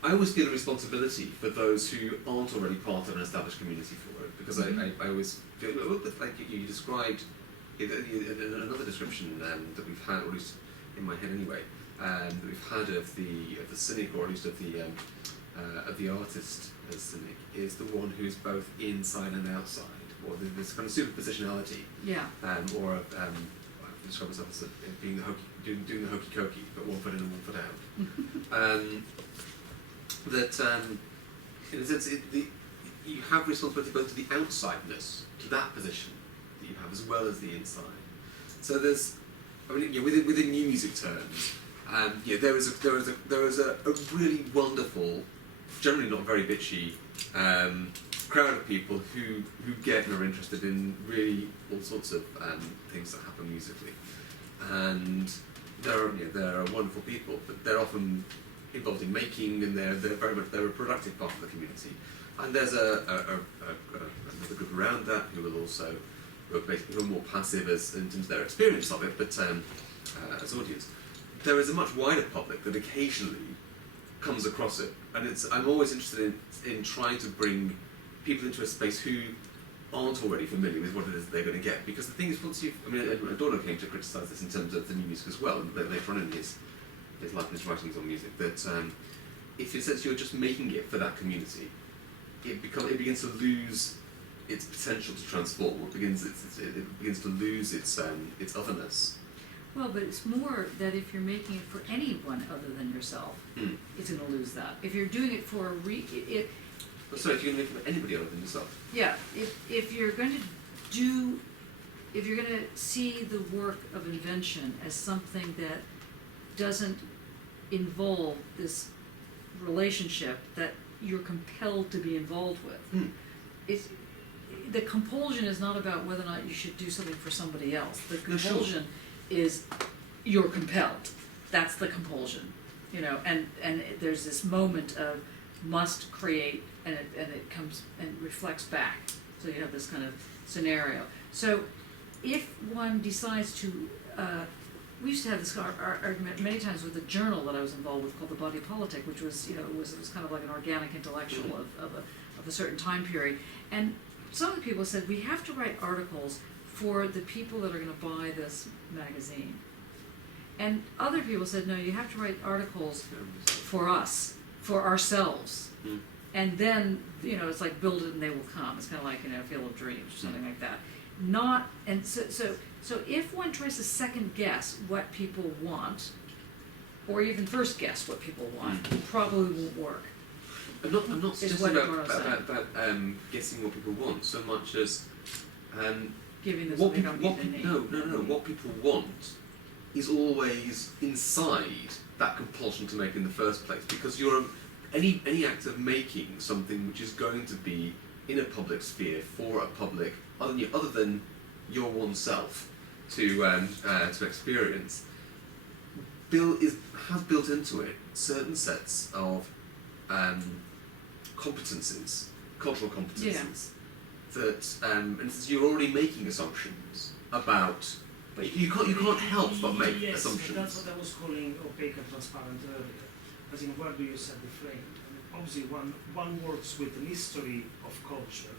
I always feel a responsibility for those who aren't already part of an established community for it, because I always feel, like you described, in another description that we've had, or at least in my head anyway, that we've had of the cynic, or at least of the artist as cynic, is the one who's both inside and outside, or this kind of superpositionality, yeah. or I describe myself as being doing the hokey cokey, but one foot in and one foot out. In a sense, you have responsibility both to the outsideness, to that position that you have, as well as the inside. So within new music terms, there is a really wonderful, generally not very bitchy, crowd of people who get and are interested in really all sorts of things that happen musically, and they're wonderful people, but they're often involved in making, and they're a productive part of the community. And there's another group around that who are more passive in terms of their experience of it, but as audience. There is a much wider public that occasionally comes across it, and I'm always interested in trying to bring people into a space who aren't already familiar with what it is they're going to get. Because the thing is, Adorno came to criticise this in terms of the new music as well, and later on in his life and his writings on music, that if in a sense you're just making it for that community, it begins to lose its potential to transform. It begins to lose its otherness. Well, but it's more that if you're making it for anyone other than yourself, it's going to lose that. If you're doing it for if you're going to make it for anybody other than yourself. Yeah, if you're going to see the work of invention as something that doesn't involve this relationship that you're compelled to be involved with, the compulsion is not about whether or not you should do something for somebody else. The compulsion is you're compelled. That's the compulsion, and there's this moment of must create, and it comes and reflects back. So you have this kind of scenario. So if one decides to we used to have this argument many times with the journal that I was involved with called The Body Politic, which was, it was kind of like an organic intellectual of a certain time period. And some of the people said, we have to write articles for the people that are going to buy this magazine. And other people said, no, you have to write articles for us, for ourselves. Mm. And then, it's like build it and they will come. It's kind of like, Field of Dreams or something like that. So if one tries to second guess what people want, or even first guess what people want, it probably won't work. I'm not Is suggesting what about, Eduardo said. guessing what people want so much as Giving them what something people, they don't need. no. What people want is always inside that compulsion to make in the first place, because any act of making something which is going to be in a public sphere for a public other than your oneself to experience, has built into it certain sets of competencies, cultural competencies, that and since you're already making assumptions about, but you can't help but make yes, assumptions. That's what I was calling opaque and transparent earlier. As in, where do you set the frame? Obviously, one works with an history of culture,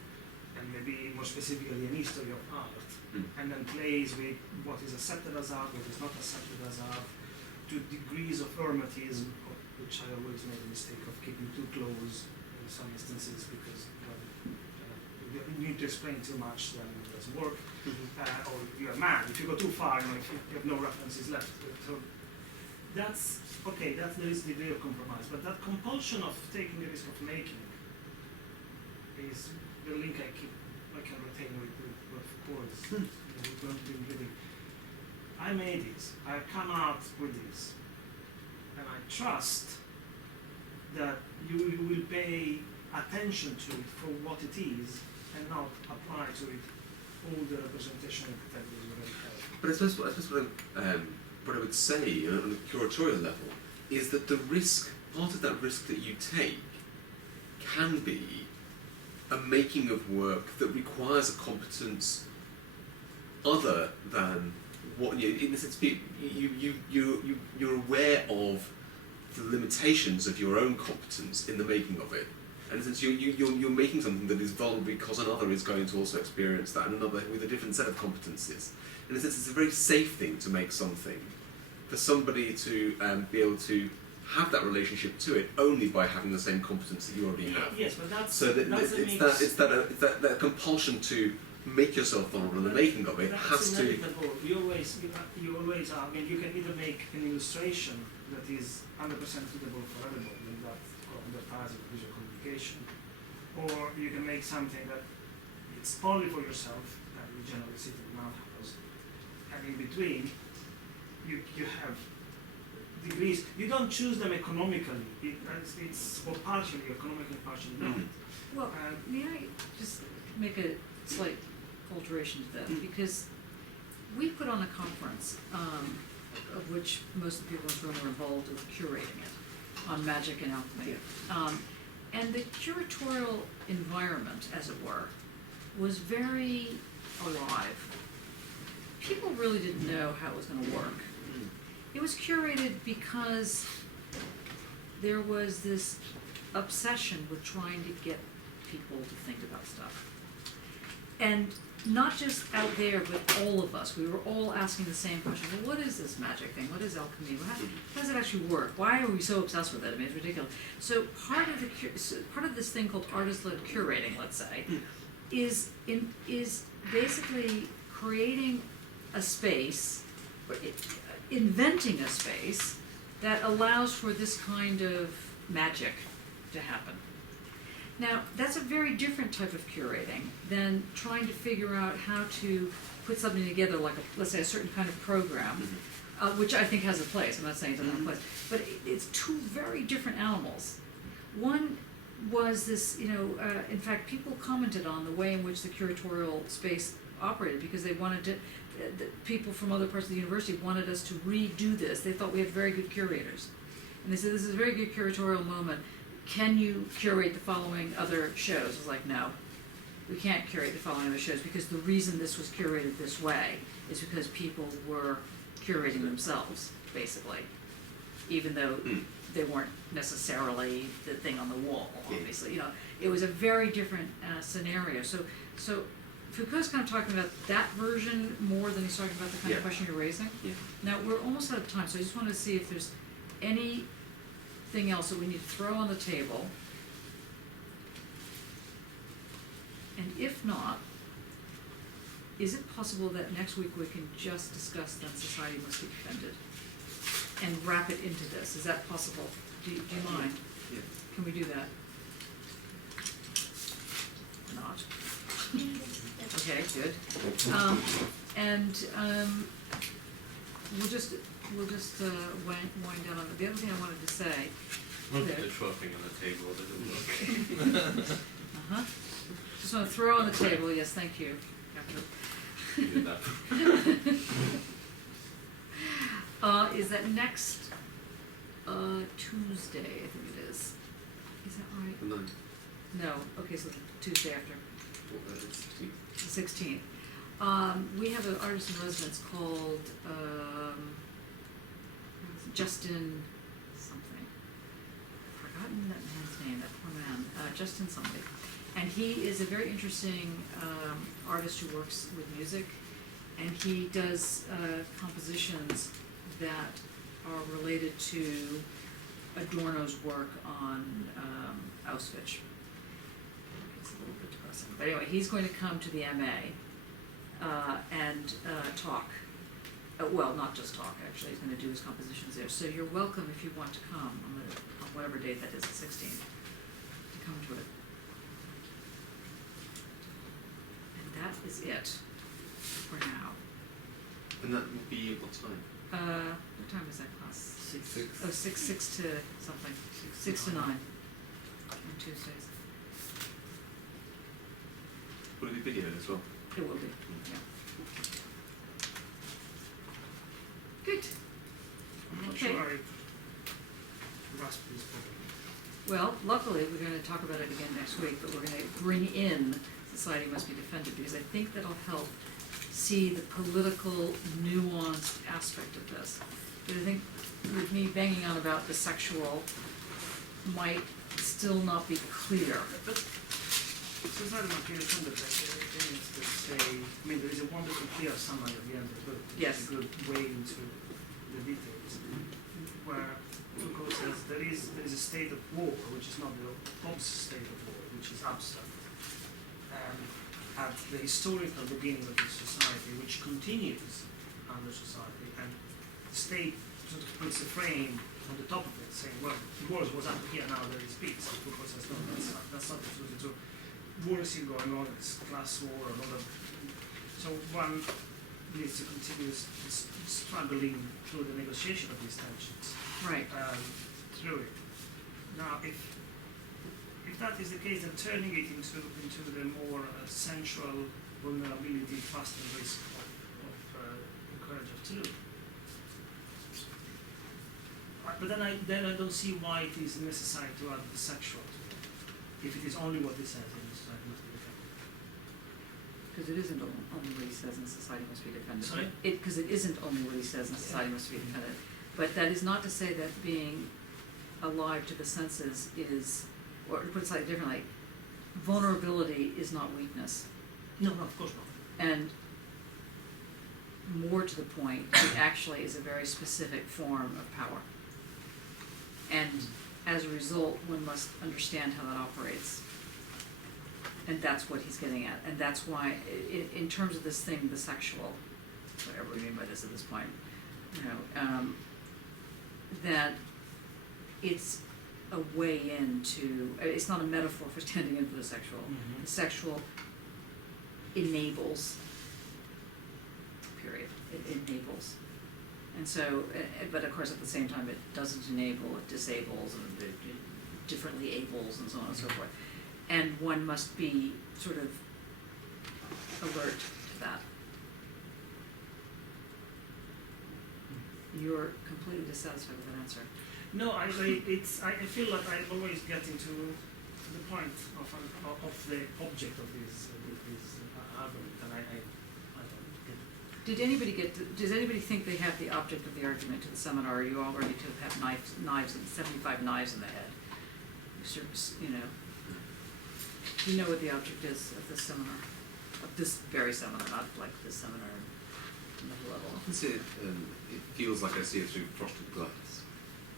and maybe more specifically an history of art, and then plays with what is accepted as art, what is not accepted as art, to degrees of hermetism, which I always made the mistake of keeping too close in some instances, because you need to explain too much, then it doesn't work, or you're mad. If you go too far, if you have no references left. So that's okay, that's there is a degree of compromise, but that compulsion of taking the risk of making is the link I can retain with what Foucault is. We've been living. I made this. I come out with this, and I trust that you will pay attention to it for what it is, and not apply to it all the representation categories we already have. But I suppose what I would say on a curatorial level is that the risk, part of that risk that you take, can be a making of work that requires a competence other than what in the sense you're aware of the limitations of your own competence in the making of it. And since you're making something that is vulnerable because another is going to also experience that, and another with a different set of competencies. In a sense, it's a very safe thing to make something for somebody to be able to have that relationship to it only by having the same competence that you already have. Yes, but that's So that's it's that compulsion to make yourself vulnerable in the making of it has to. You always are. I mean, you can either make an illustration that is 100% suitable for everybody, and that's advertising, visual communication, or you can make something that it's only for yourself, and you generally sit in an outhouse, and in between, you have degrees. You don't choose them economically. It's or partially economically, partially not. Well, may I just make a slight alteration to that? Because we put on a conference, of which most of the people in this room were involved with curating it, on magic and alchemy. And the curatorial environment, as it were, was very alive. People really didn't know how it was going to work. It was curated because there was this obsession with trying to get people to think about stuff. And not just out there, but all of us. We were all asking the same question. Well, what is this magic thing? What is alchemy? How does it actually work? Why are we so obsessed with it? I mean, it's ridiculous. So part of this thing called artist-led curating, let's say, is basically creating a space, or inventing a space that allows for this kind of magic to happen. Now, that's a very different type of curating than trying to figure out how to put something together, like, let's say, a certain kind of program, which I think has a place. I'm not saying it doesn't have a place. But it's two very different animals. One was this, in fact, people commented on the way in which the curatorial space operated, because they wanted to, people from other parts of the university wanted us to redo this. They thought we had very good curators. And they said, this is a very good curatorial moment. Can you curate the following other shows? I was like, no, we can't curate the following other shows, because the reason this was curated this way is because people were curating themselves, basically, even though they weren't necessarily the thing on the wall, obviously. You know, it was a very different scenario. So Foucault's kind of talking about that version more than he's talking about the kind of question you're raising. Yeah. Now, we're almost out of time, so I just wanted to see if there's anything else that we need to throw on the table. And if not, is it possible that next week we can just discuss that society must be defended and wrap it into this? Is that possible? Do you mind? Yeah. Can we do that? Not? Okay, good. And we'll just wind down on it. The other thing I wanted to say. The dropping on the table doesn't work. Uh-huh. Just want to throw on the table, yes, thank you. You did that. Is that next Tuesday, I think it is. Is that right? No. No, okay, so the Tuesday after, It's the 16th. We have an artist in residence called Justin something. I've forgotten that man's name, that poor man. Justin something. And he is a very interesting artist who works with music, and he does compositions that are related to Adorno's work on Auschwitz. It's a little bit depressing. But anyway, he's going to come to the MA and talk. Well, not just talk, actually. He's going to do his compositions there. So you're welcome if you want to come on whatever date that is, the 16th, to come to it. That is it for now. And that will be at what time? What time is that class? 6. Oh, 6 to something. 6 to 9 on Tuesdays. Will it be video as well? It will be, yeah. Good. I'm not Okay. sure I grasped this properly. Well, luckily, we're going to talk about it again next week, but we're going to bring in society must be defended, because I think that'll help see the political nuanced aspect of this. But I think with me banging on about the sexual might still not be clear. But society must be defended. Is to say, I mean, there is a wonderful clear summary at the end of the book, which Yes. is a good way into the details, where Foucault says there is a state of war, which is not the Hobbes state of war, which is abstract. At the historical beginning of the society, which continues under society, and the state sort of puts a frame on the top of it, saying, well, war was up here, now there is peace. And Foucault says, no, that's not absolutely true. War is still going on, it's class war, a lot of... So one needs to continue struggling through the negotiation of these tensions. Right. Through it. Now, if that is the case, then turning it into the more central vulnerability, trust and risk of the courage of two. But then I don't see why it is necessary to add the sexual to it, if it is only what it says in society must be defended. Because it isn't only what he says in society must be defended. Sorry? Because it isn't only what he says in society must be defended. But that is not to say that being alive to the senses is, or to put it slightly differently, vulnerability is not weakness. No, of course not. And more to the point, it actually is a very specific form of power. And as a result, one must understand how that operates. And that's what he's getting at. And that's why, in terms of this thing, the sexual, whatever we mean by this at this point, you know, that it's a way into, it's not a metaphor for standing in for the sexual. Mm-hmm. The sexual enables, period. It enables. And so, but of course at the same time it doesn't enable, it disables, and it differently ables, and so on and so forth. And one must be sort of alert to that. You're completely dissatisfied with that answer. No, I feel like I'm always getting to the point of the object of this argument, and I don't get Does anybody think they have the object of the argument to the seminar? Are you all ready to have 75 knives in the head? You know, do you know what the object is of this seminar? Of this very seminar, not like this seminar in the level. I can see it, it feels like I see it through frosted glass.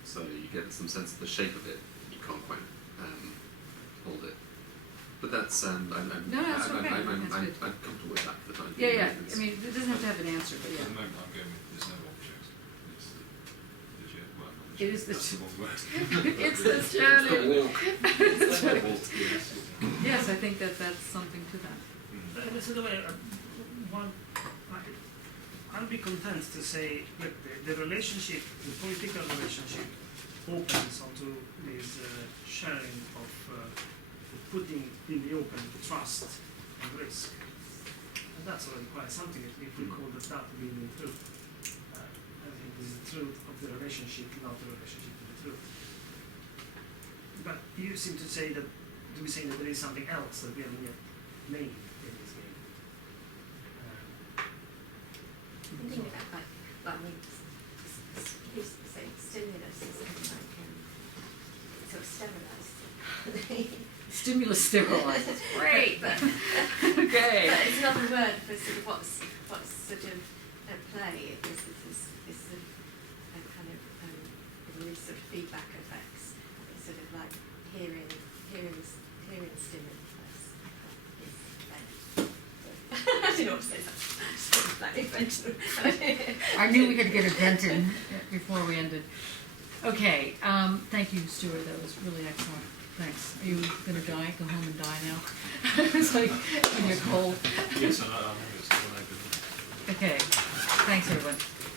So you get some sense of the shape of it. You can't quite hold it. But that's I'm that's okay. That's good. comfortable with that for the time Yeah, being. yeah. I mean, it doesn't have to have an answer, but At yeah. the moment, I'm going with there's no object. It's the journey. Well, not the It is journey, the that's the wrong word. It's the It's the journey. walk. It's The right. walk, yes. Yes, I think that's something to that. So the way, I'll be content to say, look, the relationship, the political relationship, opens onto this sharing of putting in the open trust and risk. And that's already quite something if we call that being the truth. I think this is the truth of the relationship, not the relationship to the truth. But you seem to say that, to be saying that there is something else that we haven't yet named in this game. I'm thinking about I mean, he's saying stimulus is like sort of sterilised. Stimulus sterilizes. Great. Okay. But it's another word for sort of what's sort of at play. This sort of a kind of these sort of feedback effects. It's sort of like hearing stimulus. I don't know what to say. Sort of like invention. I knew we had to get a vent in before we ended. Okay, thank you, Stuart. That was really excellent. Thanks. Are you going to die? Go home and die now? It's like when you're cold. Yes, I know it's still open. Okay. Thanks, everyone.